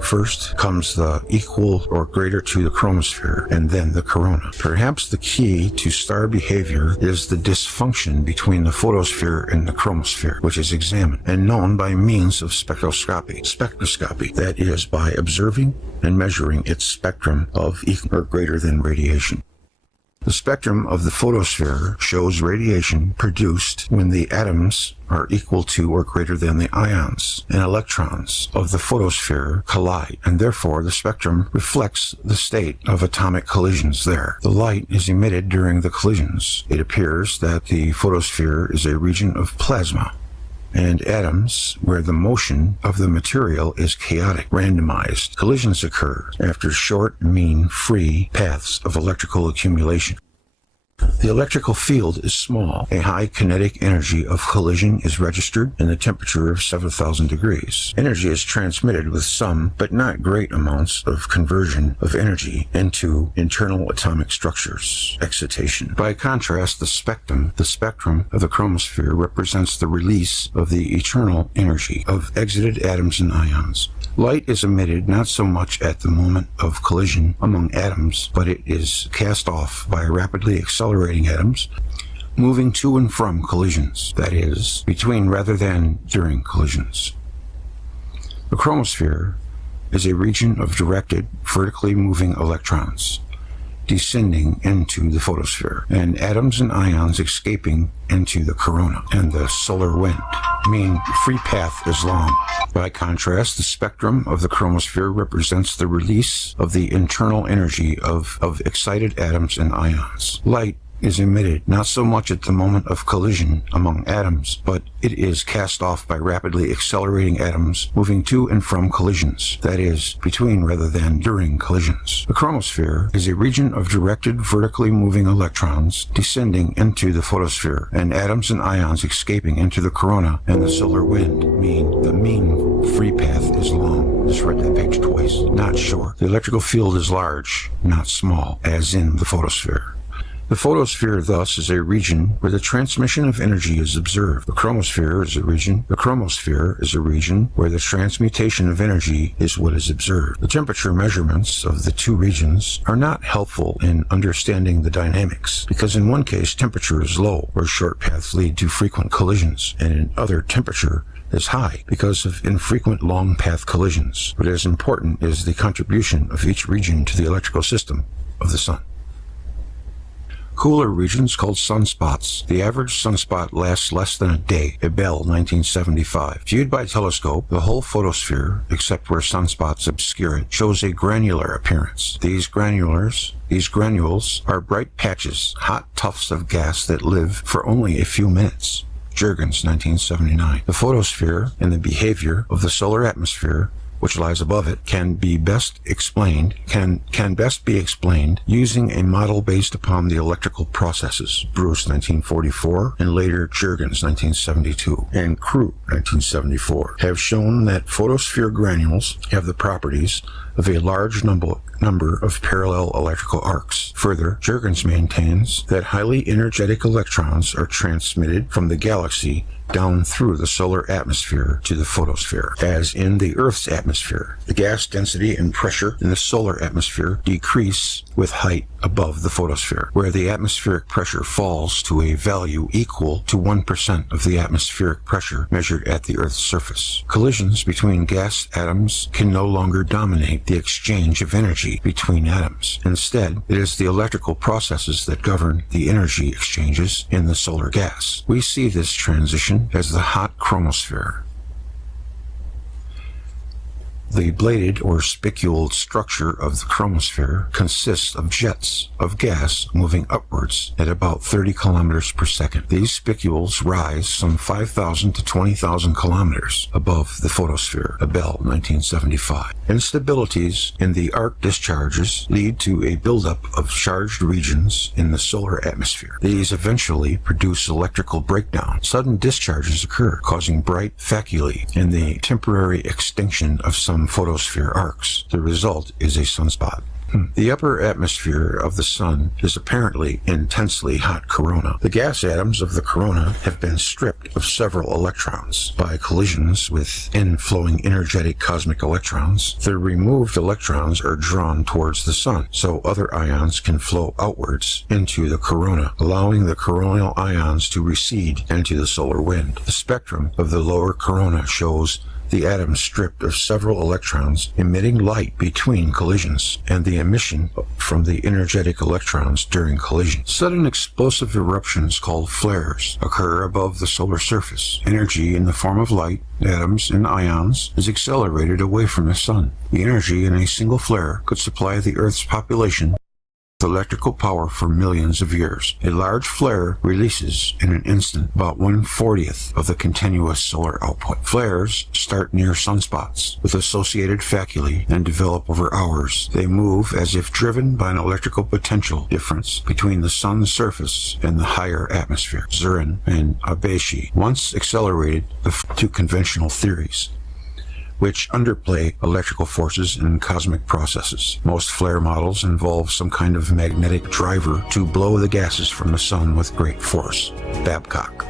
First comes the equal or greater to the chromosphere, and then the corona. Perhaps the key to star behavior is the dysfunction between the photosphere and the chromosphere, which is examined and known by means of spectroscopy. Spectroscopy, that is, by observing and measuring its spectrum of equal or greater than radiation. The spectrum of the photosphere shows radiation produced when the atoms are equal to or greater than the ions and electrons of the photosphere collide, and therefore the spectrum reflects the state of atomic collisions there. The light is emitted during the collisions. It appears that the photosphere is a region of plasma and atoms where the motion of the material is chaotic, randomized. Collisions occur after short, mean, free paths of electrical accumulation. The electrical field is small. A high kinetic energy of collision is registered and the temperature of 7,000 degrees. Energy is transmitted with some, but not great amounts of conversion of energy into internal atomic structures, excitation. By contrast, the spectrum of the chromosphere represents the release of the eternal energy of exited atoms and ions. Light is emitted not so much at the moment of collision among atoms, but it is cast off by rapidly accelerating atoms moving to and from collisions, that is, between rather than during collisions. The chromosphere is a region of directed, vertically moving electrons. descending into the photosphere, and atoms and ions escaping into the corona and the solar wind, mean free path is long. By contrast, the spectrum of the chromosphere represents the release of the internal energy of excited atoms and ions. Light is emitted not so much at the moment of collision among atoms, but it is cast off by rapidly accelerating atoms moving to and from collisions, that is, between rather than during collisions. The chromosphere is a region of directed vertically moving electrons descending into the photosphere, and atoms and ions escaping into the corona and the solar wind, mean the mean free path is long. Just read that page twice, not short. The electrical field is large, not small, as in the photosphere. The photosphere, thus, is a region where the transmission of energy is observed. The chromosphere is a region where the transmutation of energy is what is observed. The temperature measurements of the two regions are not helpful in understanding the dynamics, because in one case temperature is low, where short paths lead to frequent collisions, and in other temperature is high because of infrequent long path collisions. But as important is the contribution of each region to the electrical system of the sun. Cooler regions called sunspots. The average sunspot lasts less than a day. Bell, 1975. Viewed by telescope, the whole photosphere, except where sunspots obscure it, shows a granular appearance. These granules are bright patches, hot tufts of gas that live for only a few minutes. Jurgens, 1979. The photosphere and the behavior of the solar atmosphere, which lies above it, can best be explained using a model based upon the electrical processes. Bruce, 1944, and later Jurgens, 1972, and Crew, 1974, have shown that photosphere granules have the properties of a large number of parallel electrical arcs. Further, Jurgens maintains that highly energetic electrons are transmitted from the galaxy down through the solar atmosphere to the photosphere. As in the Earth's atmosphere, the gas density and pressure in the solar atmosphere decrease with height above the photosphere, where the atmospheric pressure falls to a value equal to 1% of the atmospheric pressure measured at the Earth's surface. Collisions between gas atoms can no longer dominate the exchange of energy between atoms. Instead, it is the electrical processes that govern the energy exchanges in the solar gas. We see this transition as the hot chromosphere. The bladed or spiculed structure of the chromosphere consists of jets of gas moving upwards at about 30 kilometers per second. These spicules rise some 5,000 to 20,000 kilometers above the photosphere. Bell, 1975. Instabilities in the arc discharges lead to a buildup of charged regions in the solar atmosphere. These eventually produce electrical breakdown. Sudden discharges occur, causing bright faculae and the temporary extinction of some photosphere arcs. The result is a sunspot. The upper atmosphere of the sun is apparently intensely hot corona. The gas atoms of the corona have been stripped of several electrons by collisions with inflowing energetic cosmic electrons. The removed electrons are drawn towards the sun, so other ions can flow outwards into the corona, allowing the coronal ions to recede into the solar wind. The spectrum of the lower corona shows the atoms stripped of several electrons, emitting light between collisions, and the emission from the energetic electrons during collision. Sudden explosive eruptions called flares occur above the solar surface. Energy in the form of light, atoms, and ions is accelerated away from the sun. The energy in a single flare could supply the Earth's population with electrical power for millions of years. A large flare releases in an instant about 1/40th of the continuous solar output. Flares start near sunspots with associated faculae and develop over hours. They move as if driven by an electrical potential difference between the sun's surface and the higher atmosphere. Zurin and Abeshi once accelerated the two conventional theories, which underplay electrical forces and cosmic processes. Most flare models involve some kind of magnetic driver to blow the gases from the sun with great force. Babcock.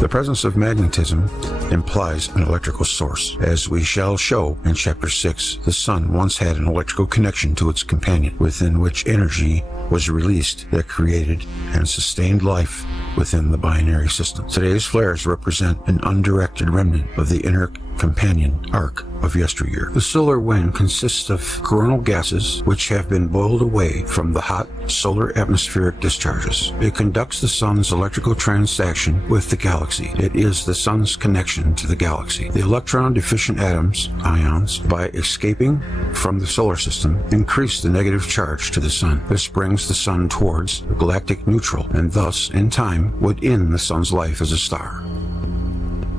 The presence of magnetism implies an electrical source. As we shall show in Chapter 6, the sun once had an electrical connection to its companion, within which energy was released that created and sustained life within the binary system. Today's flares represent an undirected remnant of the inner companion arc of yesteryear. The solar wind consists of coronal gases which have been boiled away from the hot solar atmospheric discharges. It conducts the sun's electrical transaction with the galaxy. It is the sun's connection to the galaxy. The electron-deficient atoms, ions, by escaping from the solar system, increase the negative charge to the sun. This brings the sun towards galactic neutral, and thus, in time, would end the sun's life as a star.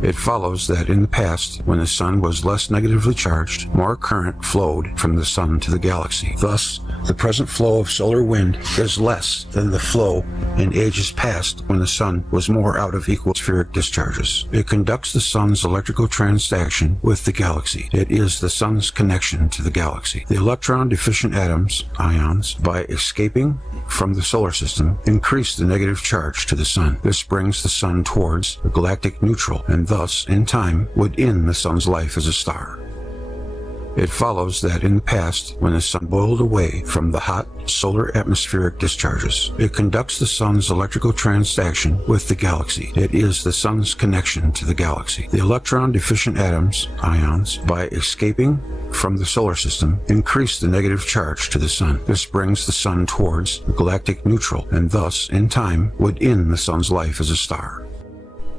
It follows that in the past, when the sun was less negatively charged, more current flowed from the sun to the galaxy. Thus, the present flow of solar wind is less than the flow in ages past when the sun was more out of equal spheric discharges. It conducts the sun's electrical transaction with the galaxy. It is the sun's connection to the galaxy. The electron-deficient atoms, ions, by escaping from the solar system, increase the negative charge to the sun. This brings the sun towards the galactic neutral, and thus, in time, would end the sun's life as a star. It follows that in the past, when the sun boiled away from the hot solar atmospheric discharges, it conducts the sun's electrical transaction with the galaxy. It is the sun's connection to the galaxy. The electron-deficient atoms, ions, by escaping from the solar system, increase the negative charge to the sun. This brings the sun towards the galactic neutral, and thus, in time, would end the sun's life as a star.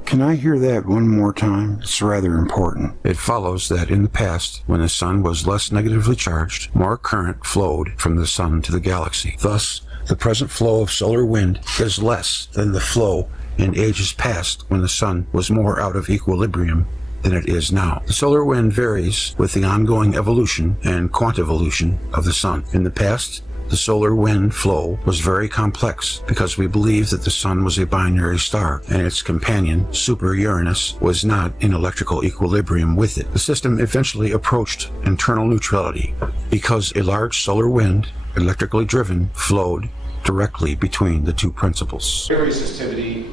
Can I hear that one more time? It's rather important. It follows that in the past, when the sun was less negatively charged, more current flowed from the sun to the galaxy. Thus, the present flow of solar wind is less than the flow in ages past when the sun was more out of equilibrium than it is now. The solar wind varies with the ongoing evolution and quantivolution of the sun. In the past, the solar wind flow was very complex because we believed that the sun was a binary star and its companion, Super Uranus, was not in electrical equilibrium with it. The system eventually approached internal neutrality because a large solar wind, electrically driven, flowed directly between the two principles. Resistivity.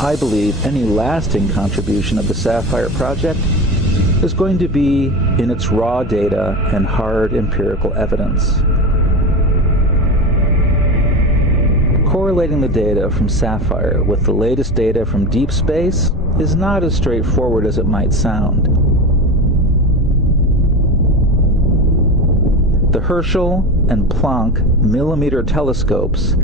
I believe any lasting contribution of the Safire project is going to be in its raw data and hard empirical evidence. Correlating the data from Safire with the latest data from deep space is not as straightforward as it might sound. The Herschel and Planck millimeter telescopes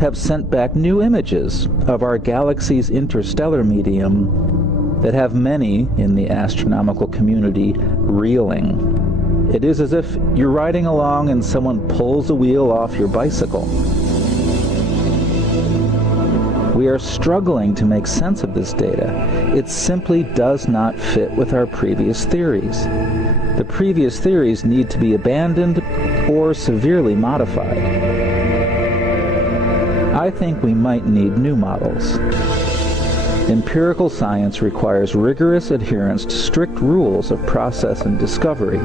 have sent back new images of our galaxy's interstellar medium that have many in the astronomical community reeling. It is as if you're riding along and someone pulls a wheel off your bicycle. We are struggling to make sense of this data. It simply does not fit with our previous theories. The previous theories need to be abandoned or severely modified. I think we might need new models. Empirical science requires rigorous adherence to strict rules of process and discovery.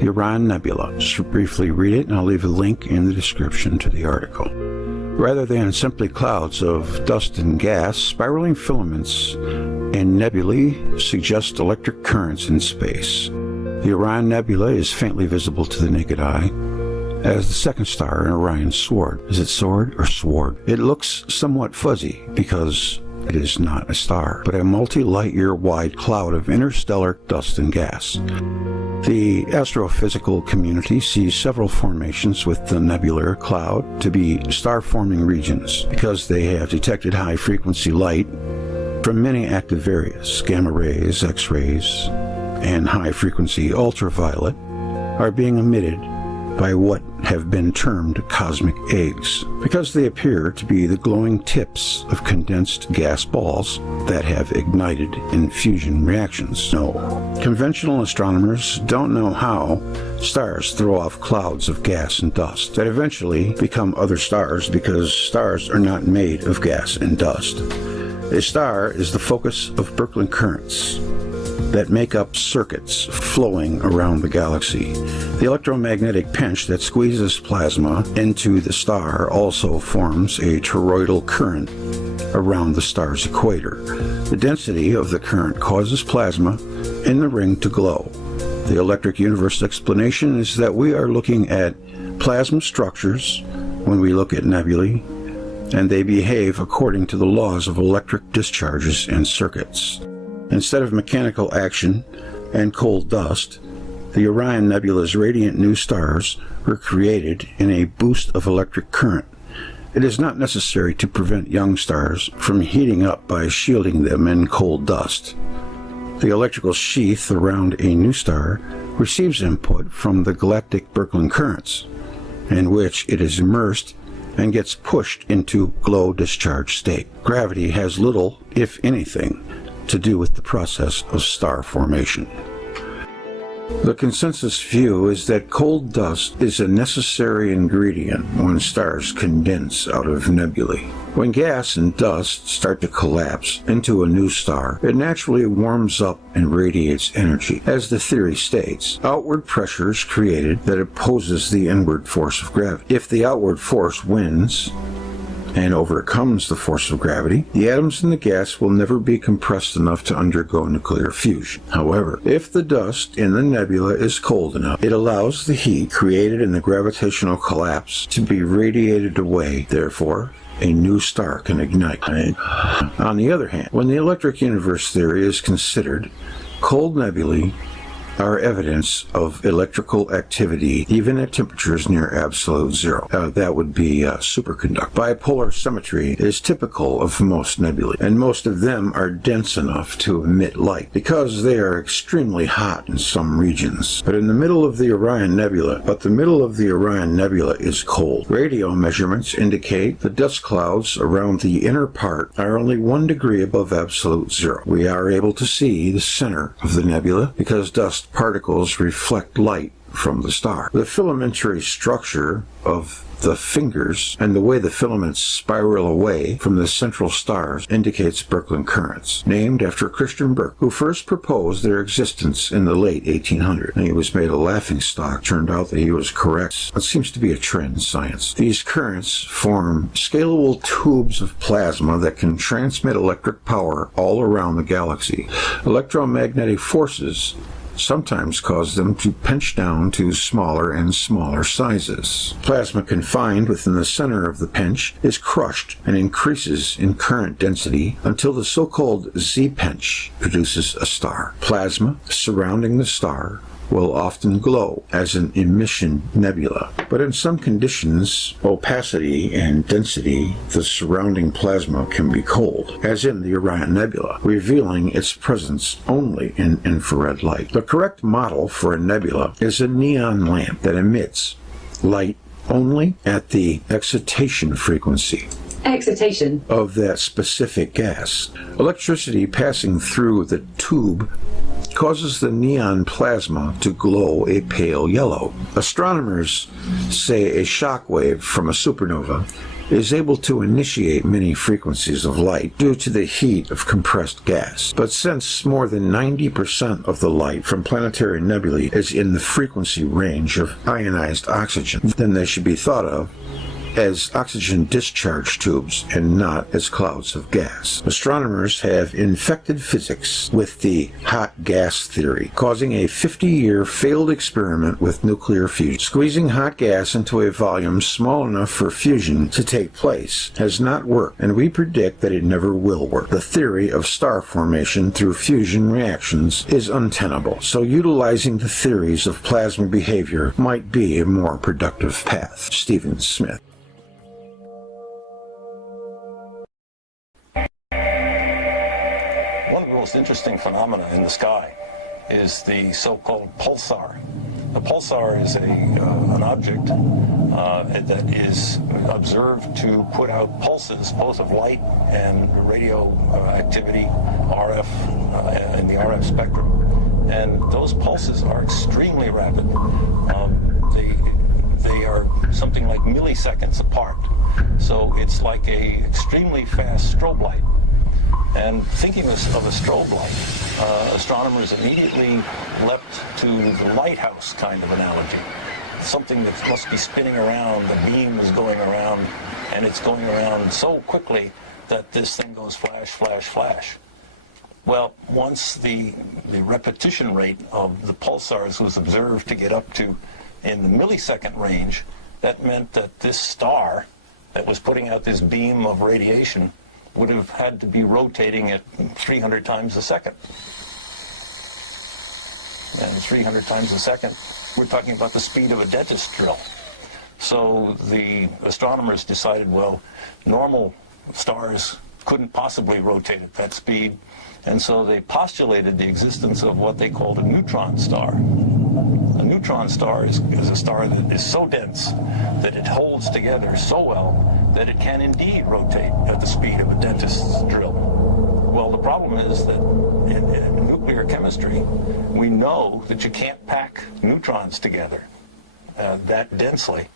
The Orion Nebula. Just briefly read it, and I'll leave a link in the description to the article. Rather than simply clouds of dust and gas, spiraling filaments and nebulae suggest electric currents in space. The Orion Nebula is faintly visible to the naked eye as the second star in Orion's sword. Is it sword or sword? It looks somewhat fuzzy because it is not a star, but a multi-light-year wide cloud of interstellar dust and gas. The astrophysical community sees several formations with the nebular cloud to be star-forming regions because they have detected high-frequency light from many active areas. Gamma rays, X-rays, and high-frequency ultraviolet are being emitted by what have been termed cosmic eggs, because they appear to be the glowing tips of condensed gas balls that have ignited in fusion reactions. No. Conventional astronomers don't know how stars throw off clouds of gas and dust that eventually become other stars, because stars are not made of gas and dust. A star is the focus of Birkeland currents, that make up circuits flowing around the galaxy. The electromagnetic pinch that squeezes plasma into the star also forms a toroidal current around the star's equator. The density of the current causes plasma in the ring to glow. The electric universe explanation is that we are looking at plasma structures when we look at nebulae, and they behave according to the laws of electric discharges and circuits. Instead of mechanical action and cold dust, the Orion Nebula's radiant new stars were created in a boost of electric current. It is not necessary to prevent young stars from heating up by shielding them in cold dust. The electrical sheath around a new star receives input from the galactic Birkeland currents, in which it is immersed and gets pushed into glow discharge state. Gravity has little, if anything, to do with the process of star formation. The consensus view is that cold dust is a necessary ingredient when stars condense out of nebulae. When gas and dust start to collapse into a new star, it naturally warms up and radiates energy. As the theory states, outward pressure is created that opposes the inward force of gravity. If the outward force wins and overcomes the force of gravity, the atoms in the gas will never be compressed enough to undergo nuclear fusion. However, if the dust in the nebula is cold enough, it allows the heat created in the gravitational collapse to be radiated away. Therefore, a new star can ignite. On the other hand, when the electric universe theory is considered, cold nebulae are evidence of electrical activity even at temperatures near absolute zero. That would be superconductor. Bipolar symmetry is typical of most nebulae, and most of them are dense enough to emit light because they are extremely hot in some regions. But the middle of the Orion Nebula is cold. Radio measurements indicate the dust clouds around the inner part are only 1 degree above absolute zero. We are able to see the center of the nebula because dust particles reflect light from the star. The filamentary structure of the fingers and the way the filaments spiral away from the central stars indicates Birkeland currents, named after Christian Birk, who first proposed their existence in the late 1800s. And he was made a laughingstock. Turned out that he was correct. It seems to be a trend in science. These currents form scalable tubes of plasma that can transmit electric power all around the galaxy. Electromagnetic forces sometimes cause them to pinch down to smaller and smaller sizes. Plasma confined within the center of the pinch is crushed and increases in current density until the so-called Z-pinch produces a star. Plasma surrounding the star will often glow as an emission nebula, but in some conditions, opacity and density, the surrounding plasma can be cold, as in the Orion Nebula, revealing its presence only in infrared light. The correct model for a nebula is a neon lamp that emits light only at the excitation frequency of that specific gas. Electricity passing through the tube causes the neon plasma to glow a pale yellow. Astronomers say a shock wave from a supernova is able to initiate many frequencies of light due to the heat of compressed gas. But since more than 90% of the light from planetary nebulae is in the frequency range of ionized oxygen, then they should be thought of as oxygen discharge tubes and not as clouds of gas. Astronomers have infected physics with the hot gas theory, causing a 50-year failed experiment with nuclear fusion. Squeezing hot gas into a volume small enough for fusion to take place has not worked, and we predict that it never will work. The theory of star formation through fusion reactions is untenable, so utilizing the theories of plasma behavior might be a more productive path. Stephen Smith. One of the most interesting phenomena in the sky is the so-called pulsar. A pulsar is an object that is observed to put out pulses, both of light and radio activity, RF, and the RF spectrum. And those pulses are extremely rapid. They are something like milliseconds apart. So it's like a extremely fast strobe light. And thinking of a strobe light, astronomers immediately leapt to the lighthouse kind of analogy. Something that must be spinning around, the beam is going around, and it's going around so quickly that this thing goes flash, flash, flash. Well, once the repetition rate of the pulsars was observed to get up to in the millisecond range, that meant that this star that was putting out this beam of radiation would have had to be rotating at 300 times a second. And 300 times a second, we're talking about the speed of a dentist drill. So the astronomers decided, well, normal stars couldn't possibly rotate at that speed, and so they postulated the existence of what they called a neutron star. A neutron star is a star that is so dense that it holds together so well that it can indeed rotate at the speed of a dentist's drill. Well, the problem is that in nuclear chemistry, we know that you can't pack neutrons together that densely.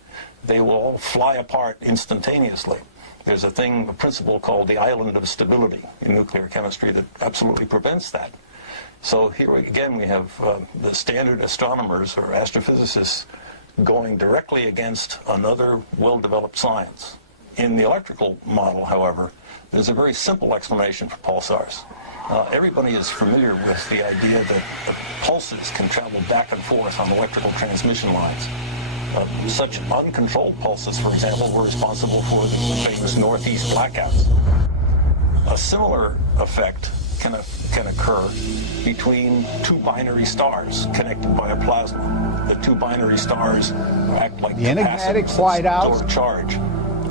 They will all fly apart instantaneously. There's a principle called the island of stability in nuclear chemistry that absolutely prevents that. So here again we have the standard astronomers or astrophysicists going directly against another well-developed science. In the electrical model, however, there's a very simple explanation for pulsars. Everybody is familiar with the idea that pulses can travel back and forth on electrical transmission lines. Such uncontrolled pulses, for example, were responsible for the famous Northeast blackouts. A similar effect can occur between two binary stars connected by a plasma. The two binary stars act like capacitors that store charge.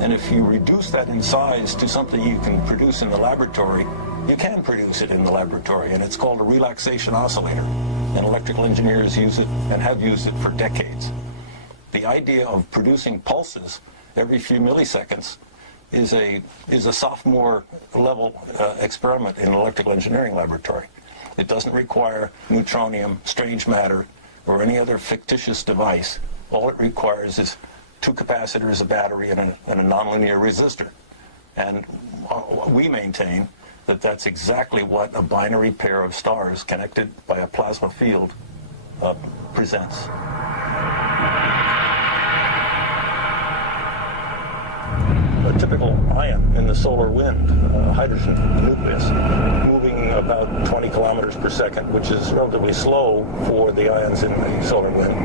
And if you reduce that in size to something you can produce in the laboratory, you can produce it in the laboratory, and it's called a relaxation oscillator. And electrical engineers use it and have used it for decades. The idea of producing pulses every few milliseconds is a sophomore level experiment in an electrical engineering laboratory. It doesn't require neutronium, strange matter, or any other fictitious device. All it requires is two capacitors, a battery, and a nonlinear resistor. And we maintain that that's exactly what a binary pair of stars connected by a plasma field presents. A typical ion in the solar wind, hydrogen nucleus, moving about 20 kilometers per second, which is relatively slow for the ions in the solar wind,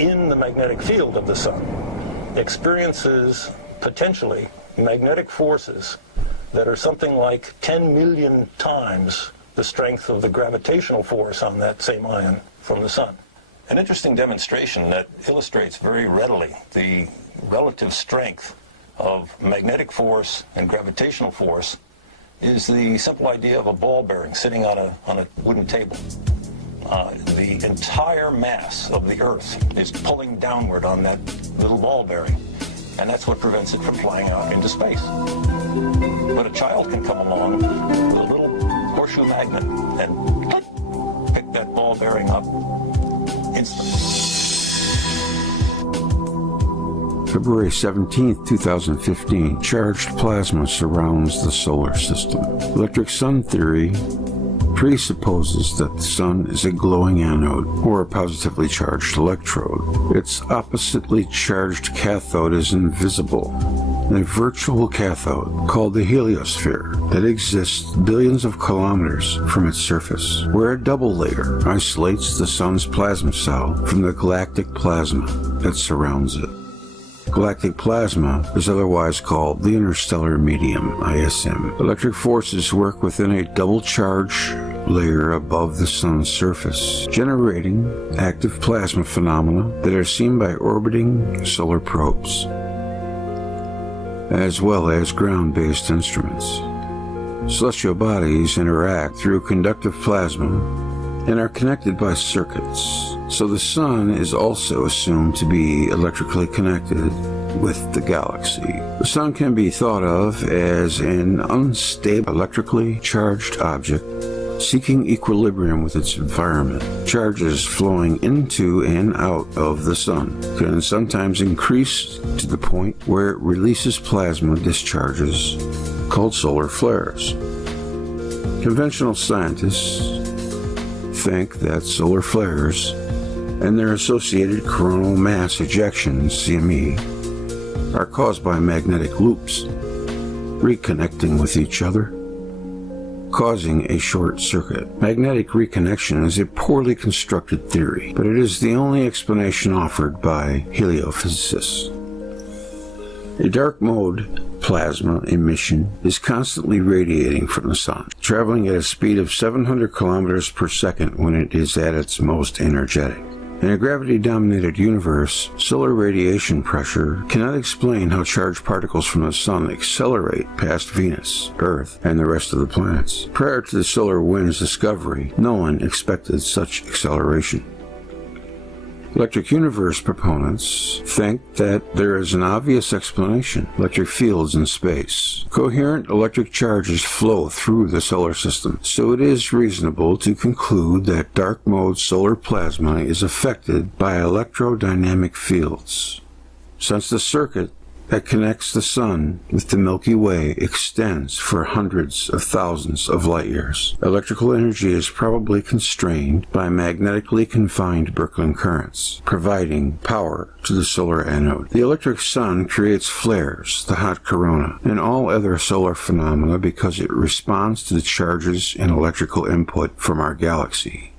in the magnetic field of the sun, experiences potentially magnetic forces that are something like 10 million times the strength of the gravitational force on that same ion from the sun. An interesting demonstration that illustrates very readily the relative strength of magnetic force and gravitational force is the simple idea of a ball bearing sitting on a wooden table. The entire mass of the Earth is pulling downward on that little ball bearing, and that's what prevents it from flying out into space. But a child can come along with a little horseshoe magnet and pick that ball bearing up instantly. February 17, 2015, charged plasma surrounds the solar system. Electric sun theory presupposes that the sun is a glowing anode or a positively charged electrode. Its oppositely charged cathode is invisible, a virtual cathode called the heliosphere that exists billions of kilometers from its surface, where a double layer isolates the sun's plasma cell from the galactic plasma that surrounds it. Galactic plasma is otherwise called the interstellar medium, ISM. Electric forces work within a double charge layer above the sun's surface, generating active plasma phenomena that are seen by orbiting solar probes, as well as ground-based instruments. Celestial bodies interact through conductive plasma and are connected by circuits. So the sun is also assumed to be electrically connected with the galaxy. The sun can be thought of as an unstable, electrically charged object seeking equilibrium with its environment. Charges flowing into and out of the sun can sometimes increase to the point where it releases plasma discharges called solar flares. Conventional scientists think that solar flares and their associated coronal mass ejections, CME, are caused by magnetic loops reconnecting with each other, causing a short circuit. Magnetic reconnection is a poorly constructed theory, but it is the only explanation offered by heliophysicists. A dark mode plasma emission is constantly radiating from the sun, traveling at a speed of 700 kilometers per second when it is at its most energetic. In a gravity-dominated universe, solar radiation pressure cannot explain how charged particles from the sun accelerate past Venus, Earth, and the rest of the planets. Prior to the solar wind's discovery, no one expected such acceleration. Electric universe proponents think that there is an obvious explanation: electric fields in space. Coherent electric charges flow through the solar system, so it is reasonable to conclude that dark mode solar plasma is affected by electrodynamic fields. Since the circuit that connects the sun with the Milky Way extends for hundreds of thousands of light years, electrical energy is probably constrained by magnetically confined Birkeland currents, providing power to the solar anode. The electric sun creates flares, the hot corona, and all other solar phenomena because it responds to the charges and electrical input from our galaxy.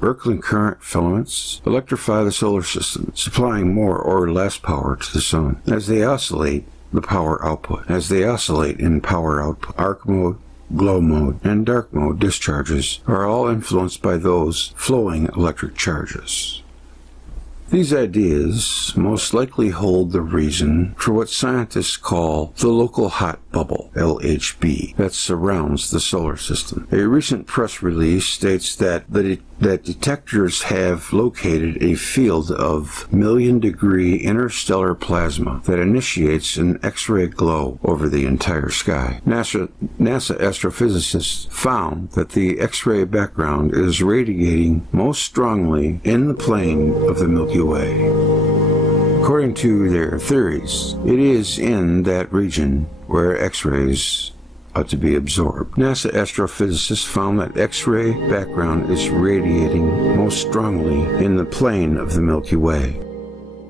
Birkeland current filaments electrify the solar system, supplying more or less power to the sun. As they oscillate, the power output. As they oscillate in power output, arc mode, glow mode, and dark mode discharges are all influenced by those flowing electric charges. These ideas most likely hold the reason for what scientists call the local hot bubble, LHB, that surrounds the solar system. A recent press release states that detectors have located a field of million-degree interstellar plasma that initiates an X-ray glow over the entire sky. NASA astrophysicists found that the X-ray background is radiating most strongly in the plane of the Milky Way. According to their theories, it is in that region where X-rays ought to be absorbed. NASA astrophysicists found that X-ray background is radiating most strongly in the plane of the Milky Way.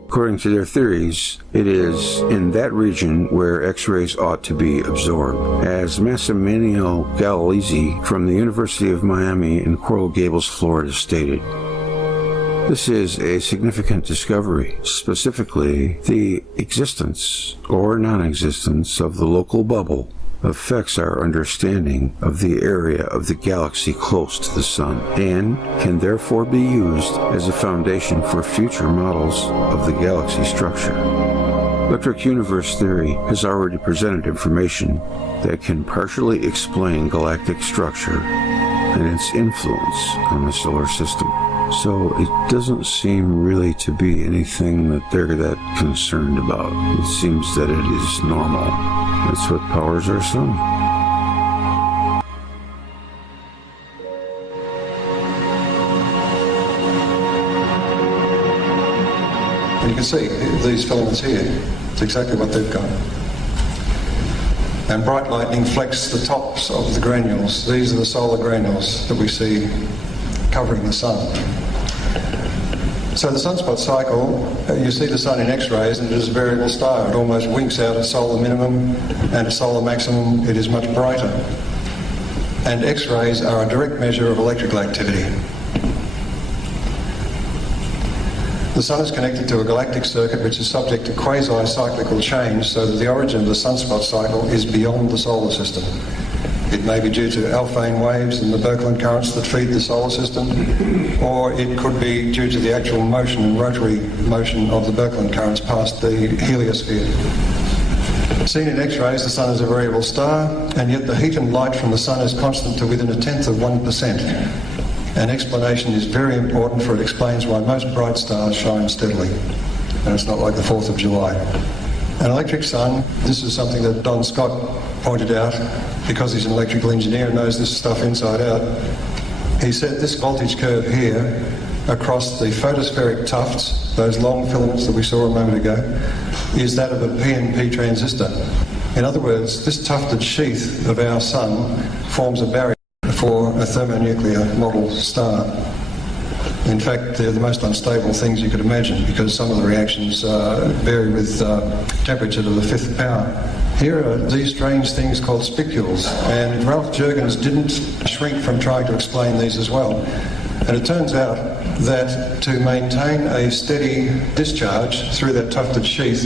According to their theories, it is in that region where X-rays ought to be absorbed. As Massimiliano Galeazzi from the University of Miami in Coral Gables, Florida stated, this is a significant discovery. Specifically, the existence or non-existence of the local bubble affects our understanding of the area of the galaxy close to the sun, and can therefore be used as a foundation for future models of the galaxy structure. Electric universe theory has already presented information that can partially explain galactic structure and its influence on the solar system. So it doesn't seem really to be anything that they're that concerned about. It seems that it is normal. That's what powers our sun. And you can see these filaments here. It's exactly what they've got. And bright lightning flecks the tops of the granules. These are the solar granules that we see covering the sun. So the sunspot cycle, you see the sun in X-rays and it is a variable star. It almost winks out at solar minimum, and at solar maximum it is much brighter. And X-rays are a direct measure of electrical activity. The sun is connected to a galactic circuit which is subject to quasi-cyclical change, so that the origin of the sunspot cycle is beyond the solar system. It may be due to Alfvén waves and the Birkeland currents that feed the solar system, or it could be due to the actual motion and rotary motion of the Birkeland currents past the heliosphere. Seen in X-rays, the sun is a variable star, and yet the heat and light from the sun is constant to within 1/10 of 1%. An explanation is very important, for it explains why most bright stars shine steadily, and it's not like the 4th of July. An electric sun, this is something that Don Scott pointed out, because he's an electrical engineer and knows this stuff inside out. He said this voltage curve here across the photospheric tufts, those long filaments that we saw a moment ago, is that of a PNP transistor. In other words, this tufted sheath of our sun forms a barrier for a thermonuclear model star. In fact, they're the most unstable things you could imagine because some of the reactions vary with temperature to the 5th power. Here are these strange things called spicules, and Ralph Jurgens didn't shrink from trying to explain these as well. And it turns out that to maintain a steady discharge through that tufted sheath,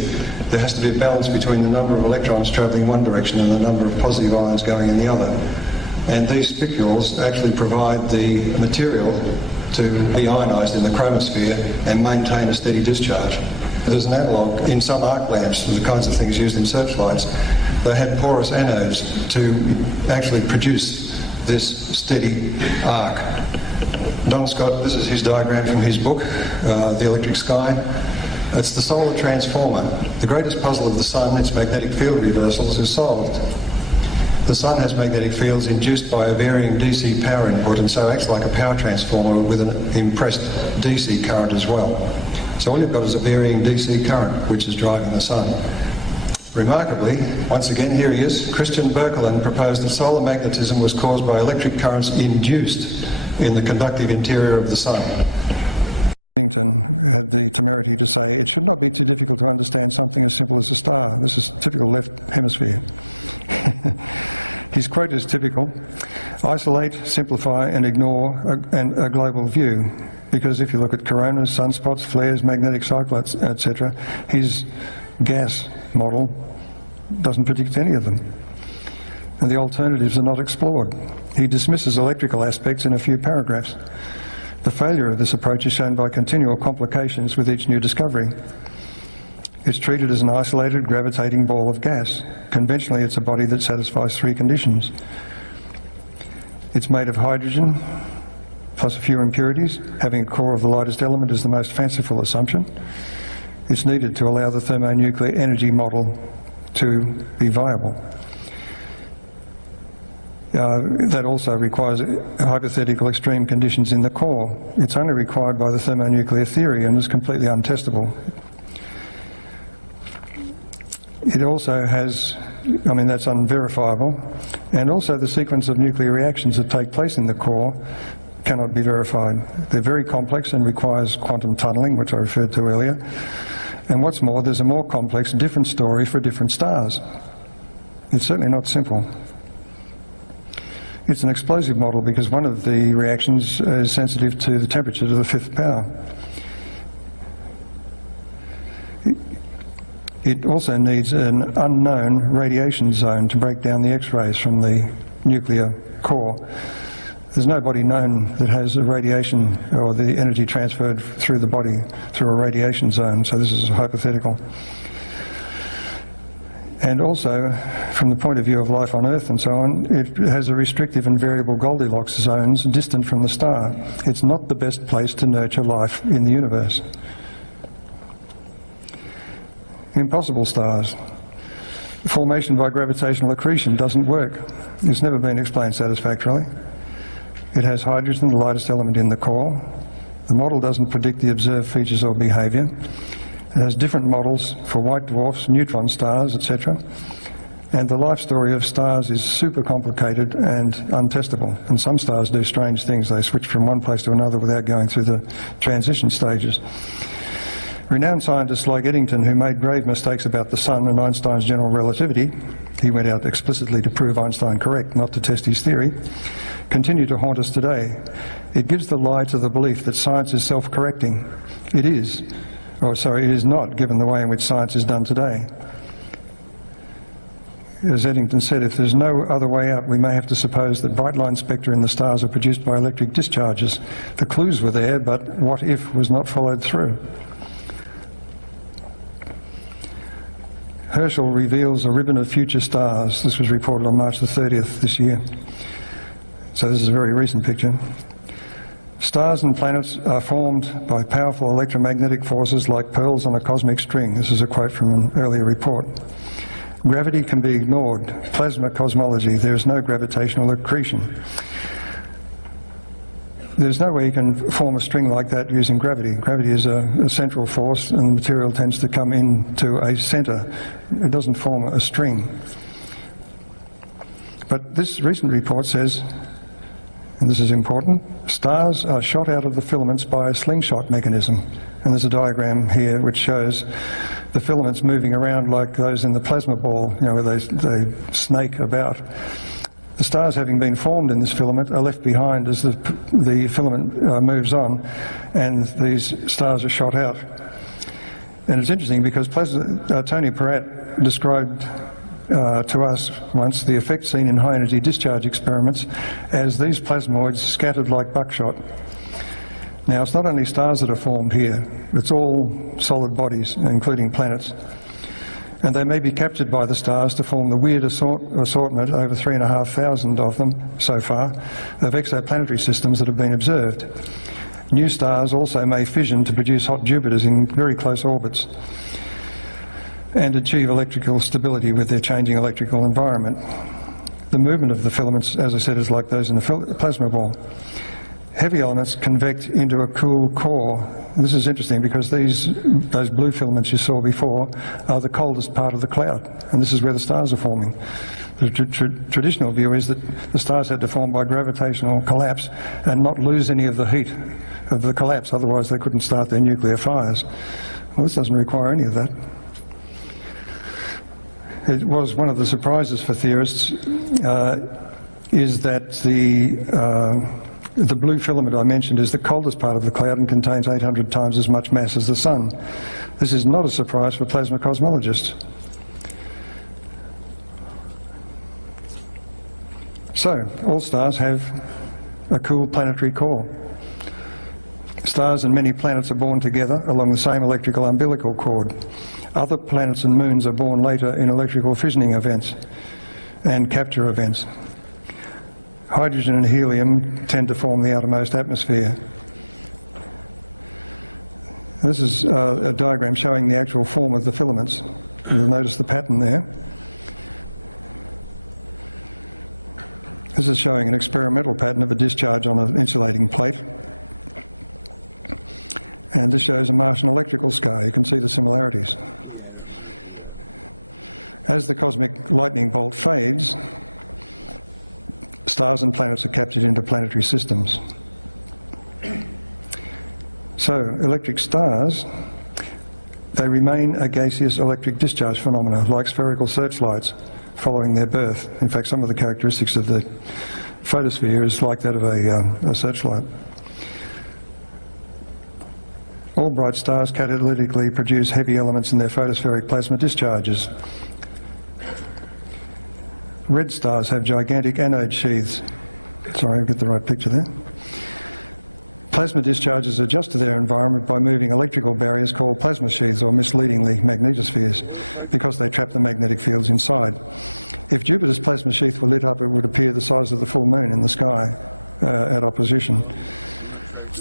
there has to be a balance between the number of electrons travelling one direction and the number of positive ions going in the other. And these spicules actually provide the material to be ionised in the chromosphere and maintain a steady discharge. There's an analogue in some arc lamps, the kinds of things used in searchlights. They had porous anodes to actually produce this steady arc. Don Scott, this is his diagram from his book, The Electric Sky. It's the solar transformer. The greatest puzzle of the Sun, its magnetic field reversals, is solved. The Sun has magnetic fields induced by a varying DC power input and so acts like a power transformer with an impressed DC current as well. So all you've got is a varying DC current which is driving the Sun. Remarkably, once again here he is, Christian Birkeland proposed that solar magnetism was caused by electric currents induced in the conductive interior of the Sun. Gininthal had the temerity to say, it should not be too difficult to understand something as simple as a star. This is typical left hemisphere. His quote is typical: isolate, simplify and ignore a global view. Because if you look at coronas, sunspots, flares, magnetic cyclones, etc., his gas model doesn't predict any of them. And the alternatives are not explored. He dismisses electrical aspects in a few paragraphs. The failure of this approach is shown by continual complications with each new discovery. It's treated as an isolated, gravitating ball of gas. Conventionally, it's a body that satisfies 3 conditions. It's made of hydrogen, plus a few impurities. Having a core of the lightest element is the most fanciful assumption. It's needed to allow the thermonuclear energy model to be viable. That also requires hypothetical extreme conditions in the core. It's only required by the thermonuclear theory and is completely untestable. It also has, that's unverifiable, and also the sequence of nuclear reactions that take place in the core cannot be verified. They're very complex and requires quantum tunneling, which I referred to earlier. And what's more, there's a more complex, different story for different stars. It's certainly not simple. It's an explosive model because one of the reactions is sensitive to the temperature to the 5th power. It also needs an unknown radiation zone to break down the X-rays from the nuclear core. There's no body known that has a radiation or the energy transferred through the body through a radiation zone, so this is hypothetical. And also, from the point of view of life on Earth and so on, it has a restrictive and variable Goldilocks zones distant from the star. It's not the best place to nurture life in the universe. Impossible stars. Formation by gravitational accretion doesn't work. It's never been explained satisfactorily. It has hydrogen, the lightest element in the core. The model doesn't predict the observed features or behaviour. It has different models for white dwarfs, neutron stars, etc. And the life story of stars is super complicated and untestable. And some stars do strange things. They switch from one place to another without going through the transition stages. Renowned scientists like Eddington, who made grave mistakes about the Sun and Einstein's general relativity, he went out explicitly to prove Einstein correct, not to test his theory, continue to haunt us today. It gives the lie to the belief that science is self-correcting. It is. It is not, given the way in which science is done today. As Eddington said, if there's no other way out, we may have to suppose that bright line spectra in the stars are produced by electric discharges. The clues were there, but what if was not followed through. Herschel reveals a ribbon of future stars. This was reported on March the 30th this year. So this is a very recent picture. Stars and planets are formed by powerful electromagnetic forces like pearls on a cosmic string. This is a quote from an earlier report. Gravity can be ignored. Plasma cosmology. There is no gravitational accretion. There's no way you can form a string like that using gravity. Gravity is a central force and the material tends to come into a centre. It doesn't form a string. But this recent report says and this is important, stars are shot out of the filaments by a slingshot mechanism. And there's a diagram here which shows the filaments moving around like those in the plasma ball, you know, where they snake about. The stars, having been formed in this filament, are left behind as the filament moves on, and these stars are shot out. And it's interesting because Tony Peratt described to us once the effect seen in high-energy discharge experiments as these plasmoids scattered like buckshot. Now, it's not only stars that are formed here, it's all solid bodies, including planets. And they may be captured by the stars to form the weird assortment, over 3,500 of them so far, of exoplanetary systems that have been observed. New stars also may fission to produce hot Jupiters in very close orbits and achieve electrical stability with their changing electrical environment. The movement of the filaments, as I said, is like those in the plasma ball. Heavy elements convect into a cool core. This is interesting because those blue filaments you saw before are the coldest part of the cloud, and this is where the stars are forming. The traditional view is that the stars had to form by gravitational collapse and not lose any of the heat of the collapse, otherwise they couldn't start their nuclear fires. Well, this doesn't require any of that. It was one of the surprises for theorists is that the blue filament I mentioned is the coldest part of the cloud and contains 800 times as much mass as the Sun. This is not a surprise for plasma cosmologists. So, all stars have a cool planetary core. Stars and many planets are born together along the same electrical umbilical cord. Other planets and moons are born later in electrical fissioning events and capture events. Hydrogen and helium tend to form the outermost atmosphere. This is a diagram showing the actual form of the filaments. You'll notice the pattern there. This is showing an experimental pattern of a discharge on an insulating plate. And this shows a Martian electrical scar. You can see the similarities. As the cosmic lightning bolt fades, stars and planets are captured into planetary systems. So, electric stars, they remain a gaseous electric discharge phenomena, like spherical searchlights following their birth. In fact, some of the characteristics of the photosphere is like that of a searchlight. All bright stars catalytically produce heavy elements in their photospheric plasma discharges. Red stars have gigantic anode sheaths. Sorry, I'll get the right picture there. Plasma discharges adjust to their environment by moving electrical barriers called plasma sheaths, or misleadingly magnetospheres, because they trap the magnetic fields inside. If Jupiter's plasma sheath were lit up, it would appear the size of the full moon in the sky at opposition.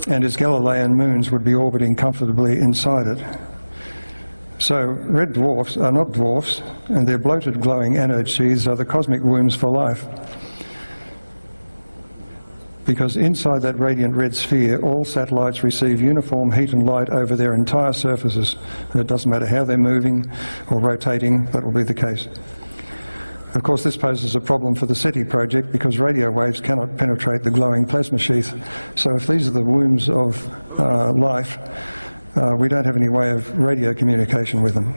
And its Galilean moons would be orbiting comfortably inside it. So red dwarfs are not dwarfs, and their bloated glowing anode sheaths are the cosmic wombs for life. Because inside that radiant red sphere, all satellites receive uniform heat and light over their entire surfaces. And it doesn't matter how they're moving or rotating, that will be the case. Of course, this poses a problem for the SETI project because radio waves cannot penetrate the glowing plasma sheath. So if these are the wombs of life, we don't have any way of radio communication with them.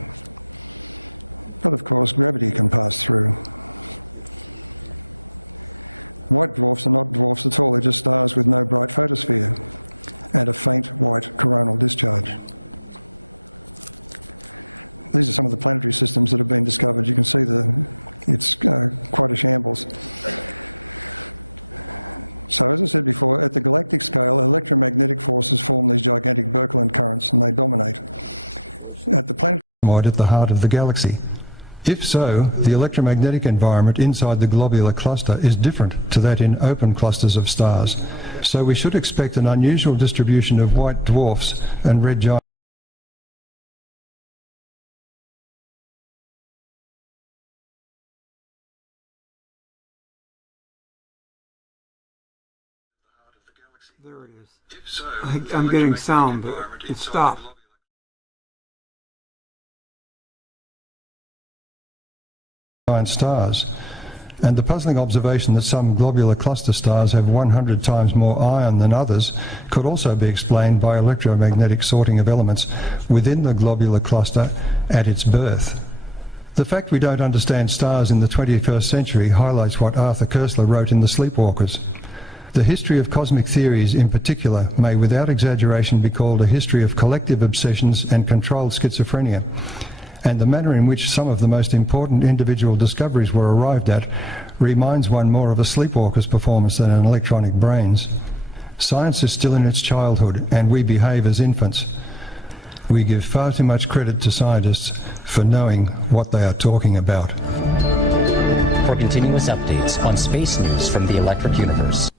But of course, gravity can pass through. White dwarfs are not dwarfs at all, they're just stars with no bright photosphere and a faint white coronal discharge. These are some of the planetary systems that have been discovered. You can see it's quite a shambles. So as I said before, at the galactic scale, electromagnetic forces form these gigantic Birkeland currents and they dominate. At the planetary at the heart of the galaxy. If so, the electromagnetic environment inside the globular cluster is different to that in open clusters of stars. So we should expect an unusual distribution of white dwarfs and red giants. There it is. I'm getting sound, but it stopped. Stars. And the puzzling observation that some globular cluster stars have 100 times more iron than others could also be explained by electromagnetic sorting of elements within the globular cluster at its birth. The fact we don't understand stars in the 21st century highlights what Arthur Koestler wrote in The Sleepwalkers. The history of cosmic theories in particular may without exaggeration be called a history of collective obsessions and controlled schizophrenia. And the manner in which some of the most important individual discoveries were arrived at reminds one more of a sleepwalker's performance than an electronic brain's. Science is still in its childhood, and we behave as infants. We give far too much credit to scientists for knowing what they are talking about. For continuous updates on space news from the electric universe.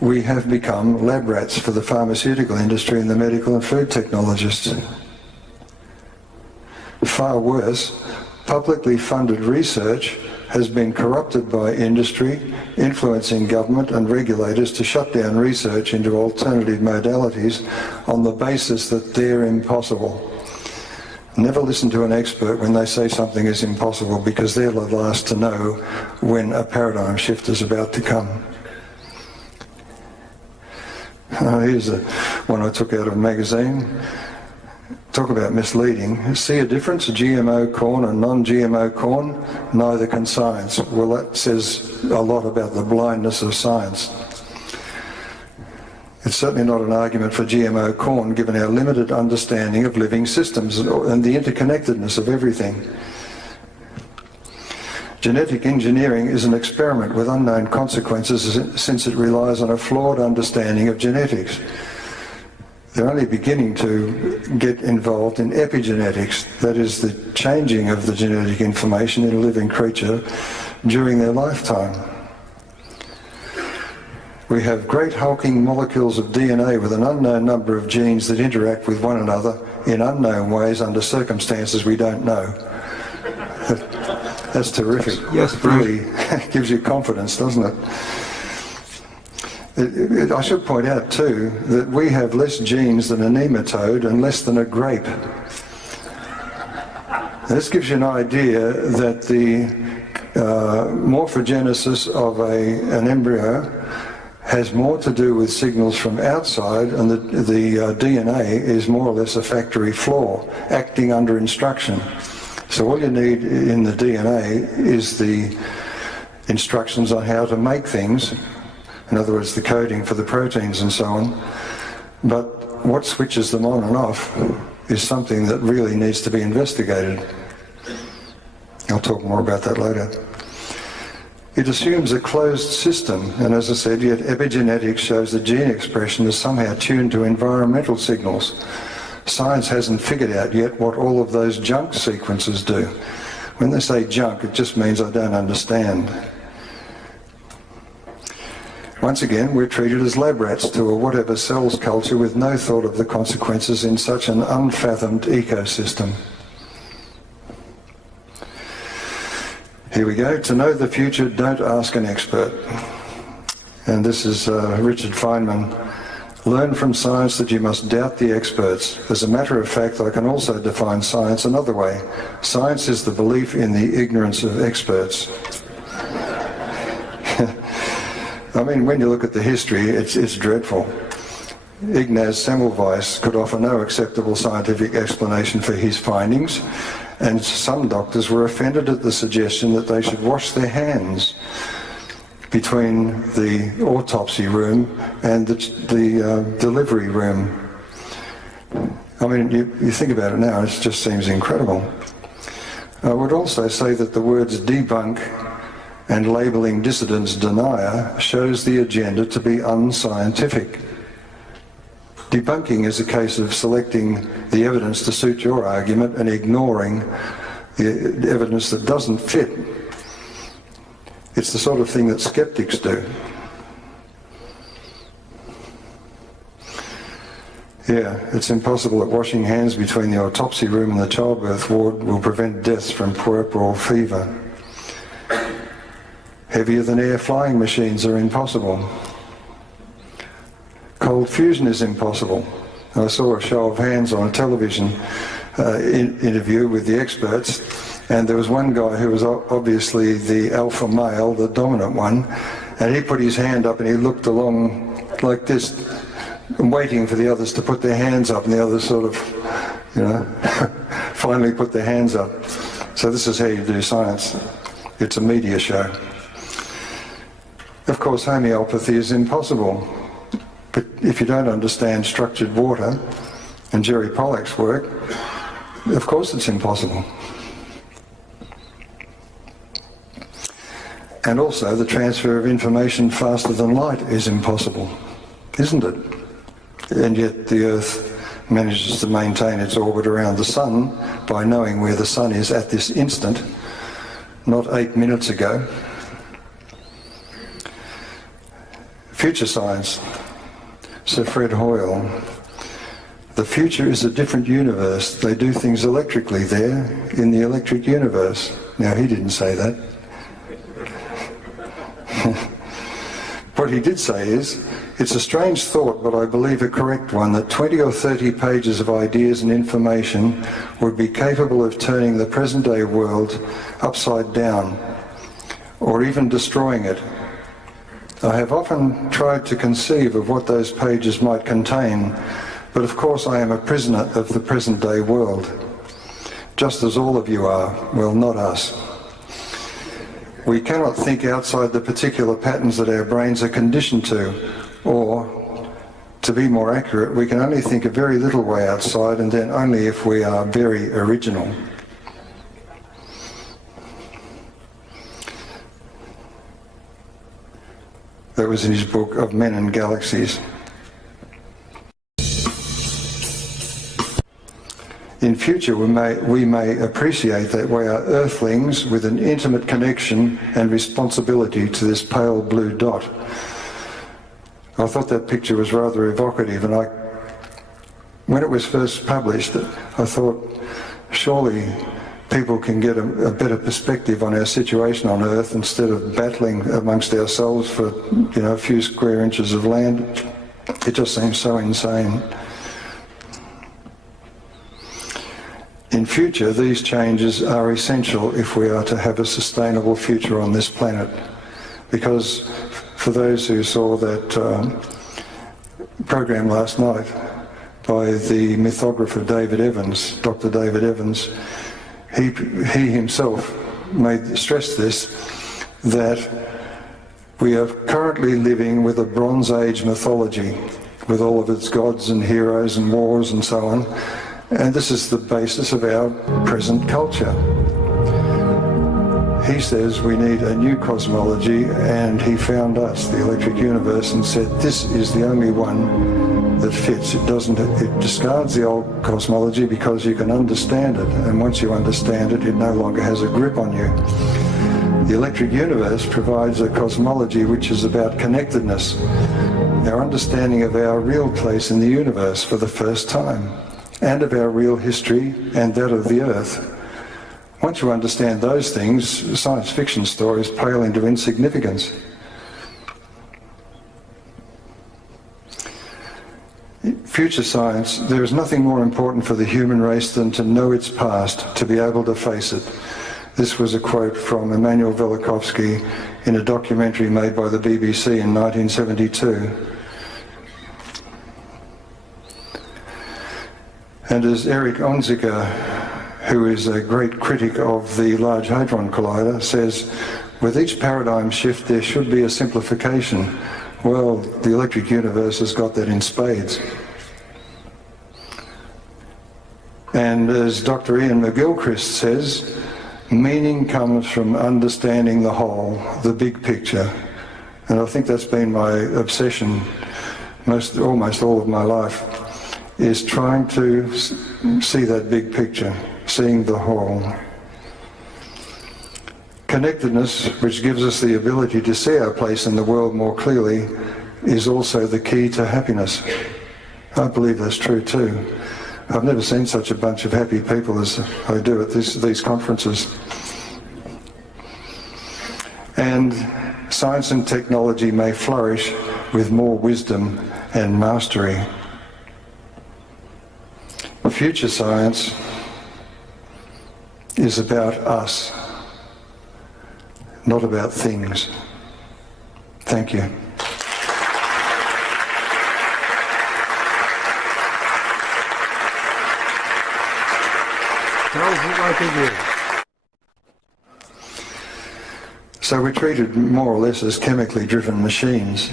We have become lab rats for the pharmaceutical industry and the medical and food technologists. Far worse, publicly funded research has been corrupted by industry, influencing government and regulators to shut down research into alternative modalities on the basis that they're impossible. Never listen to an expert when they say something is impossible, because they're the last to know when a paradigm shift is about to come. Here's one I took out of a magazine. Talk about misleading. See a difference? GMO corn and non-GMO corn? Neither can science. Well, that says a lot about the blindness of science. It's certainly not an argument for GMO corn, given our limited understanding of living systems and the interconnectedness of everything. Genetic engineering is an experiment with unknown consequences, since it relies on a flawed understanding of genetics. They're only beginning to get involved in epigenetics, that is the changing of the genetic information in a living creature during their lifetime. We have great hulking molecules of DNA with an unknown number of genes that interact with one another in unknown ways under circumstances we don't know. That's terrific. Yes, it really gives you confidence, doesn't it? I should point out too that we have less genes than a nematode and less than a grape. This gives you an idea that the morphogenesis of an embryo has more to do with signals from outside, and the DNA is more or less a factory floor acting under instruction. So all you need in the DNA is the instructions on how to make things, in other words, the coding for the proteins and so on. But what switches them on and off is something that really needs to be investigated. I'll talk more about that later. It assumes a closed system, and as I said, yet epigenetics shows that gene expression is somehow tuned to environmental signals. Science hasn't figured out yet what all of those junk sequences do. When they say junk, it just means I don't understand. Once again, we're treated as lab rats to a whatever cells culture with no thought of the consequences in such an unfathomed ecosystem. Here we go. To know the future, don't ask an expert. And this is Richard Feynman. Learn from science that you must doubt the experts. As a matter of fact, I can also define science another way. Science is the belief in the ignorance of experts. I mean, when you look at the history, it's dreadful. Ignaz Semmelweis could offer no acceptable scientific explanation for his findings, and some doctors were offended at the suggestion that they should wash their hands between the autopsy room and the delivery room. I mean, you think about it now, it just seems incredible. I would also say that the words debunk and labelling dissidents denier shows the agenda to be unscientific. Debunking is a case of selecting the evidence to suit your argument and ignoring the evidence that doesn't fit. It's the sort of thing that skeptics do. Yeah, it's impossible that washing hands between the autopsy room and the childbirth ward will prevent deaths from puerperal fever. Heavier than air flying machines are impossible. Cold fusion is impossible. And I saw a show of hands on a television interview with the experts, and there was one guy who was obviously the alpha male, the dominant one, and he put his hand up and he looked along like this, waiting for the others to put their hands up, and the others sort of, you know, finally put their hands up. So this is how you do science. It's a media show. Of course, homeopathy is impossible. But if you don't understand structured water and Jerry Pollack's work, of course it's impossible. And also the transfer of information faster than light is impossible, isn't it? And yet the Earth manages to maintain its orbit around the Sun by knowing where the Sun is at this instant, not 8 minutes ago. Future science. Sir Fred Hoyle. The future is a different universe. They do things electrically there in the electric universe. Now, he didn't say that. What he did say is, it's a strange thought, but I believe a correct one, that 20 or 30 pages of ideas and information would be capable of turning the present-day world upside down, or even destroying it. I have often tried to conceive of what those pages might contain, but of course I am a prisoner of the present-day world, just as all of you are, well, not us. We cannot think outside the particular patterns that our brains are conditioned to, or, to be more accurate, we can only think a very little way outside, and then only if we are very original. That was in his book Of Men and Galaxies. In future, we may appreciate that we are Earthlings with an intimate connection and responsibility to this pale blue dot. I thought that picture was rather evocative, and when it was first published, I thought, surely people can get a better perspective on our situation on Earth instead of battling amongst ourselves for, you know, a few square inches of land. It just seems so insane. In future, these changes are essential if we are to have a sustainable future on this planet. Because for those who saw that program last night by the mythographer David Evans, Dr. David Evans, he himself stressed this, that we are currently living with a Bronze Age mythology, with all of its gods and heroes and wars and so on. And this is the basis of our present culture. He says we need a new cosmology, and he found us, the electric universe, and said this is the only one that fits. It discards the old cosmology because you can understand it, and once you understand it, it no longer has a grip on you. The electric universe provides a cosmology which is about connectedness, our understanding of our real place in the universe for the first time, and of our real history and that of the Earth. Once you understand those things, science fiction stories pale into insignificance. Future science, there is nothing more important for the human race than to know its past, to be able to face it. This was a quote from Emanuel Velikovsky in a documentary made by the BBC in 1972. And as Eric Onziger, who is a great critic of the Large Hadron Collider, says, with each paradigm shift there should be a simplification. Well, the electric universe has got that in spades. And as Dr. Ian McGilchrist says, meaning comes from understanding the whole, the big picture. And I think that's been my obsession almost all of my life, is trying to see that big picture, seeing the whole. Connectedness, which gives us the ability to see our place in the world more clearly, is also the key to happiness. I believe that's true too. I've never seen such a bunch of happy people as I do at these conferences. And science and technology may flourish with more wisdom and mastery. future science is about us, not about things. Thank you. Tells it like it is. So we're treated more or less as chemically driven machines.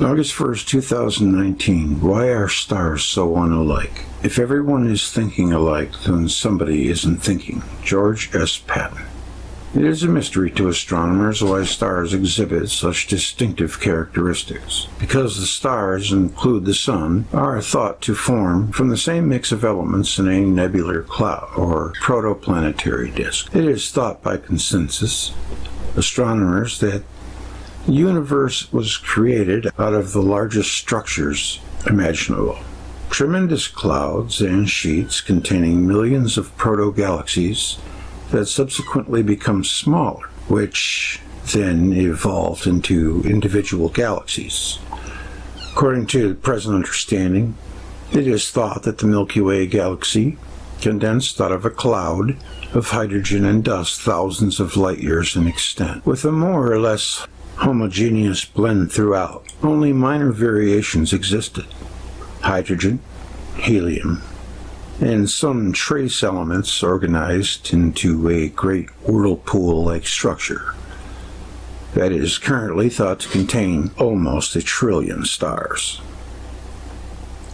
August 1st, 2019. Why are stars so unalike? If everyone is thinking alike, then somebody isn't thinking. George S. Patton. It is a mystery to astronomers why stars exhibit such distinctive characteristics. Because the stars include the Sun are thought to form from the same mix of elements in a nebular cloud or protoplanetary disk. It is thought by consensus astronomers that the universe was created out of the largest structures imaginable. Tremendous clouds and sheets containing millions of proto-galaxies that subsequently become smaller, which then evolved into individual galaxies. According to the present understanding, it is thought that the Milky Way galaxy condensed out of a cloud of hydrogen and dust thousands of light years in extent, with a more or less homogeneous blend throughout. Only minor variations existed: hydrogen, helium, and some trace elements organized into a great whirlpool-like structure that is currently thought to contain almost 1 trillion stars.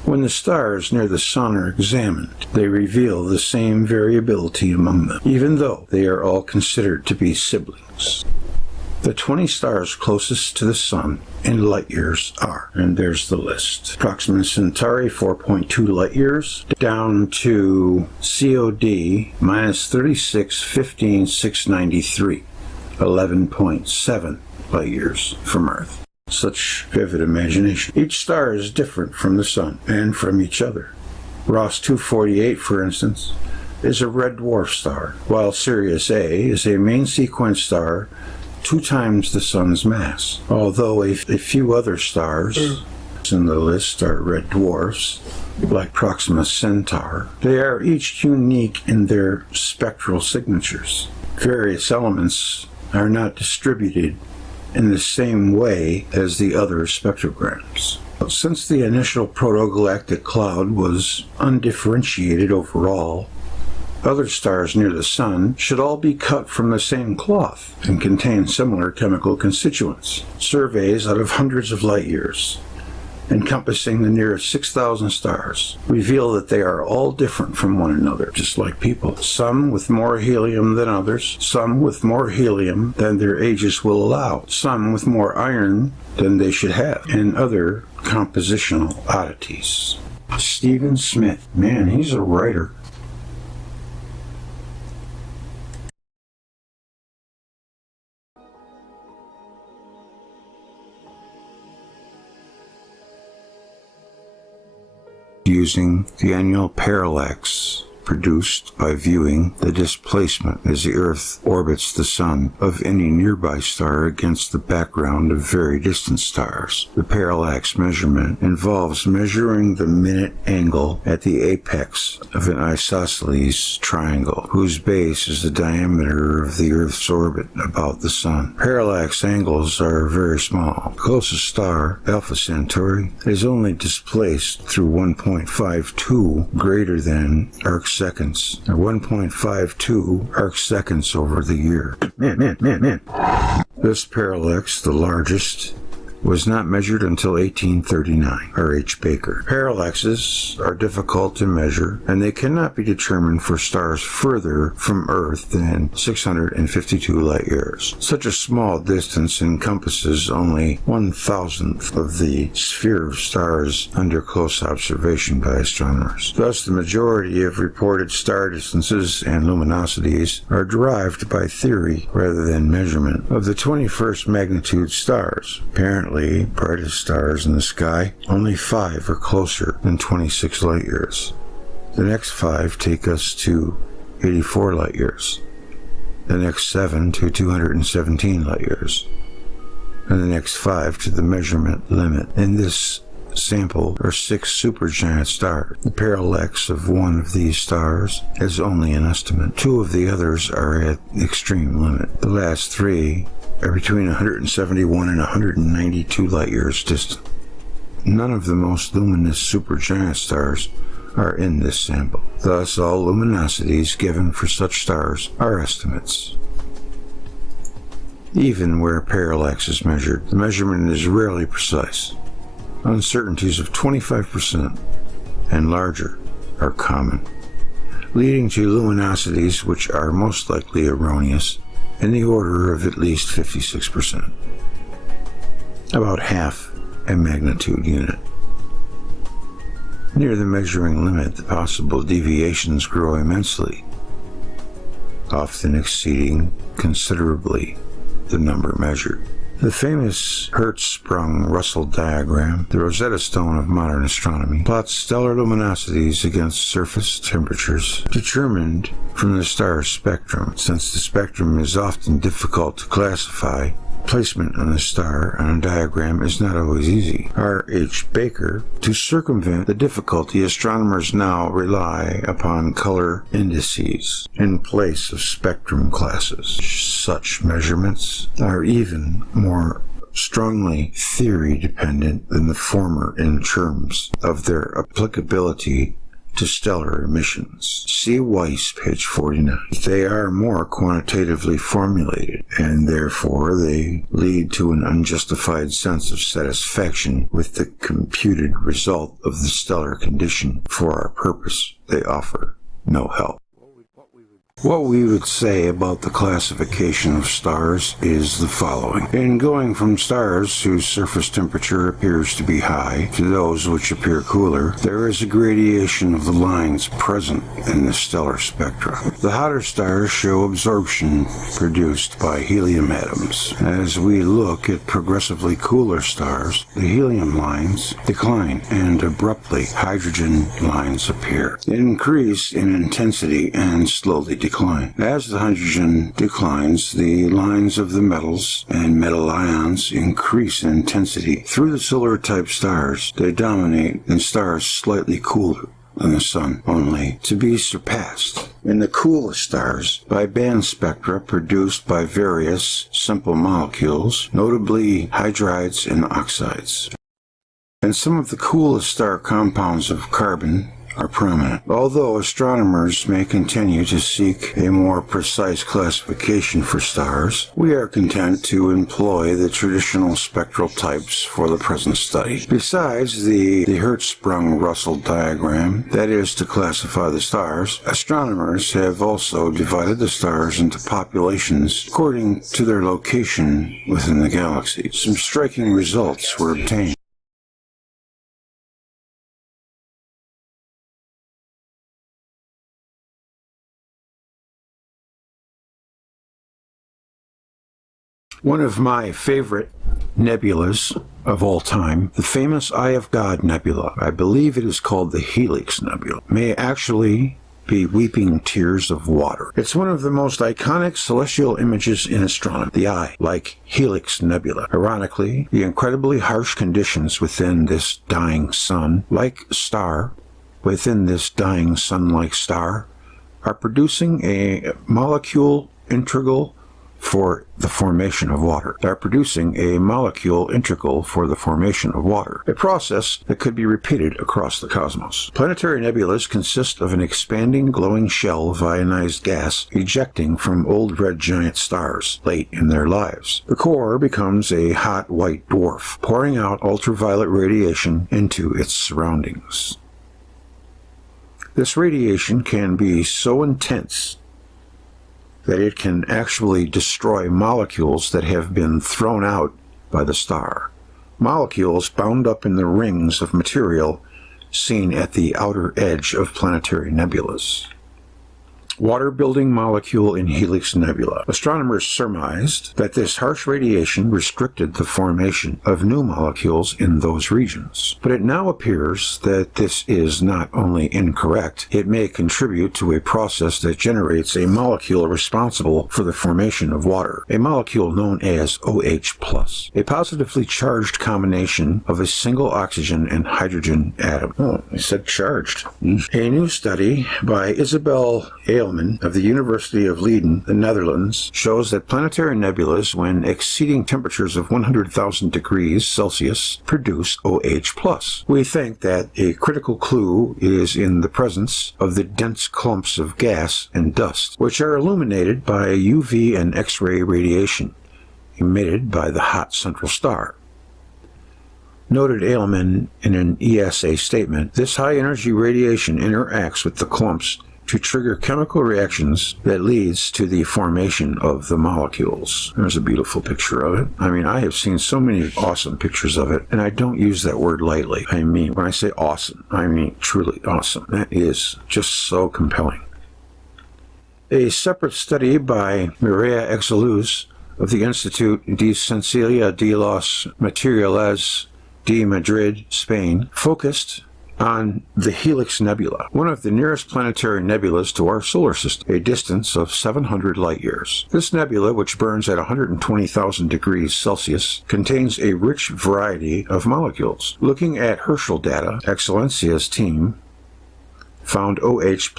When the stars near the Sun are examined, they reveal the same variability among them, even though they are all considered to be siblings. The 20 stars closest to the Sun in light years are, and there's the list: Proxima Centauri 4.2 light years, down to COD minus 3615,693, 11.7 light years from Earth. Such vivid imagination. Each star is different from the Sun and from each other. Ross 248, for instance, is a red dwarf star, while Sirius A is a main sequence star 2 times the Sun's mass. Although a few other stars in the list are red dwarfs, like Proxima Centauri, they are each unique in their spectral signatures. Various elements are not distributed in the same way as the other spectrograms. Since the initial protogalactic cloud was undifferentiated overall, other stars near the Sun should all be cut from the same cloth and contain similar chemical constituents. Surveys out of hundreds of light years, encompassing the nearest 6,000 stars, reveal that they are all different from one another, just like people. Some with more helium than others, some with more helium than their ages will allow, some with more iron than they should have, and other compositional oddities. Stephen Smith. Man, he's a writer. Using the annual parallax produced by viewing the displacement as the Earth orbits the Sun of any nearby star against the background of very distant stars. The parallax measurement involves measuring the minute angle at the apex of an isosceles triangle, whose base is the diameter of the Earth's orbit about the Sun. Parallax angles are very small. The closest star, Alpha Centauri, is only displaced through 1.52 greater than arc seconds, or 1.52 arc seconds over the year. This parallax, the largest, was not measured until 1839. R.H. Baker. Parallaxes are difficult to measure, and they cannot be determined for stars further from Earth than 652 light years. Such a small distance encompasses only 1,000th of the sphere of stars under close observation by astronomers. Thus, the majority of reported star distances and luminosities are derived by theory rather than measurement. Of the 21st magnitude stars, apparently brightest stars in the sky, only 5 are closer than 26 light years. The next 5 take us to 84 light years. the next 7 to 217 light years, and the next 5 to the measurement limit. In this sample are 6 supergiant stars. The parallax of one of these stars is only an estimate. 2 of the others are at the extreme limit. The last 3 are between 171 and 192 light years distant. None of the most luminous supergiant stars are in this sample. Thus, all luminosities given for such stars are estimates. Even where parallax is measured, the measurement is rarely precise. Uncertainties of 25% and larger are common, leading to luminosities which are most likely erroneous in the order of at least 56%, about half a magnitude unit. Near the measuring limit, the possible deviations grow immensely, often exceeding considerably the number measured. The famous Hertzsprung-Russell diagram, the Rosetta Stone of modern astronomy, plots stellar luminosities against surface temperatures determined from the star's spectrum. Since the spectrum is often difficult to classify, placement on a star on a diagram is not always easy. R. H. Baker. To circumvent the difficulty, astronomers now rely upon color indices in place of spectrum classes. Such measurements are even more strongly theory-dependent than the former in terms of their applicability to stellar emissions. See Weiss, page 49. They are more quantitatively formulated, and therefore they lead to an unjustified sense of satisfaction with the computed result of the stellar condition. For our purpose, they offer no help. What we would say about the classification of stars is the following. In going from stars whose surface temperature appears to be high to those which appear cooler, there is a gradation of the lines present in the stellar spectra. The hotter stars show absorption produced by helium atoms. As we look at progressively cooler stars, the helium lines decline and abruptly hydrogen lines appear, increase in intensity and slowly decline. As the hydrogen declines, the lines of the metals and metal ions increase in intensity. Through the solar-type stars, they dominate in stars slightly cooler than the Sun, only to be surpassed in the coolest stars by band spectra produced by various simple molecules, notably hydrides and oxides. And some of the coolest star compounds of carbon are prominent. Although astronomers may continue to seek a more precise classification for stars, we are content to employ the traditional spectral types for the present study. Besides the Hertzsprung-Russell diagram, that is to classify the stars, astronomers have also divided the stars into populations according to their location within the galaxy. Some striking results were obtained. One of my favorite nebulas of all time, the famous Eye of God Nebula, I believe it is called the Helix Nebula, may actually be weeping tears of water. It's one of the most iconic celestial images in astronomy. The eye, like Helix Nebula. Ironically, the incredibly harsh conditions within this dying sun-like star, are producing a molecule integral for the formation of water. They are producing a molecule integral for the formation of water, a process that could be repeated across the cosmos. Planetary nebulas consist of an expanding glowing shell of ionized gas ejecting from old red giant stars late in their lives. The core becomes a hot white dwarf, pouring out ultraviolet radiation into its surroundings. This radiation can be so intense that it can actually destroy molecules that have been thrown out by the star. Molecules bound up in the rings of material seen at the outer edge of planetary nebulas. water-building molecule in Helix Nebula. Astronomers surmised that this harsh radiation restricted the formation of new molecules in those regions. But it now appears that this is not only incorrect, it may contribute to a process that generates a molecule responsible for the formation of water, a molecule known as OH+, a positively charged combination of a single oxygen and hydrogen atom. Oh, I said charged. A new study by Isabel of the University of Leiden, the Netherlands, shows that planetary nebulas, when exceeding temperatures of 100,000 degrees Celsius, produce OH+. We think that a critical clue is in the presence of the dense clumps of gas and dust, which are illuminated by UV and X-ray radiation emitted by the hot central star. Noted Eilman in an ESA statement, this high-energy radiation interacts with the clumps to trigger chemical reactions that leads to the formation of the molecules. There's a beautiful picture of it. I mean, I have seen so many awesome pictures of it, and I don't use that word lightly. I mean, when I say awesome, I mean truly awesome. That is just so compelling. A separate study by Mireia Exeluz of the Institut de Ciencia de los Materiales de Madrid, Spain, focused on the Helix Nebula, one of the nearest planetary nebulas to our solar system, a distance of 700 light-years. This nebula, which burns at 120,000 degrees Celsius, contains a rich variety of molecules. Looking at Herschel data, Excellencia's team found OH+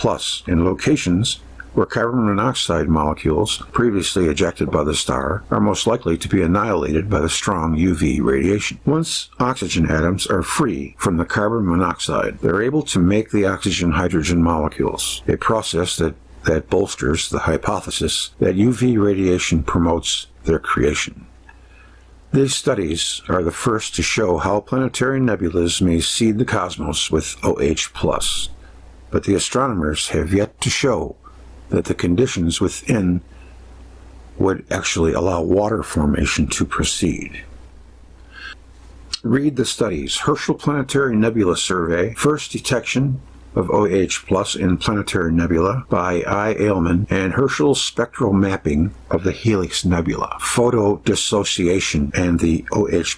in locations where carbon monoxide molecules, previously ejected by the star, are most likely to be annihilated by the strong UV radiation. Once oxygen atoms are free from the carbon monoxide, they're able to make the oxygen-hydrogen molecules, a process that bolsters the hypothesis that UV radiation promotes their creation. These studies are the first to show how planetary nebulas may seed the cosmos with OH+, but the astronomers have yet to show that the conditions within would actually allow water formation to proceed. Read the studies: Herschel Planetary Nebula Survey, First Detection of OH+ in Planetary Nebula by I. Eilman, and Herschel's Spectral Mapping of the Helix Nebula, Photo Dissociation and the OH+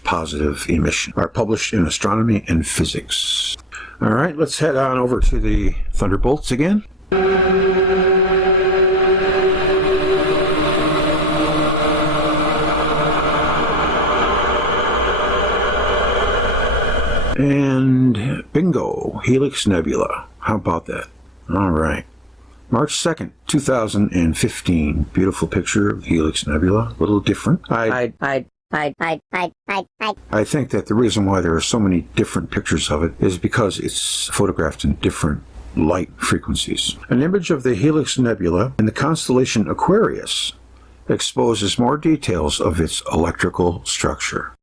emission, are published in Astronomy and Physics. All right, let's head on over to the Thunderbolts again. And bingo, Helix Nebula. How about that? All right. March 2nd, 2015. Beautiful picture of Helix Nebula. A little different. I think that the reason why there are so many different pictures of it is because it's photographed in different light frequencies. An image of the Helix Nebula in the constellation Aquarius exposes more details of its electrical structure.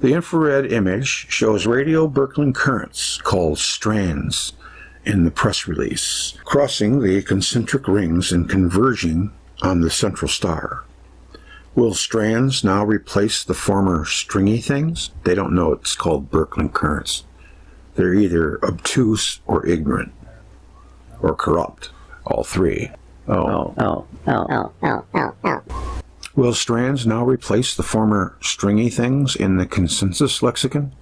The infrared image shows radio Birkeland currents, called strands, in the press release, crossing the concentric rings and converging on the central star. Will strands now replace the former stringy things? They don't know it's called Birkeland currents. They're either obtuse or ignorant, or corrupt, all three. Will strands now replace the former stringy things in the consensus lexicon?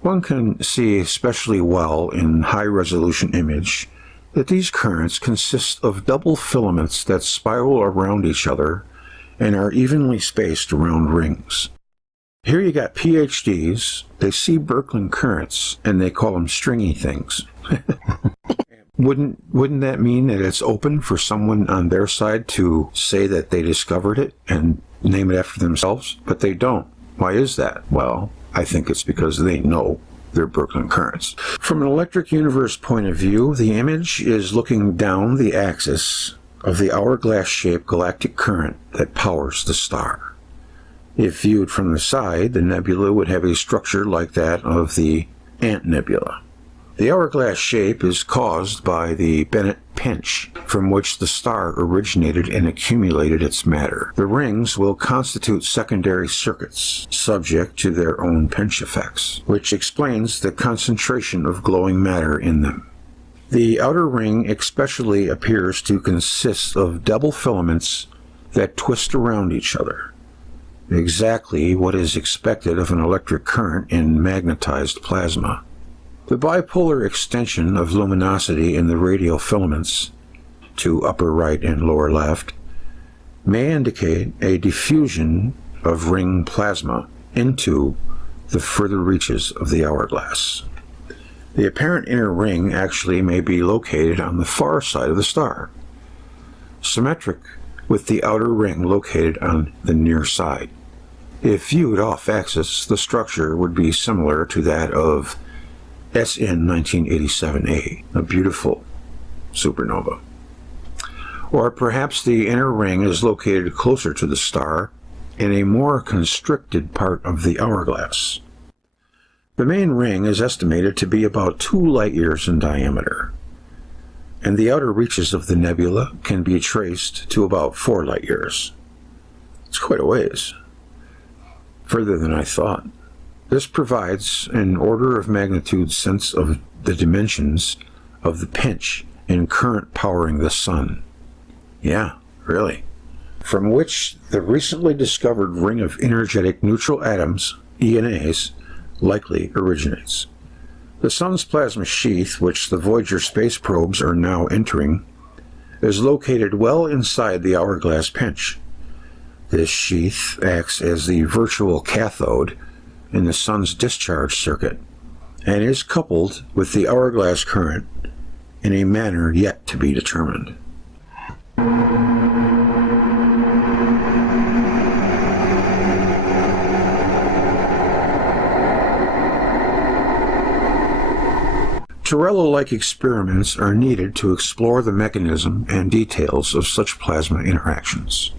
One can see especially well in high-resolution image that these currents consist of double filaments that spiral around each other and are evenly spaced around rings. Here you got PhDs, they see Birkeland currents, and they call them stringy things. Wouldn't that mean that it's open for someone on their side to say that they discovered it and name it after themselves? But they don't. Why is that? Well, I think it's because they know they're Birkeland currents. From an electric universe point of view, the image is looking down the axis of the hourglass-shaped galactic current that powers the star. If viewed from the side, the nebula would have a structure like that of the Ant Nebula. The hourglass shape is caused by the Bennett pinch, from which the star originated and accumulated its matter. The rings will constitute secondary circuits, subject to their own pinch effects, which explains the concentration of glowing matter in them. The outer ring especially appears to consist of double filaments that twist around each other, exactly what is expected of an electric current in magnetized plasma. The bipolar extension of luminosity in the radial filaments, to upper right and lower left, may indicate a diffusion of ring plasma into the further reaches of the hourglass. The apparent inner ring actually may be located on the far side of the star, symmetric with the outer ring located on the near side. If viewed off-axis, the structure would be similar to that of SN 1987A, a beautiful supernova. Or perhaps the inner ring is located closer to the star in a more constricted part of the hourglass. The main ring is estimated to be about 2 light-years in diameter, and the outer reaches of the nebula can be traced to about 4 light-years. It's quite a ways, further than I thought. This provides an order of magnitude sense of the dimensions of the pinch in current powering the sun. Yeah, really. From which the recently discovered ring of energetic neutral atoms, ENAs, likely originates. The sun's plasma sheath, which the Voyager space probes are now entering, is located well inside the hourglass pinch. This sheath acts as the virtual cathode in the sun's discharge circuit and is coupled with the hourglass current in a manner yet to be determined. Torello-like experiments are needed to explore the mechanism and details of such plasma interactions.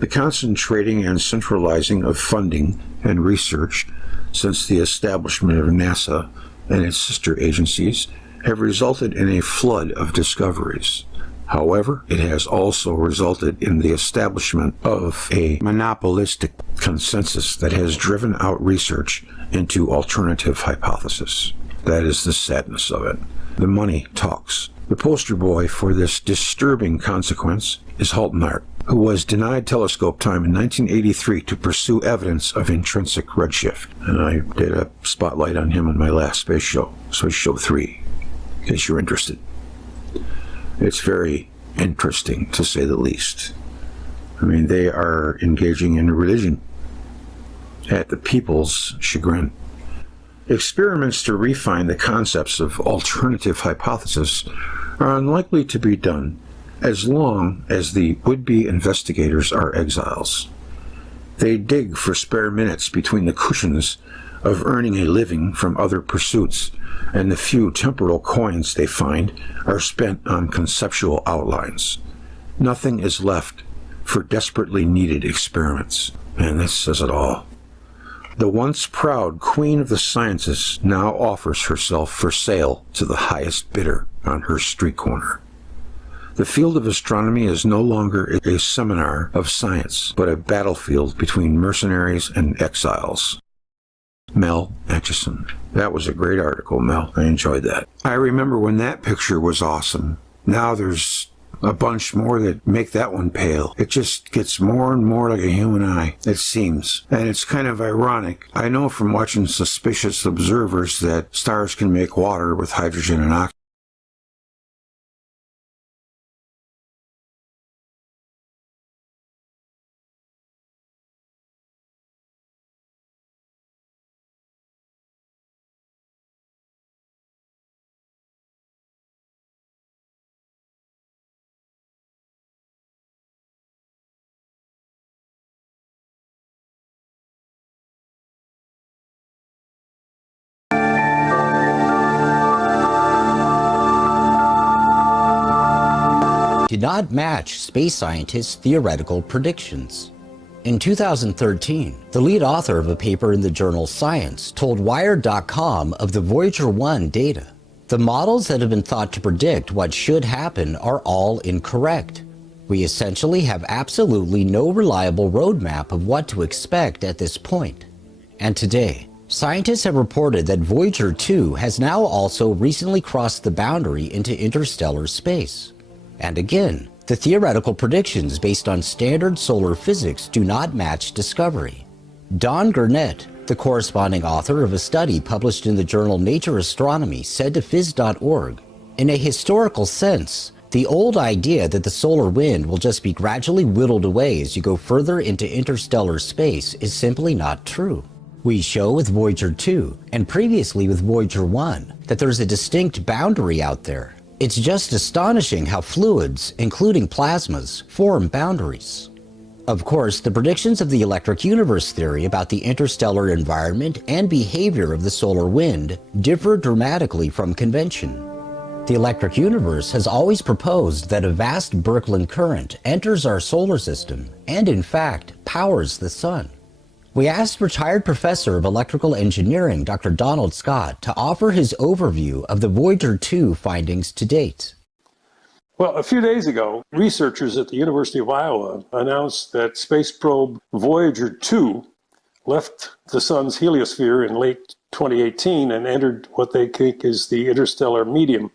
The concentrating and centralizing of funding and research since the establishment of NASA and its sister agencies have resulted in a flood of discoveries. However, it has also resulted in the establishment of a monopolistic consensus that has driven out research into alternative hypotheses. That is the sadness of it. The money talks. The poster boy for this disturbing consequence is Haltenart, who was denied telescope time in 1983 to pursue evidence of intrinsic redshift. And I did a spotlight on him in my last space show, Space Show 3, in case you're interested. It's very interesting, to say the least. I mean, they are engaging in religion at the people's chagrin. Experiments to refine the concepts of alternative hypothesis are unlikely to be done as long as the would-be investigators are exiles. They dig for spare minutes between the cushions of earning a living from other pursuits, and the few temporal coins they find are spent on conceptual outlines. Nothing is left for desperately needed experiments, and this says it all. The once proud queen of the sciences now offers herself for sale to the highest bidder on her street corner. The field of astronomy is no longer a seminar of science, but a battlefield between mercenaries and exiles. Mel Atchison. That was a great article, Mel. I enjoyed that. I remember when that picture was awesome. Now there's a bunch more that make that one pale. It just gets more and more like a human eye, it seems. And it's kind of ironic. I know from watching Suspicious Observers that stars can make water with hydrogen and oxygen. did not match space scientists' theoretical predictions. In 2013, the lead author of a paper in the journal Science told Wired.com of the Voyager 1 data. The models that have been thought to predict what should happen are all incorrect. We essentially have absolutely no reliable roadmap of what to expect at this point. And today, Scientists have reported that Voyager 2 has now also recently crossed the boundary into interstellar space. And again, the theoretical predictions based on standard solar physics do not match discovery. Don Gurnett, the corresponding author of a study published in the journal Nature Astronomy, said to phys.org, "In a historical sense, the old idea that the solar wind will just be gradually whittled away as you go further into interstellar space is simply not true. We show with Voyager 2, and previously with Voyager 1, that there's a distinct boundary out there. It's just astonishing how fluids, including plasmas, form boundaries." Of course, the predictions of the electric universe theory about the interstellar environment and behavior of the solar wind differ dramatically from convention. The electric universe has always proposed that a vast Birkeland current enters our solar system and, in fact, powers the sun. We asked retired professor of electrical engineering Dr. Donald Scott to offer his overview of the Voyager 2 findings to date. Well, a few days ago, researchers at the University of Iowa announced that space probe Voyager 2 left the sun's heliosphere in late 2018 and entered what they think is the interstellar medium.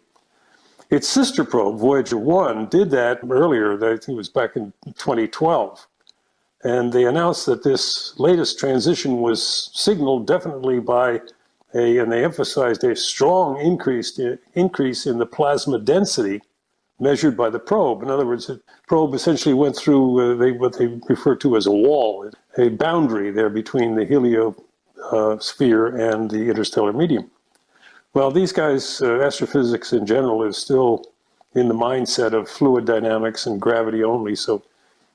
Its sister probe, Voyager 1, did that earlier, I think it was back in 2012. And they announced that this latest transition was signaled definitely by and they emphasized a strong increase in the plasma density measured by the probe. In other words, the probe essentially went through what they refer to as a wall, a boundary there between the heliosphere and the interstellar medium. Well, these guys, astrophysics in general, is still in the mindset of fluid dynamics and gravity only, so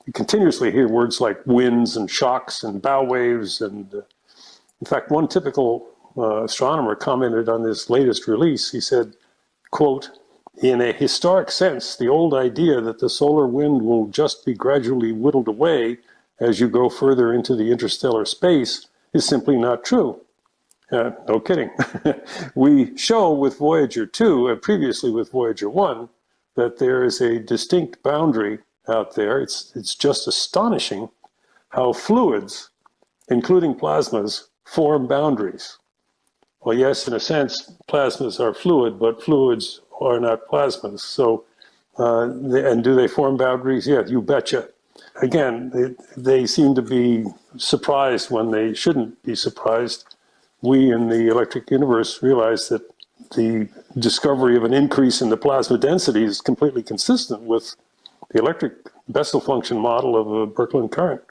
you continuously hear words like winds and shocks and bow waves. And in fact, one typical astronomer commented on this latest release. He said, quote, "In a historic sense, the old idea that the solar wind will just be gradually whittled away as you go further into the interstellar space is simply not true." No kidding. We show with Voyager 2, and previously with Voyager 1, that there is a distinct boundary out there. It's just astonishing how fluids, including plasmas, form boundaries. Well, yes, in a sense, plasmas are fluid, but fluids are not plasmas. So, and do they form boundaries? Yeah, you betcha. Again, they seem to be surprised when they shouldn't be surprised. We in the electric universe realize that the discovery of an increase in the plasma density is completely consistent with the electric Bessel function model of a Birkeland current.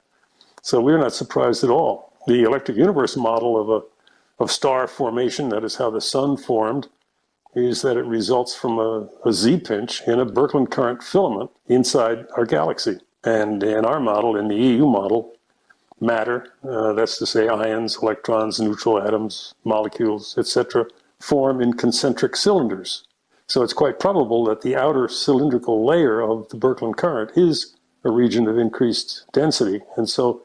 So we're not surprised at all. The electric universe model of star formation, that is how the sun formed, is that it results from a Z-pinch in a Birkeland current filament inside our galaxy. And in our model, in the EU model, matter, that's to say ions, electrons, neutral atoms, molecules, etc., form in concentric cylinders. So it's quite probable that the outer cylindrical layer of the Birkeland current is a region of increased density. And so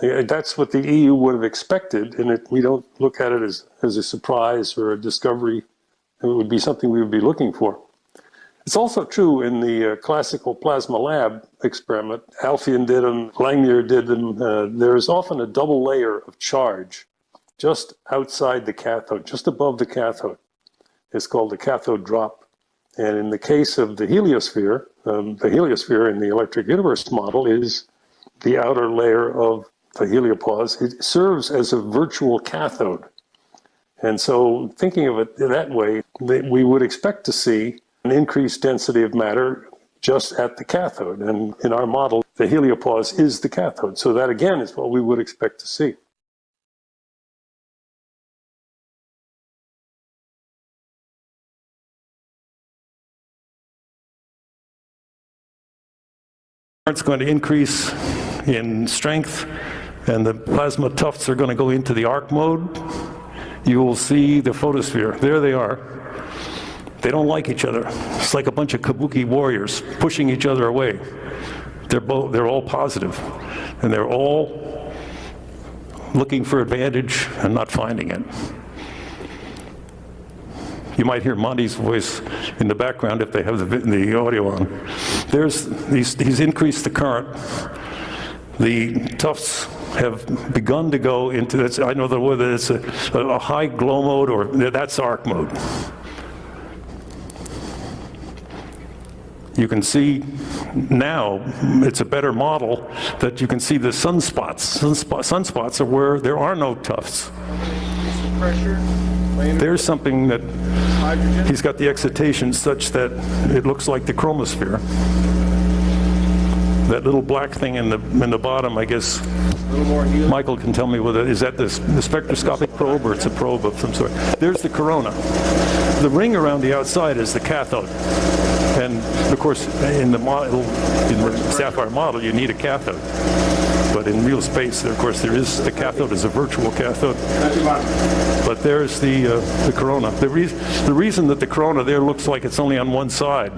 that's what the EU would have expected, and we don't look at it as a surprise or a discovery. It would be something we would be looking for. It's also true in the classical plasma lab experiment. Alfvén did them, Langmuir did them. There is often a double layer of charge just outside the cathode, just above the cathode. It's called the cathode drop. And in the case of the heliosphere in the electric universe model is the outer layer of the heliopause. It serves as a virtual cathode. And so thinking of it that way, we would expect to see an increased density of matter just at the cathode. And in our model, the heliopause is the cathode. So that again is what we would expect to see. It's going to increase in strength, and the plasma tufts are going to go into the arc mode. You will see the photosphere. There they are. They don't like each other. It's like a bunch of kabuki warriors pushing each other away. They're all positive, and they're all looking for advantage and not finding it. You might hear Monty's voice in the background if they have the audio on. He's increased the current. The tufts have begun to go into this. I know whether it's a high glow mode or that's arc mode. You can see now, it's a better model, that you can see the sunspots. Sunspots are where there are no tufts. There's something that he's got the excitation such that it looks like the chromosphere. That little black thing in the bottom, I guess, Michael can tell me whether, is that the spectroscopic probe or it's a probe of some sort. There's the corona. The ring around the outside is the cathode. And of course, in the model, in the Safire model, you need a cathode. But in real space, of course, there is the cathode is a virtual cathode. But there's the corona. The reason that the corona there looks like it's only on one side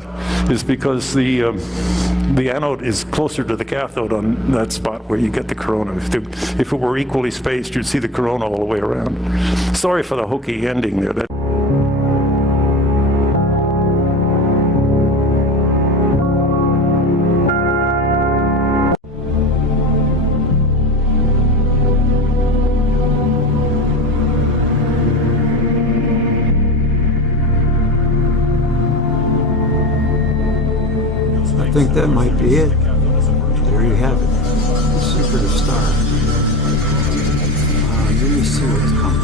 is because the anode is closer to the cathode on that spot where you get the corona. If it were equally spaced, you'd see the corona all the way around. Sorry for the hokey ending there. I think that might be it. There you have it. The secret of stars. Let me see what's coming.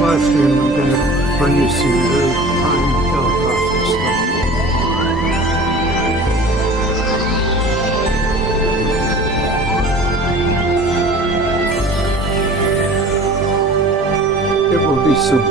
Live stream, I'm going to bring you some really fine Velikovsky stuff. It will be soon.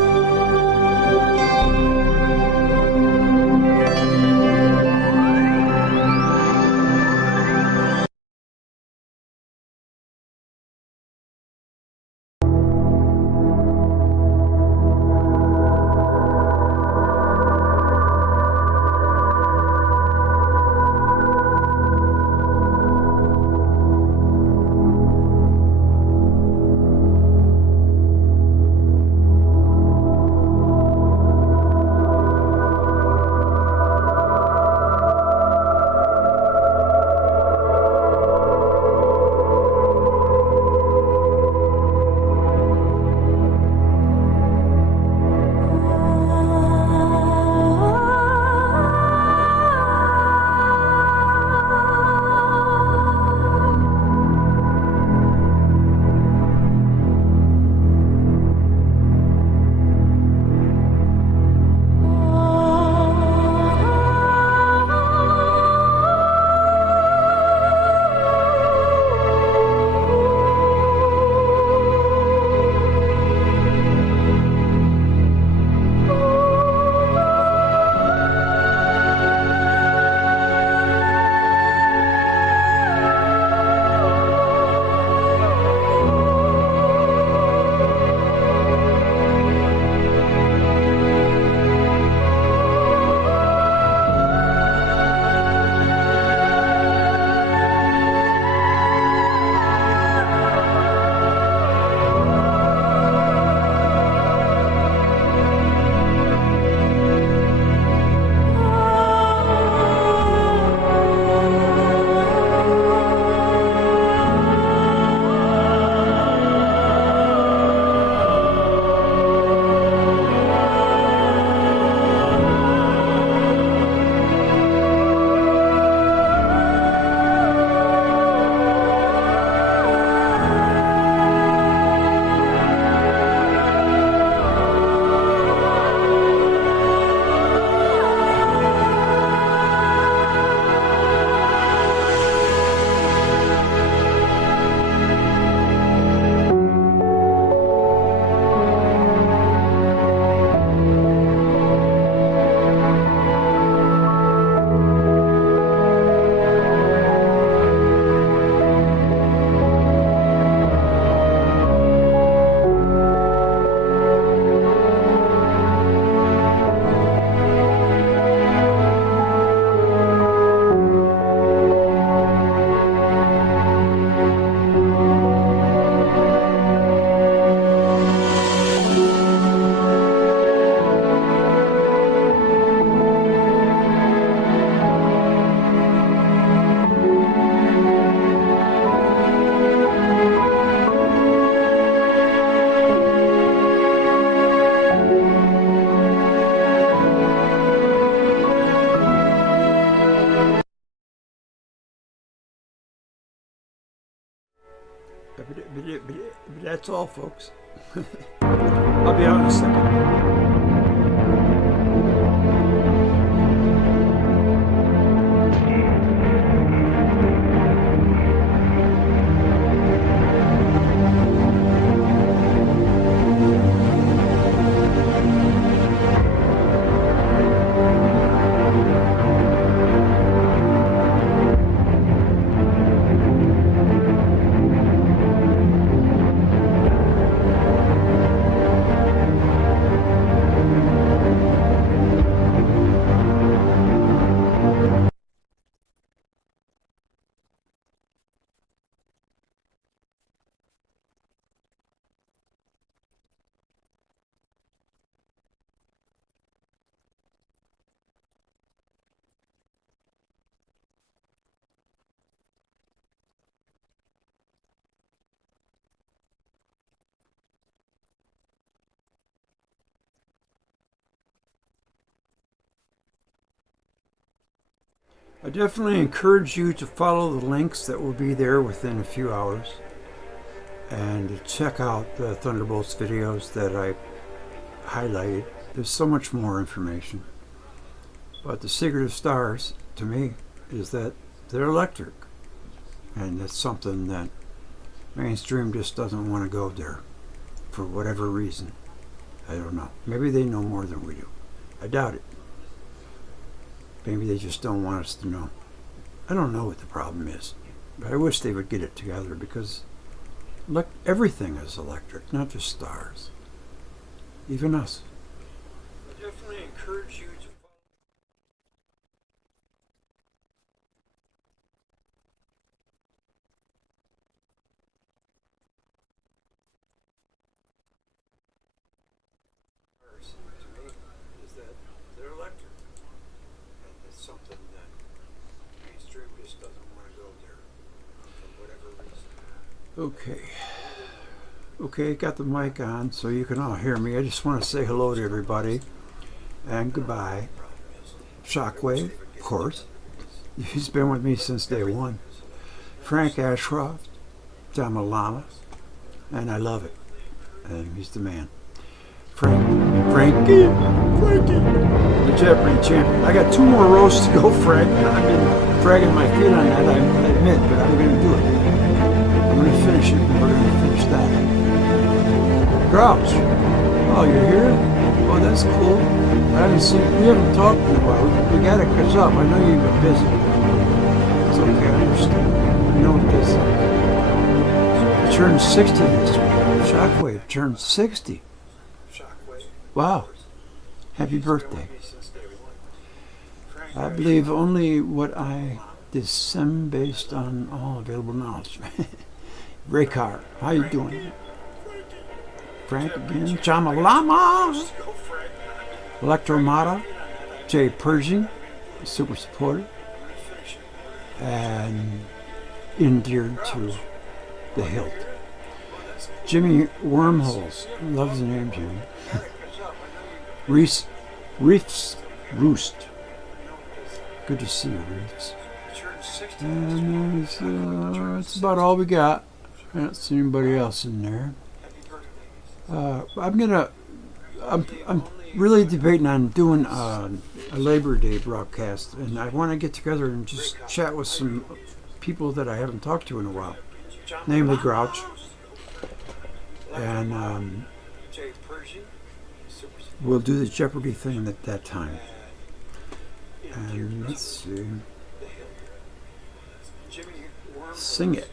But that's all, folks. I'll be out in a second. I definitely encourage you to follow the links that will be there within a few hours and to check out the Thunderbolts videos that I highlighted. There's so much more information. But the secret of stars, to me, is that they're electric. And that's something that mainstream just doesn't want to go there for whatever reason. I don't know. Maybe they know more than we do. I doubt it. Maybe they just don't want us to know. I don't know what the problem is, but I wish they would get it together because look, everything is electric, not just stars. Even us. I definitely encourage you to follow. To me, is that they're electric. Something that mainstream just doesn't want to go there for whatever reason. Okay, got the mic on so you can all hear me. I just want to say hello to everybody and goodbye. Shockwave, of course. He's been with me since day one. Frank Ashcroft, Jama Lama, and I love it. And he's the man. Frankie, the Jeopardy champion. I got 2 more rows to go, Frank. I've been dragging my feet on that, I admit, but I'm going to do it. I'm going to finish it, and we're going to finish that. Grouch. Oh, you're here? Oh, that's cool. We haven't talked in a while. We got to catch up. I know you've been busy. It's okay, I understand. You know what they say. Turned 60 this week. Shockwave turned 60. Wow. Happy birthday. I believe only what I disseminate based on all available knowledge. Raykar, how you doing? Frank again. Chamalama. Electromata. Jay Pershing, super supporter. And endeared to the hilt. Jimmy Wormholes. Loves the name Jimmy. Reefs Roost. Good to see you, Reefs. And that's about all we got. I don't see anybody else in there. I'm really debating on doing a Labor Day broadcast, and I want to get together and just chat with some people that I haven't talked to in a while, namely Grouch and we'll do the Jeopardy thing at that time. And let's see. Sing it.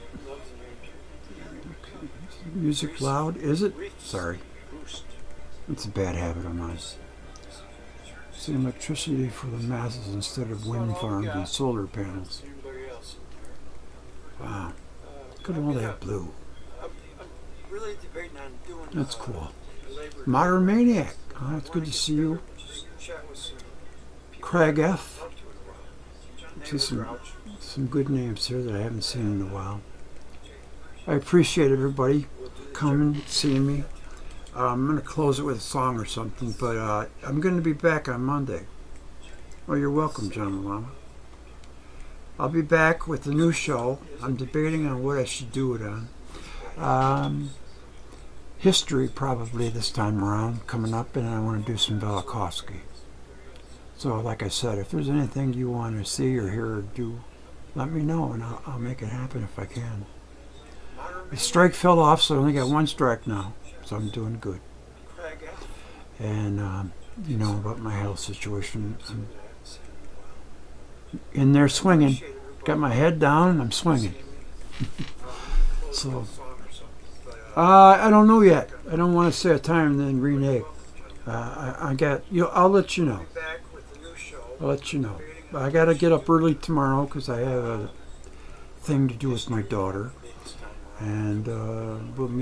Okay. Music loud, is it? Sorry. It's a bad habit of mine. See electricity for the masses instead of wind farms and solar panels. Wow. Look at all that blue. That's cool. Modern Maniac. Oh, it's good to see you. Craig F. See some good names here that I haven't seen in a while. I appreciate everybody coming, seeing me. I'm going to close it with a song or something, but I'm going to be back on Monday. Oh, you're welcome, John Lama. I'll be back with a new show. I'm debating on what I should do it on. History probably this time around coming up, and I want to do some Velikovsky. So like I said, if there's anything you want to see or hear or do, let me know, and I'll make it happen if I can. The strike fell off, so I only got one strike now, so I'm doing good. And you know about my health situation. I'm in there swinging. Got my head down and I'm swinging. So, I don't know yet. I don't want to say a time and then renege. I got, I'll let you know. I'll let you know. I got to get up early tomorrow because I have a thing to do with my daughter. And when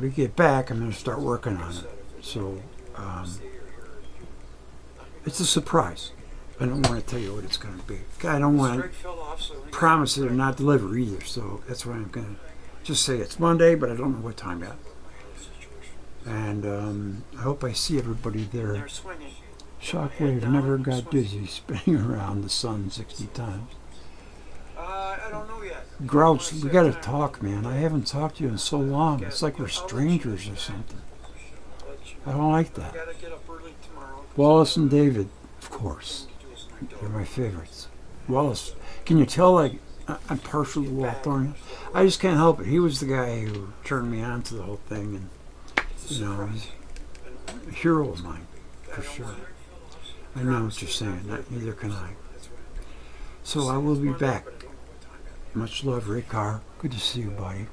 we get back, I'm going to start working on it. So, it's a surprise. I don't want to tell you what it's going to be. I don't want to promise it or not deliver either. So that's why I'm going to just say it's Monday, but I don't know what time yet. And I hope I see everybody there. Shockwave never got dizzy spinning around the sun 60 times. I don't know yet. Grouch, we got to talk, man. I haven't talked to you in so long. It's like we're strangers or something. I don't like that. Wallace and David, of course. They're my favorites. Wallace, can you tell, like, I'm partial to Walt Thornhill? I just can't help it. He was the guy who turned me on to the whole thing, and, you know, he's a hero of mine, for sure. I know what you're saying. Neither can I. So I will be back. Much love, Ray Carr. Good to see you, buddy.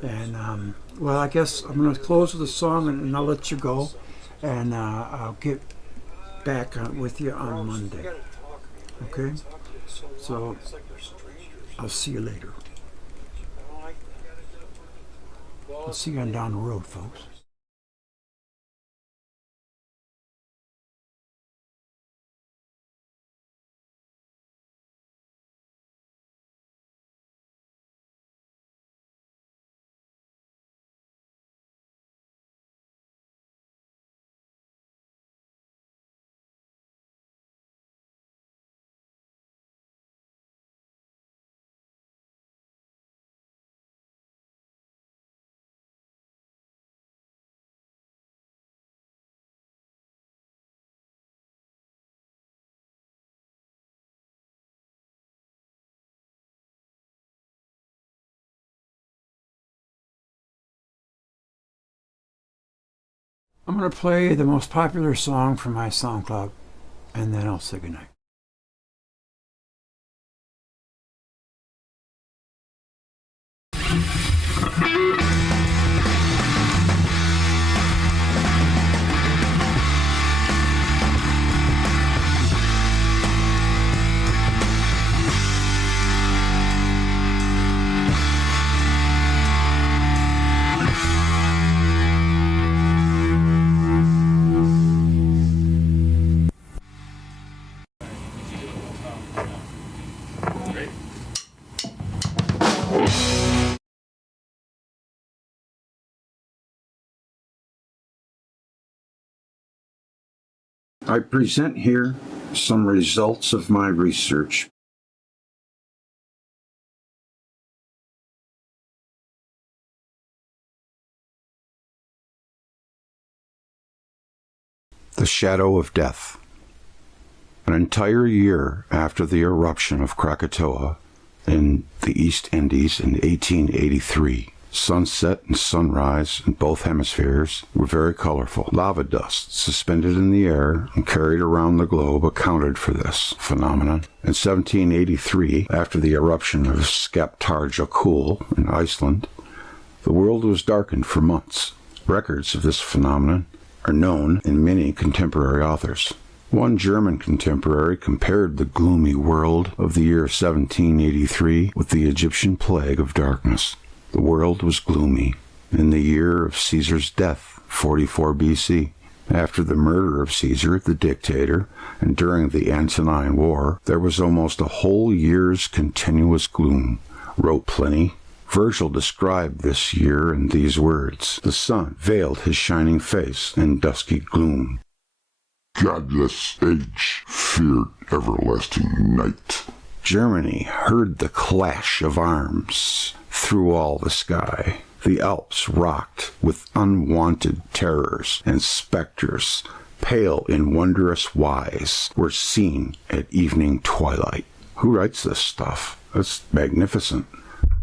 And, well, I guess I'm going to close with a song, and I'll let you go. And I'll get back with you on Monday. Okay? So, I'll see you later. I'll see you on down the road, folks. I'm going to play the most popular song from my SoundCloud, and then I'll say goodnight. I present here some results of my research. The Shadow of Death. An entire year after the eruption of Krakatoa in the East Indies in 1883, sunset and sunrise in both hemispheres were very colorful. Lava dust suspended in the air and carried around the globe accounted for this phenomenon. In 1783, after the eruption of Skaptar-Jökull in Iceland, the world was darkened for months. Records of this phenomenon are known in many contemporary authors. One German contemporary compared the gloomy world of the year 1783 with the Egyptian plague of darkness. The world was gloomy in the year of Caesar's death, 44 BC. After the murder of Caesar, the dictator, and during the Antonine War, there was almost a whole year's continuous gloom, wrote Pliny. Virgil described this year in these words: the sun veiled his shining face in dusky gloom. Godless age feared everlasting night. Germany heard the clash of arms. through all the sky. The Alps rocked with unwonted terrors, and specters, pale in wondrous wise, were seen at evening twilight. Who writes this stuff? That's magnificent.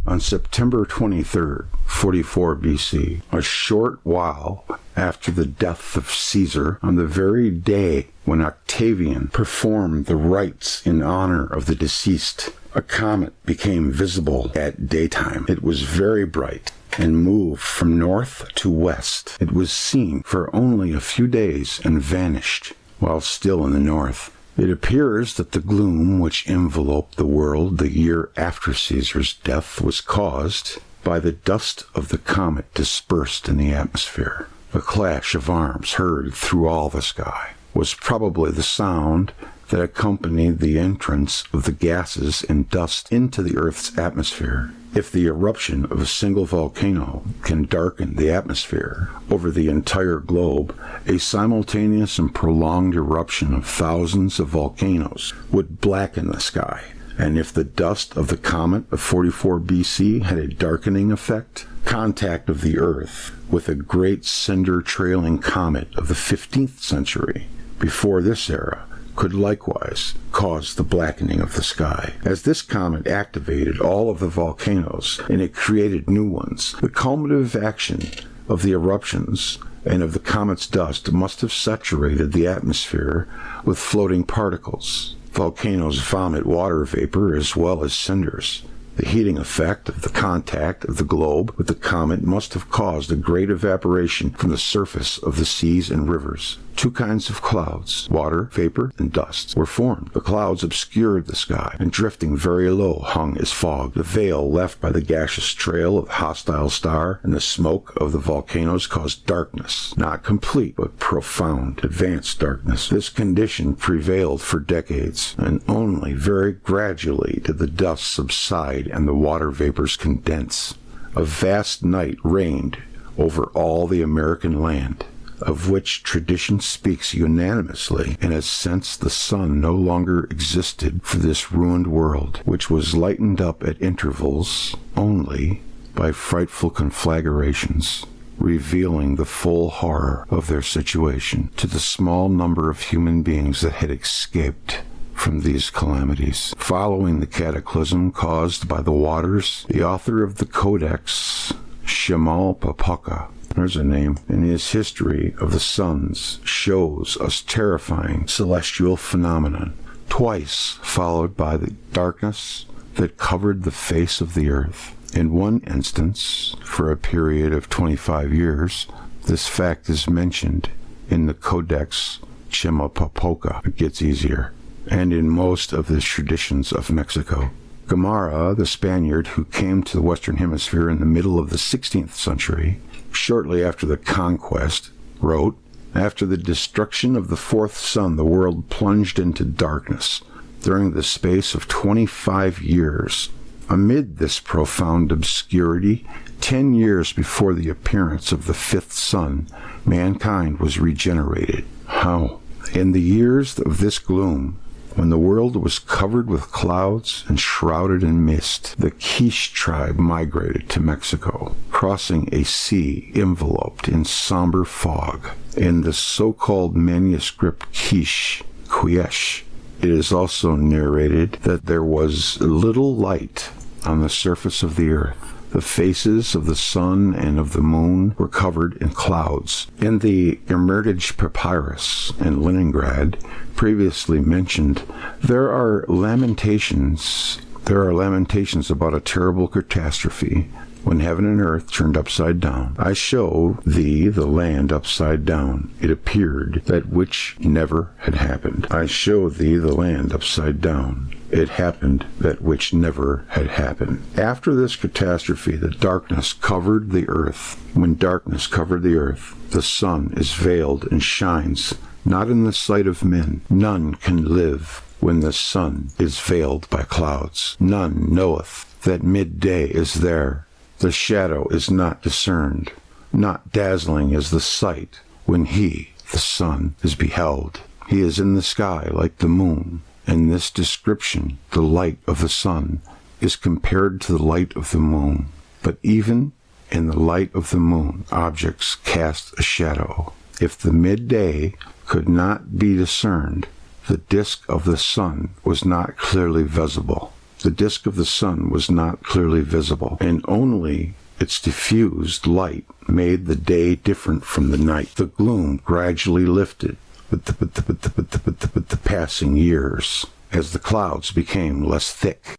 On September 23rd, 44 BC, a short while after the death of Caesar, on the very day when Octavian performed the rites in honor of the deceased, a comet became visible at daytime. It was very bright and moved from north to west. It was seen for only a few days and vanished while still in the north. It appears that the gloom which enveloped the world the year after Caesar's death was caused by the dust of the comet dispersed in the atmosphere. The clash of arms heard through all the sky was probably the sound that accompanied the entrance of the gases and dust into the Earth's atmosphere. If the eruption of a single volcano can darken the atmosphere over the entire globe, a simultaneous and prolonged eruption of thousands of volcanoes would blacken the sky. And if the dust of the comet of 44 BC had a darkening effect, contact of the Earth with a great cinder-trailing comet of the 15th century, before this era, could likewise cause the blackening of the sky. As this comet activated all of the volcanoes and it created new ones, the cumulative action of the eruptions and of the comet's dust must have saturated the atmosphere with floating particles. Volcanoes vomit water vapor as well as cinders. The heating effect of the contact of the globe with the comet must have caused a great evaporation from the surface of the seas and rivers. Two kinds of clouds, water, vapor, and dust, were formed. The clouds obscured the sky, and drifting very low hung as fog. The veil left by the gaseous trail of the hostile star and the smoke of the volcanoes caused darkness, not complete, but profound, advanced darkness. This condition prevailed for decades, and only very gradually did the dust subside and the water vapors condense. A vast night reigned over all the American land, of which tradition speaks unanimously, in a sense the sun no longer existed for this ruined world, which was lightened up at intervals only by frightful conflagrations, revealing the full horror of their situation to the small number of human beings that had escaped from these calamities. Following the cataclysm caused by the waters, the author of the Codex, Shmalpopoca, there's a name, in his history of the suns, shows us terrifying celestial phenomenon, twice followed by the darkness that covered the face of the earth. In one instance, for a period of 25 years, this fact is mentioned in the Codex Chimalpopoca. It gets easier. And in most of the traditions of Mexico. Gamarra, the Spaniard who came to the Western Hemisphere in the middle of the 16th century, shortly after the conquest, wrote, "After the destruction of the fourth sun, the world plunged into darkness during the space of 25 years. Amid this profound obscurity, 10 years before the appearance of the fifth sun, mankind was regenerated." How? In the years of this gloom, when the world was covered with clouds and shrouded in mist, the Quiche tribe migrated to Mexico, crossing a sea enveloped in somber fog. In the so-called manuscript Quiche, it is also narrated that there was little light on the surface of the earth. The faces of the sun and of the moon were covered in clouds. In the Hermitage Papyrus in Leningrad, previously mentioned, there are lamentations about a terrible catastrophe when heaven and earth turned upside down. "I show thee the land upside down. It appeared that which never had happened. I show thee the land upside down. It happened that which never had happened." After this catastrophe, the darkness covered the earth. When darkness covered the earth, the sun is veiled and shines not in the sight of men. None can live when the sun is veiled by clouds. None knoweth that midday is there. The shadow is not discerned. Not dazzling is the sight when he, the sun, is beheld. He is in the sky like the moon. In this description, the light of the sun is compared to the light of the moon. But even in the light of the moon, objects cast a shadow. If the midday could not be discerned, the disk of the sun was not clearly visible. The disk of the sun was not clearly visible, and only its diffused light made the day different from the night. The gloom gradually lifted with the passing years, as the clouds became less thick